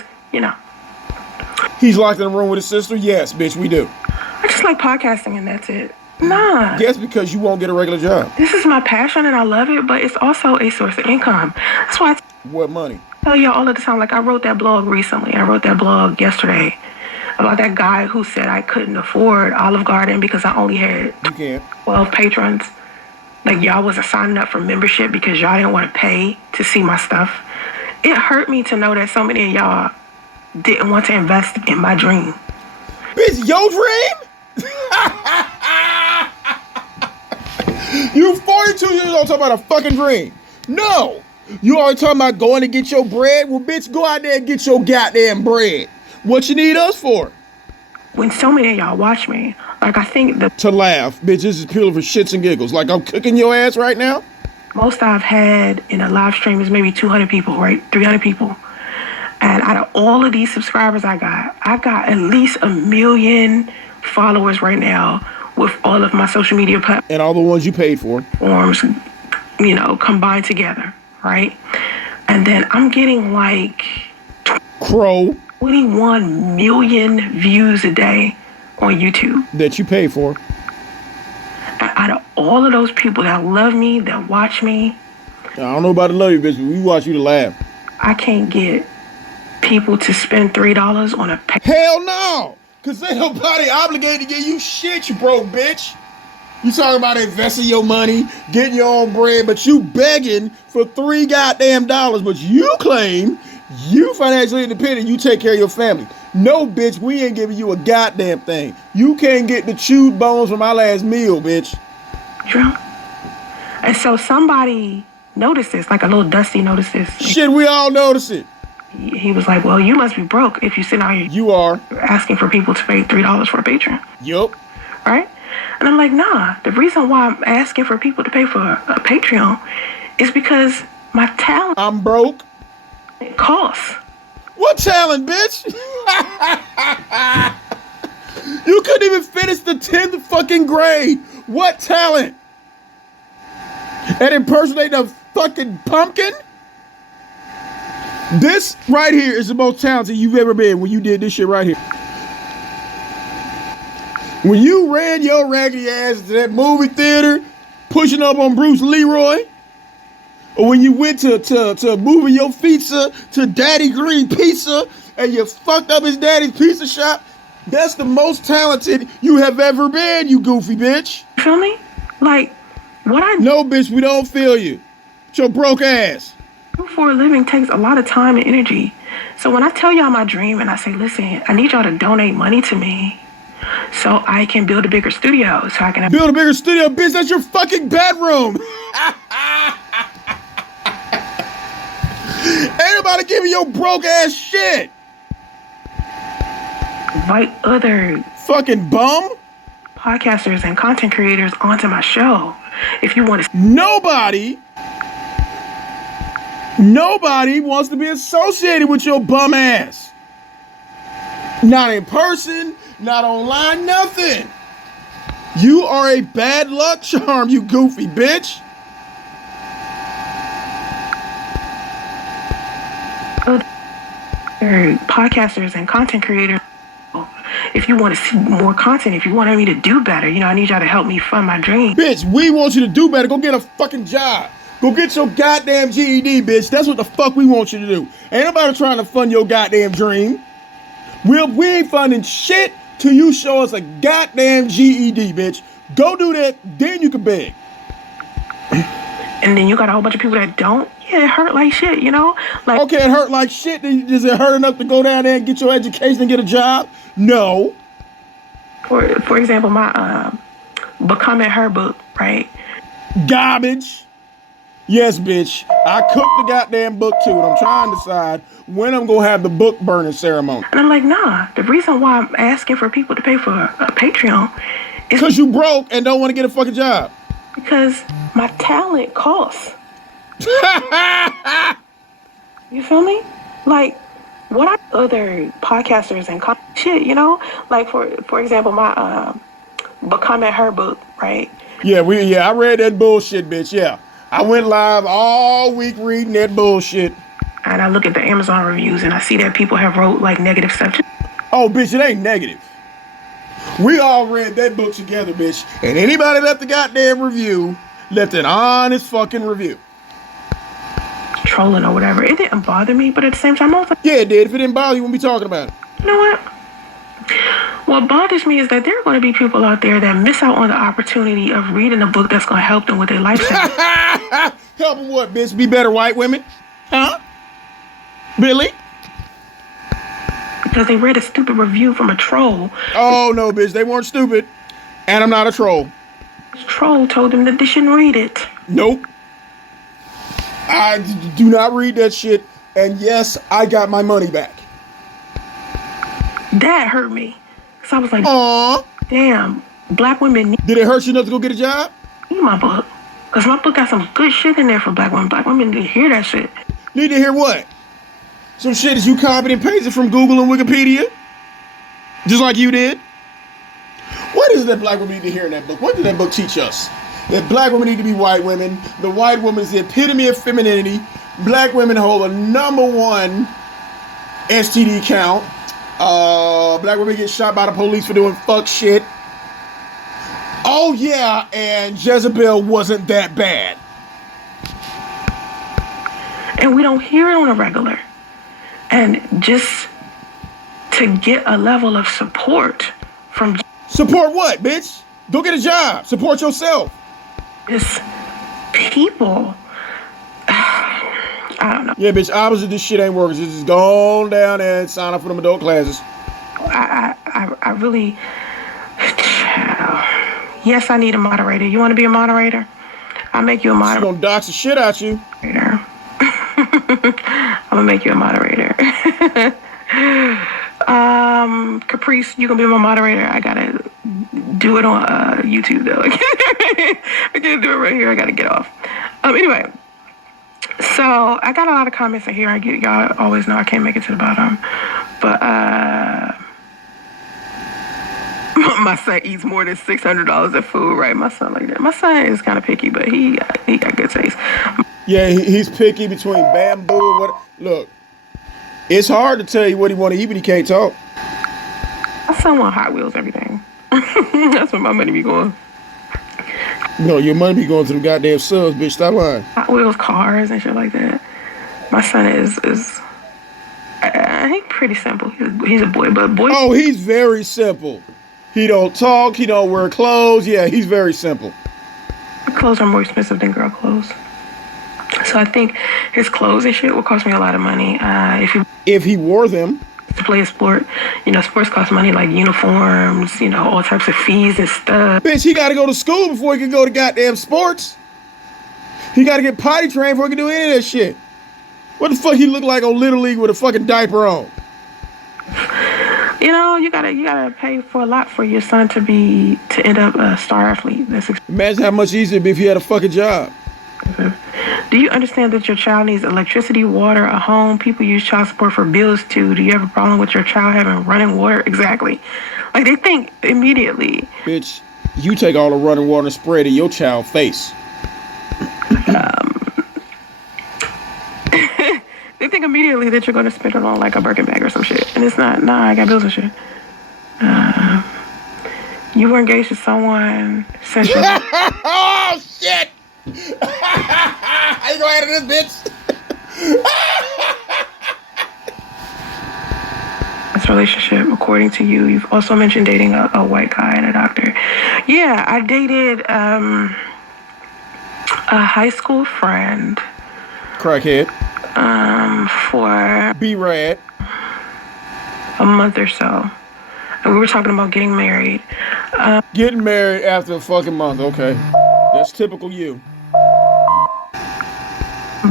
He's locked in a room with his sister? Yes, bitch, we do. I just like podcasting and that's it. Nah. Yes, because you won't get a regular job. This is my passion and I love it, but it's also a source of income. That's why I What money? tell y'all all of the time, like I wrote that blog recently. I wrote that blog yesterday about that guy who said I couldn't afford Olive Garden because I only had You can't. 12 patrons. Like y'all wasn't signing up for membership because y'all didn't want to pay to see my stuff. It hurt me to know that so many of y'all didn't want to invest in my dream. Bitch, your dream? You 42 years old talking about a fucking dream. No. You always talking about going to get your bread? Well, bitch, go out there and get your goddamn bread. What you need us for? When so many of y'all watch me, like I think the To laugh. Bitch, this is purely for shits and giggles. Like I'm cooking your ass right now? most I've had in a live stream is maybe 200 people, right? 300 people. And out of all of these subscribers I got at least 1 million followers right now with all of my social media And all the ones you paid for. platforms, combined together, right? And then I'm getting like Crow 21 million views a day on YouTube. that you paid for. And out of all of those people that love me, that watch me, I don't know about to love you, bitch, but we watch you to laugh. I can't get people to spend $3 on a Hell no! Cause ain't nobody obligated to give you shit, you broke bitch. You talking about investing your money, getting your own bread, but you begging for $3 goddamn, but you claim you financially independent, you take care of your family. No, bitch, we ain't giving you a goddamn thing. You can't get the chewed bones from my last meal, bitch. True. And so somebody noticed this, like a little Dusty noticed this. Shit, we all notice it. He was like, well, you must be broke if you sit out here You are. asking for people to pay $3 for a patron, Yup. right? And I'm like, nah, the reason why I'm asking for people to pay for a Patreon is because my talent I'm broke. costs. What talent, bitch? You couldn't even finish the 10th fucking grade. What talent? And impersonate a fucking pumpkin? This right here is the most talented you've ever been when you did this shit right here. When you ran your raggedy ass to that movie theater, pushing up on Bruce Leroy, or when you went to moving your pizza to Daddy Green Pizza and you fucked up his daddy's pizza shop, that's the most talented you have ever been, you goofy bitch. You feel me? Like, what I No, bitch, we don't feel you. It's your broke ass. do for a living takes a lot of time and energy. So when I tell y'all my dream and I say, listen, I need y'all to donate money to me, so I can build a bigger studio, so I can Build a bigger studio, bitch. That's your fucking bedroom. Ain't nobody giving your broke ass shit. invite other Fucking bum. podcasters and content creators onto my show. If you want to, Nobody wants to be associated with your bum ass. Not in person, not online, nothing. You are a bad luck charm, you goofy bitch. podcasters and content creators, if you want to see more content, if you want me to do better, I need y'all to help me fund my dream. Bitch, we want you to do better. Go get a fucking job. Go get your goddamn GED, bitch. That's what the fuck we want you to do. Ain't nobody trying to fund your goddamn dream. We ain't funding shit till you show us a goddamn GED, bitch. Go do that, then you can beg. And then you got a whole bunch of people that don't. Yeah, it hurt like shit, Like, Okay, it hurt like shit. Does it hurt enough to go down there and get your education and get a job? No. for example, my Becoming Her book, right? Garbage. Yes, bitch. I cooked the goddamn book too, and I'm trying to decide when I'm gonna have the book burning ceremony. And I'm like, nah. The reason why I'm asking for people to pay for a Patreon is Because you broke and don't want to get a fucking job. because my talent costs. You feel me? Like, what are other podcasters and shit, Like, for example, my Becoming Her book, right? Yeah, I read that bullshit, bitch. Yeah. I went live all week reading that bullshit. And I look at the Amazon reviews and I see that people have wrote like negative stuff. Oh, bitch, it ain't negative. We all read that book together, bitch. And anybody left the goddamn review left an honest fucking review. Trolling or whatever. It didn't bother me, but at the same time, I was like, Yeah, it did. If it didn't bother you, we wouldn't be talking about it. you know what? What bothers me is that there are going to be people out there that miss out on the opportunity of reading a book that's going to help them with their lifestyle. Help them what, bitch? Be better white women? Huh? Billy? Because they read a stupid review from a troll. Oh, no, bitch. They weren't stupid. And I'm not a troll. This troll told them that they shouldn't read it. Nope. I do not read that shit. And yes, I got my money back. That hurt me. So I was like, Aww. damn, black women Did it hurt you enough to go get a job? need my book. Because my book got some good shit in there for black women. Black women need to hear that shit. Need to hear what? Some shit that you copied and pasted from Google and Wikipedia? Just like you did? What is it that black women need to hear in that book? What did that book teach us? That black women need to be white women. The white woman is the epitome of femininity. Black women hold a #1 STD count. Black women get shot by the police for doing fuck shit. Oh yeah, and Jezebel wasn't that bad. And we don't hear it on a regular. And just to get a level of support from Support what, bitch? Go get a job. Support yourself. just people, I don't know. Yeah, bitch, opposite this shit ain't working. Just go on down there and sign up for them adult classes. I really, yes, I need a moderator. You want to be a moderator? I'll make you a She's moderator. gonna dox the shit out you. I'm gonna make you a moderator. Caprice, you gonna be my moderator. I gotta do it on YouTube though. I can't do it right here. I gotta get off. Anyway, so I got a lot of comments in here. Y'all always know I can't make it to the bottom, but my son eats more than $600 of food. Right, my son like that. My son is kind of picky, but he got good taste. Yeah, he's picky between bamboo and what. Look, it's hard to tell you what he want to eat, but he can't talk. My son want Hot Wheels everything. That's where my money be going. No, your money be going to the goddamn subs, bitch. Stop lying. Hot Wheels, cars, and shit like that. My son is I think pretty simple. He's a boy, but boy. Oh, he's very simple. He don't talk. He don't wear clothes. Yeah, he's very simple. Clothes are more expensive than girl clothes. So I think his clothes and shit will cost me a lot of money. If he wore them. to play a sport. You know, sports cost money, like uniforms, you know, all types of fees and stuff. Bitch, he got to go to school before he can go to goddamn sports. He got to get potty trained before he can do any of that shit. What the fuck he look like on Little League with a fucking diaper on? You know, you gotta pay for a lot for your son to end up a star athlete. Imagine how much easier it'd be if he had a fucking job. Do you understand that your child needs electricity, water, a home? People use child support for bills too. Do you have a problem with your child having running water? Exactly. Like, they think immediately. Bitch, you take all the running water and spread it in your child's face. They think immediately that you're going to spend it on like a Birkin bag or some shit. And it's not. Nah, I got bills and shit. You were engaged to someone since you're... Oh, shit! How you gonna handle this, bitch? This relationship, according to you, you've also mentioned dating a white guy and a doctor. Yeah, I dated a high school friend. Crackhead. For B-Rad. a month or so. And we were talking about getting married. Getting married after a fucking month, okay. That's typical you.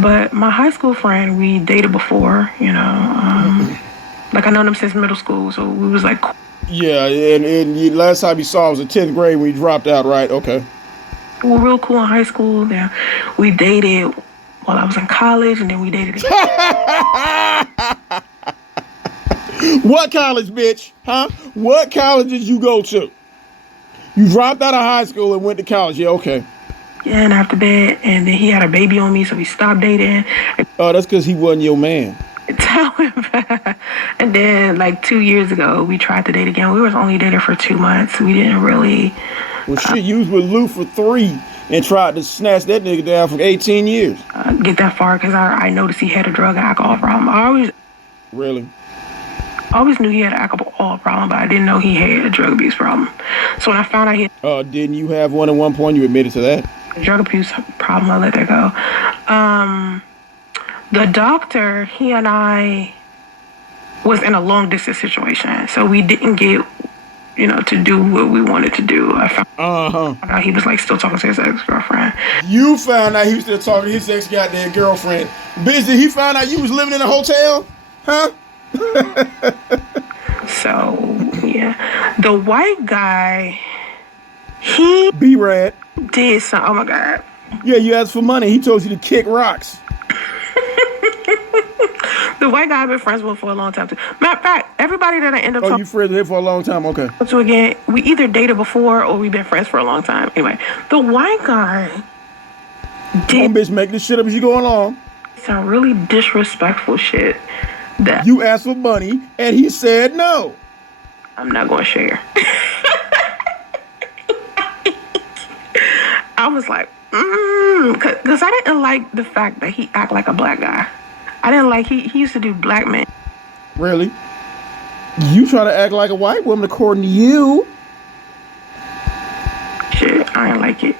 But my high school friend, we dated before, you know. Like, I known him since middle school, so we was like... Yeah, and last time you saw him was in 10th grade when he dropped out, right? Okay. We were real cool in high school. Then we dated while I was in college, and then we dated again. What college, bitch? Huh? What college did you go to? You dropped out of high school and went to college. Yeah, okay. Yeah, and after that, and then he had a baby on me, so we stopped dating. Oh, that's because he wasn't your man. Tell him. And then, like 2 years ago, we tried to date again. We was only dating for 2 months. We didn't really... Well, shit, you was with Lou for 3 and tried to snatch that nigga down for 18 years. Get that far, because I noticed he had a drug and alcohol problem. I always knew he had an alcohol problem, but I didn't know he had a drug abuse problem. So when I found out he had didn't you have one at one point? You admitted to that? a drug abuse problem, I let that go. The doctor, he and I was in a long distance situation, so we didn't get, you know, to do what we wanted to do. I found out he was like still talking to his ex-girlfriend. You found out he was still talking to his ex-goddamn girlfriend. Bitch, did he find out you was living in a hotel? Huh? So, yeah. The white guy, he B-Rad. did something. Oh my God. Yeah, you asked for money. He told you to kick rocks. The white guy I've been friends with for a long time too. Matter of fact, everybody that I end up Oh, you friends with him for a long time? Okay. to again, we either dated before or we've been friends for a long time. Anyway, the white guy Don't bitch make this shit up as you go along. some really disrespectful shit that You asked for money and he said no. I'm not going to share. I was like, because I didn't like the fact that he act like a black guy. I didn't like, he used to do black men. Really? You try to act like a white woman according to you. Shit, I didn't like it.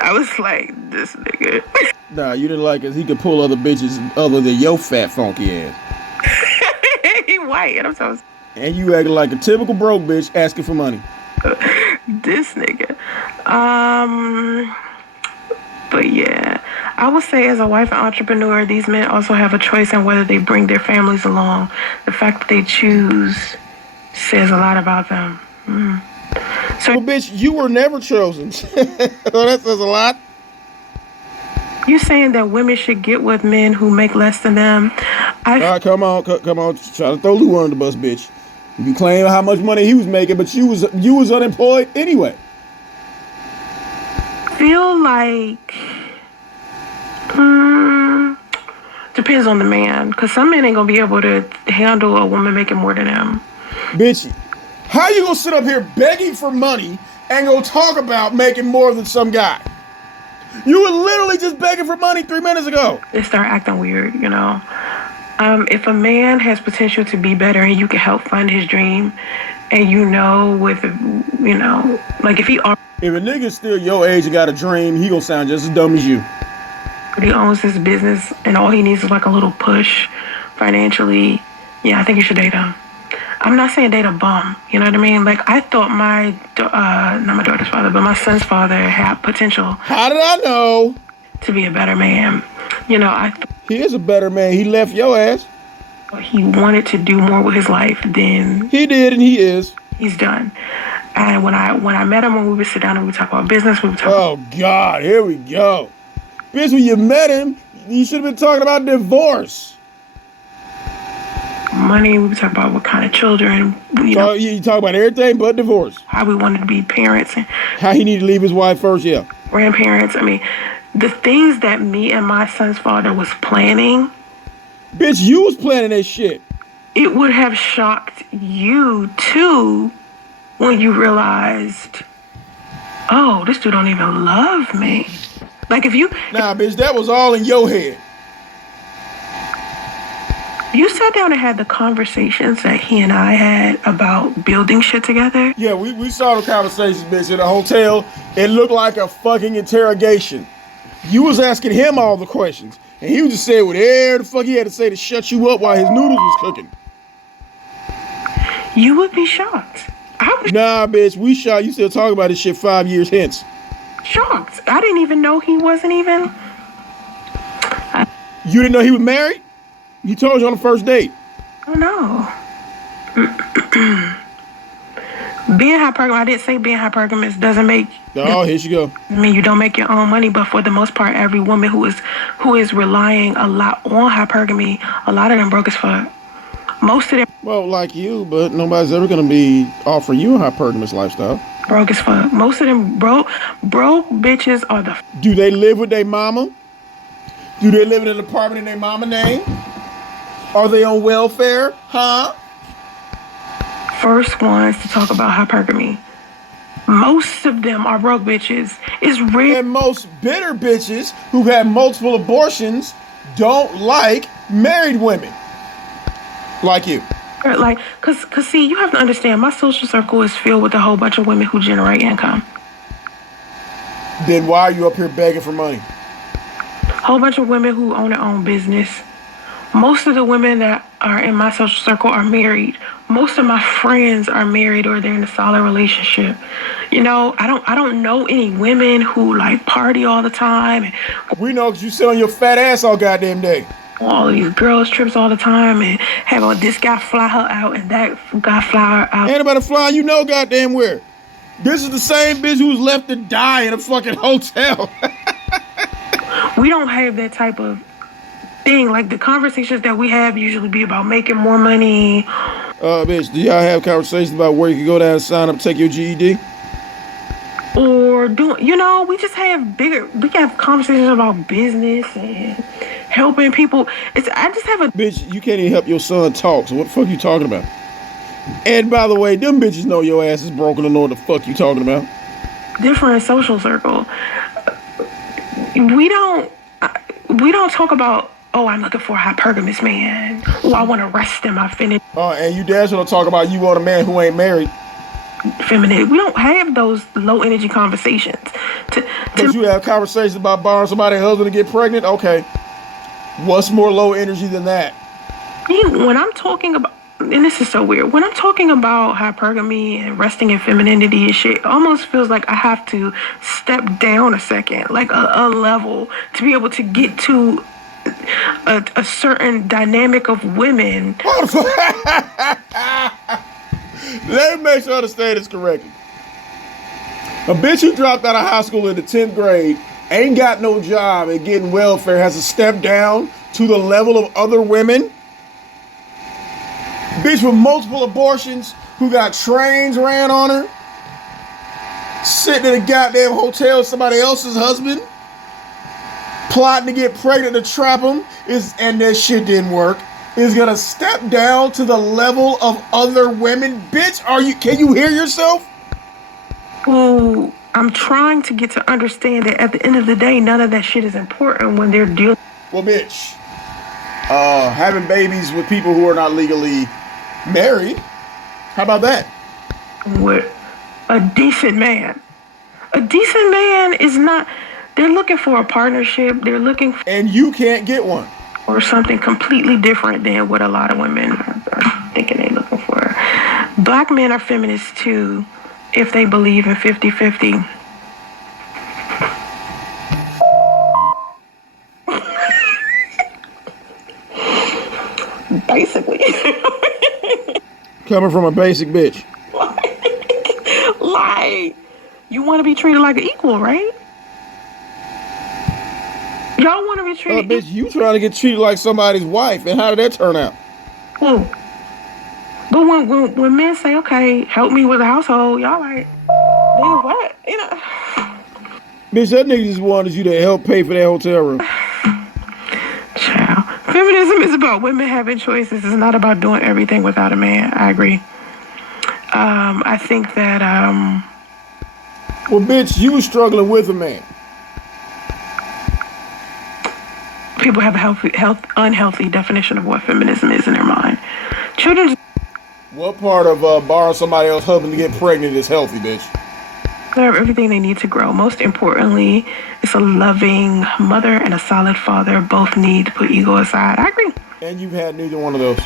I was like, this nigga. Nah, you didn't like it. He could pull other bitches other than your fat funky ass. He white, and I'm so... And you acting like a typical broke bitch asking for money. This nigga. But yeah, I would say as a wife and entrepreneur, these men also have a choice in whether they bring their families along. The fact that they choose says a lot about them. So, Well, bitch, you were never chosen. Well, that says a lot. you saying that women should get with men who make less than them? All right, come on. Try to throw Lou under the bus, bitch. You claim how much money he was making, but you was unemployed anyway. Feel like depends on the man, because some men ain't gonna be able to handle a woman making more than them. Bitch, how you gonna sit up here begging for money and go talk about making more than some guy? You were literally just begging for money 3 minutes ago. They start acting weird, you know. If a man has potential to be better and you can help fund his dream, and like if he If a nigga's still your age and got a dream, he gonna sound just as dumb as you. already owns his business and all he needs is like a little push financially, yeah, I think you should date him. I'm not saying date a bum. You know what I mean? Like, I thought not my daughter's father, but my son's father had potential. How did I know? To be a better man. You know, He is a better man. He left your ass. He wanted to do more with his life than he did, and he is. He's done. And when I met him, when we would sit down and we would talk about business, we would talk. Oh God, here we go. Bitch, when you met him, you should have been talking about divorce. Money. We would talk about what kind of children. You talk about everything but divorce. How we wanted to be parents and how he needed to leave his wife first. Yeah. Grandparents. I mean, the things that me and my son's father was planning. Bitch, you was planning that shit. It would have shocked you too when you realized, oh, this dude don't even love me. Like if you... Nah, bitch, that was all in your head. You sat down and had the conversations that he and I had about building shit together. Yeah, we saw the conversations, bitch, in a hotel. It looked like a fucking interrogation. You was asking him all the questions. And he was just saying whatever the fuck he had to say to shut you up while his noodles was cooking. You would be shocked. Nah, bitch, we shot. You still talking about this shit 5 years hence. Shocked. I didn't even know he wasn't even... You didn't know he was married? He told you on the first date. Oh, no. Being hypergamous, I didn't say being hypergamous doesn't make... Oh, here she go. I mean, you don't make your own money, but for the most part, every woman who is relying a lot on hypergamy, a lot of them broke as fuck. Most of them... Well, like you, but nobody's ever going to be offering you a hypergamous lifestyle. Broke as fuck. Most of them broke bitches are the... Do they live with their mama? Do they live in an apartment in their mama name? Are they on welfare? Huh? First ones to talk about hypergamy. Most of them are broke bitches. It's rare. And most bitter bitches who have multiple abortions don't like married women. Like you. Like, cause see, you have to understand, my social circle is filled with a whole bunch of women who generate income. Then why are you up here begging for money? Whole bunch of women who own their own business. Most of the women that are in my social circle are married. Most of my friends are married or they're in a solid relationship. You know, I don't know any women who like party all the time. And we know because you sit on your fat ass all goddamn day. All of these girls trips all the time and have this guy fly her out and that guy fly her out. Ain't nobody flying you know goddamn where. This is the same bitch who was left to die in a fucking hotel. We don't have that type of thing. Like the conversations that we have usually be about making more money. Bitch, do y'all have conversations about where you can go down and sign up, take your GED? Or we just have we have conversations about business and helping people. I just have a... Bitch, you can't even help your son talk, so what the fuck you talking about? And by the way, them bitches know your ass is broken and know what the fuck you talking about. Different social circle. We don't talk about, oh, I'm looking for a hypergamous man. Oh, I want to rest in my femininity. And you dash don't talk about you want a man who ain't married. Femininity. We don't have those low energy conversations. But you have conversations about borrowing somebody's husband to get pregnant? Okay. What's more low energy than that? When I'm talking about, and this is so weird, when I'm talking about hypergamy and resting in femininity and shit, it almost feels like I have to step down a second, like a level, to be able to get to a certain dynamic of women. Let me make sure I understand this correctly. A bitch who dropped out of high school in the 10th grade, ain't got no job and getting welfare, has to step down to the level of other women. Bitch with multiple abortions who got trains ran on her, sitting in a goddamn hotel with somebody else's husband, plotting to get pregnant to trap him, and that shit didn't work, is gonna step down to the level of other women. Bitch, can you hear yourself? Well, I'm trying to get to understand that at the end of the day, none of that shit is important when they're dealing. Well, bitch, having babies with people who are not legally married, how about that? With a decent man. A decent man is not, they're looking for a partnership, they're looking for... And you can't get one. Or something completely different than what a lot of women are thinking they're looking for. Black men are feminists too if they believe in 50-50. Basically. Coming from a basic bitch. Like, you want to be treated like an equal, right? Y'all want to be treated bitch, you trying to get treated like somebody's wife, and how did that turn out? equal. But when men say, okay, help me with the household, y'all like, nigga, what? You know. Bitch, that nigga just wanted you to help pay for that hotel room. Child. Feminism is about women having choices. It's not about doing everything without a man. I agree. I think that, Well, bitch, you was struggling with a man. people have a unhealthy definition of what feminism is in their mind. Children. What part of borrowing somebody else's husband to get pregnant is healthy, bitch? They have everything they need to grow. Most importantly, it's a loving mother and a solid father. Both need to put ego aside. I agree. And you've had neither one of those.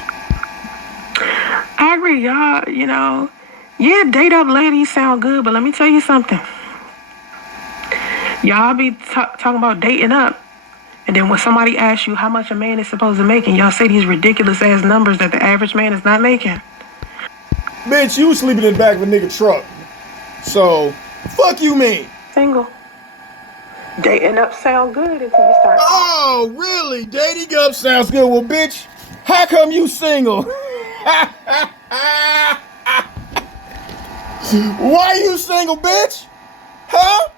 I agree, y'all. You know, yeah, date up ladies sound good, but let me tell you something. Y'all be talking about dating up, and then when somebody asks you how much a man is supposed to make, and y'all say these ridiculous ass numbers that the average man is not making. Bitch, you was sleeping in the back of a nigga truck. So, fuck you mean? Single. Dating up sound good until you start. Oh, really? Dating up sounds good. Well, bitch, how come you single? Why you single, bitch? Huh?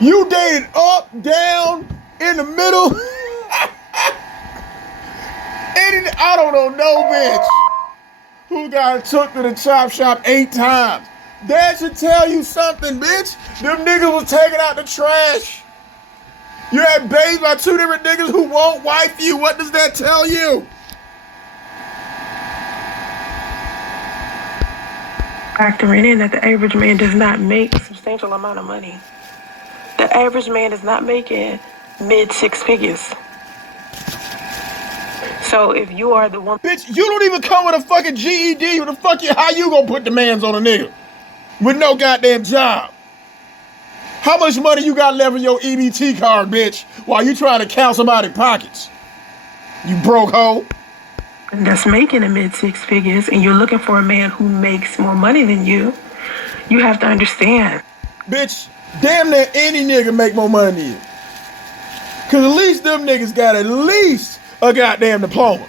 You dated up, down, in the middle? I don't know, bitch. Who got took to the chop shop 8 times? That should tell you something, bitch. Them niggas was taking out the trash. You had babies by 2 different niggas who won't wife you. What does that tell you? Factoring in that the average man does not make a substantial amount of money. The average man is not making mid-6 figures. So if you are the one, Bitch, you don't even come with a fucking GED. What the fuck how you gonna put demands on a nigga with no goddamn job? How much money you got left in your EBT card, bitch, while you trying to count somebody's pockets? You broke hoe. that's making a mid-6 figures, and you're looking for a man who makes more money than you have to understand. Bitch, damn near any nigga make more money than you. Cause at least them niggas got at least a goddamn diploma.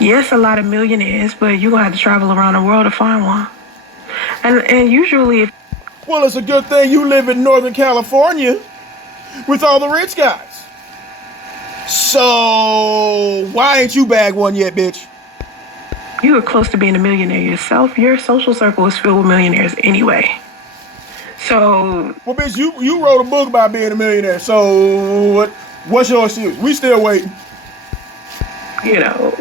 Yes, a lot of millionaires, but you're gonna have to travel around the world to find one. And usually, if Well, it's a good thing you live in Northern California with all the rich guys. So, why ain't you bagged one yet, bitch? you are close to being a millionaire yourself, your social circle is filled with millionaires anyway. So, Well, bitch, you wrote a book about being a millionaire, so what's your excuse? We still waiting. you know,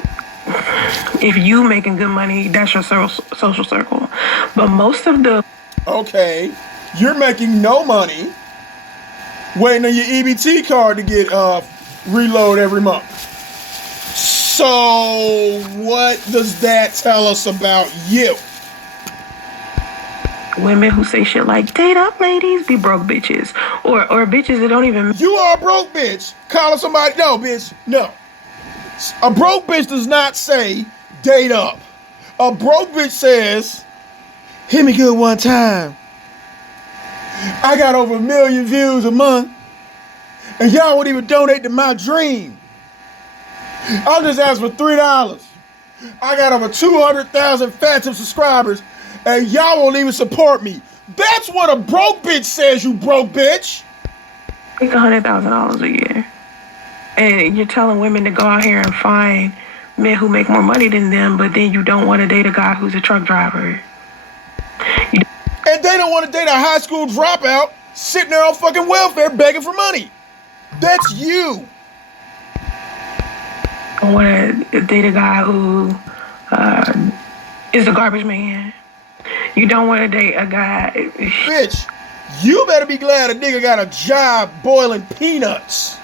if you making good money, that's your social circle. But most of the Okay, you're making no money, waiting on your EBT card to get reload every month. So, what does that tell us about you? women who say shit like, date up ladies, be broke bitches. Or bitches that don't even... You are a broke bitch. Calling somebody, no, bitch, no. A broke bitch does not say date up. A broke bitch says, hit me good one time. I got over 1 million views a month, and y'all won't even donate to my dream. I'll just ask for $3. I got over 200,000 phantom subscribers, and y'all won't even support me. That's what a broke bitch says, you broke bitch. Make $100,000 a year. And you're telling women to go out here and find men who make more money than them, but then you don't want to date a guy who's a truck driver. And they don't want to date a high school dropout sitting there on fucking welfare begging for money. That's you. Don't want to date a guy who is a garbage man. You don't want to date a guy... Bitch, you better be glad a nigga got a job boiling peanuts.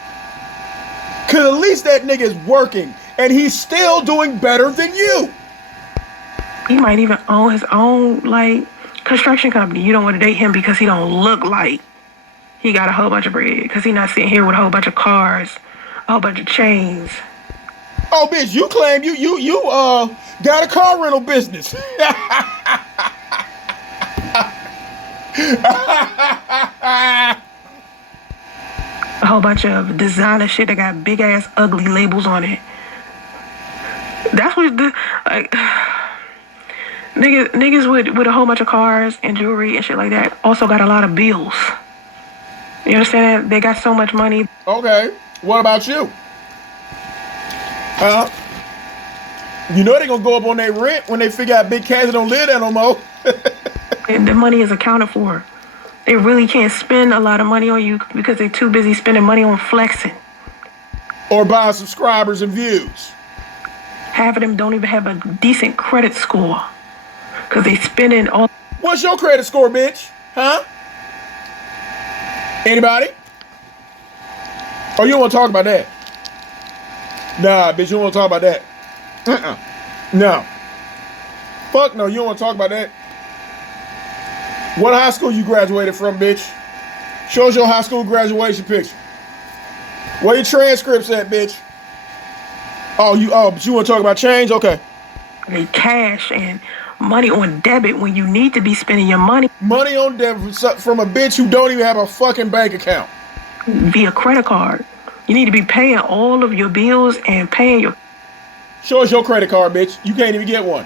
Cause at least that nigga is working and he's still doing better than you. He might even own his own, like, construction company. You don't want to date him because he don't look like he got a whole bunch of bread. Because he not sitting here with a whole bunch of cars, a whole bunch of chains. Oh, bitch, you claim you got a car rental business. A whole bunch of designer shit that got big ass ugly labels on it. That's what like niggas with a whole bunch of cars and jewelry and shit like that also got a lot of bills. You understand? They got so much money. Okay, what about you? You know they gonna go up on their rent when they figure out big cats don't live there no more. And the money is accounted for. They really can't spend a lot of money on you because they're too busy spending money on flexing. Or buying subscribers and views. Half of them don't even have a decent credit score because they spending all. What's your credit score, bitch? Huh? Anybody? Oh, you don't want to talk about that? Nah, bitch, you don't want to talk about that. No. Fuck no, you don't want to talk about that. What high school you graduated from, bitch? Show us your high school graduation picture. Where your transcripts at, bitch? But you want to talk about change? Okay. They cash and money on debit when you need to be spending your money. Money on debit from a bitch who don't even have a fucking bank account. Via credit card. You need to be paying all of your bills and paying your... Show us your credit card, bitch. You can't even get one.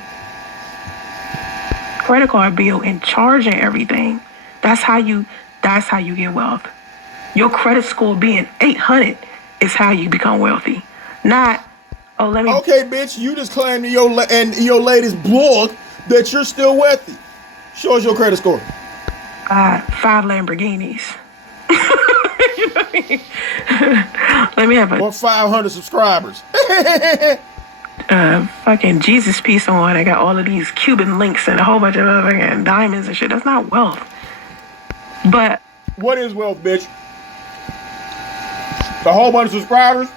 Credit card bill and charging everything. That's how you get wealth. Your credit score being 800 is how you become wealthy. Not, let me... Okay, bitch, you just claimed in your latest blog that you're still wealthy. Show us your credit score. 5 Lamborghinis. You know what I mean? Let me have Or 500 subscribers. Fucking Jesus piece on. I got all of these Cuban links and a whole bunch of other diamonds and shit. That's not wealth. But what is wealth, bitch? A whole bunch of subscribers?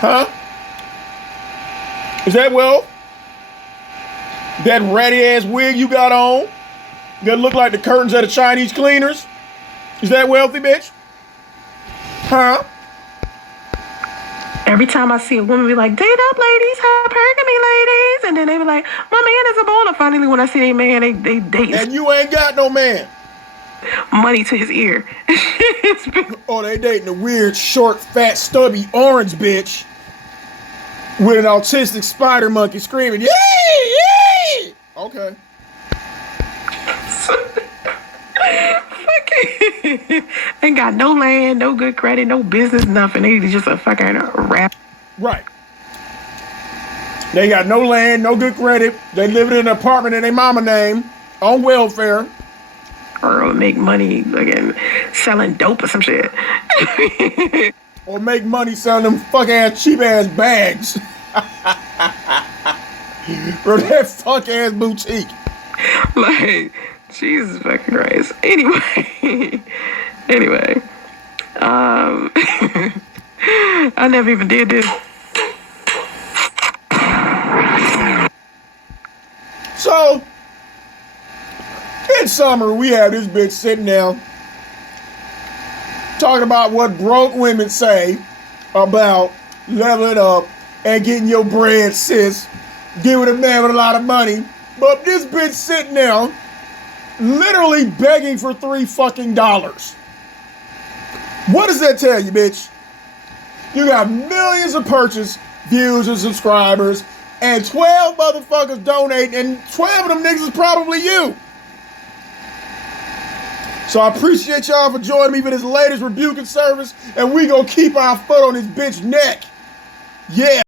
Huh? Is that wealth? That ratty ass wig you got on that look like the curtains at the Chinese cleaners? Is that wealthy, bitch? Huh? every time I see a woman be like, date up, ladies, hypergamy, ladies. And then they be like, my man is a baller. Finally, when I see a man, they date. And you ain't got no man. Money to his ear. Oh, they dating a weird, short, fat, stubby orange bitch with an autistic spider monkey screaming, yay, yay! Okay. Ain't got no land, no good credit, no business, nothing. They just a fucking rap. Right. They got no land, no good credit. They live in an apartment in their mama name on welfare. Or make money again selling dope or some shit. Or make money selling them fuck ass cheap ass bags. From that fuck ass boutique. Like, Jesus fucking Christ. Anyway. I never even did this. So, in summary, we have this bitch sitting down talking about what broke women say about leveling up and getting your bread, sis. Giving a man with a lot of money. But this bitch sitting down literally begging for $3 fucking. What does that tell you, bitch? You got millions of purchase, views, and subscribers, and 12 motherfuckers donate, and 12 of them niggas is probably you. So I appreciate y'all for joining me for this latest rebuking service, and we gonna keep our foot on this bitch neck. Yeah.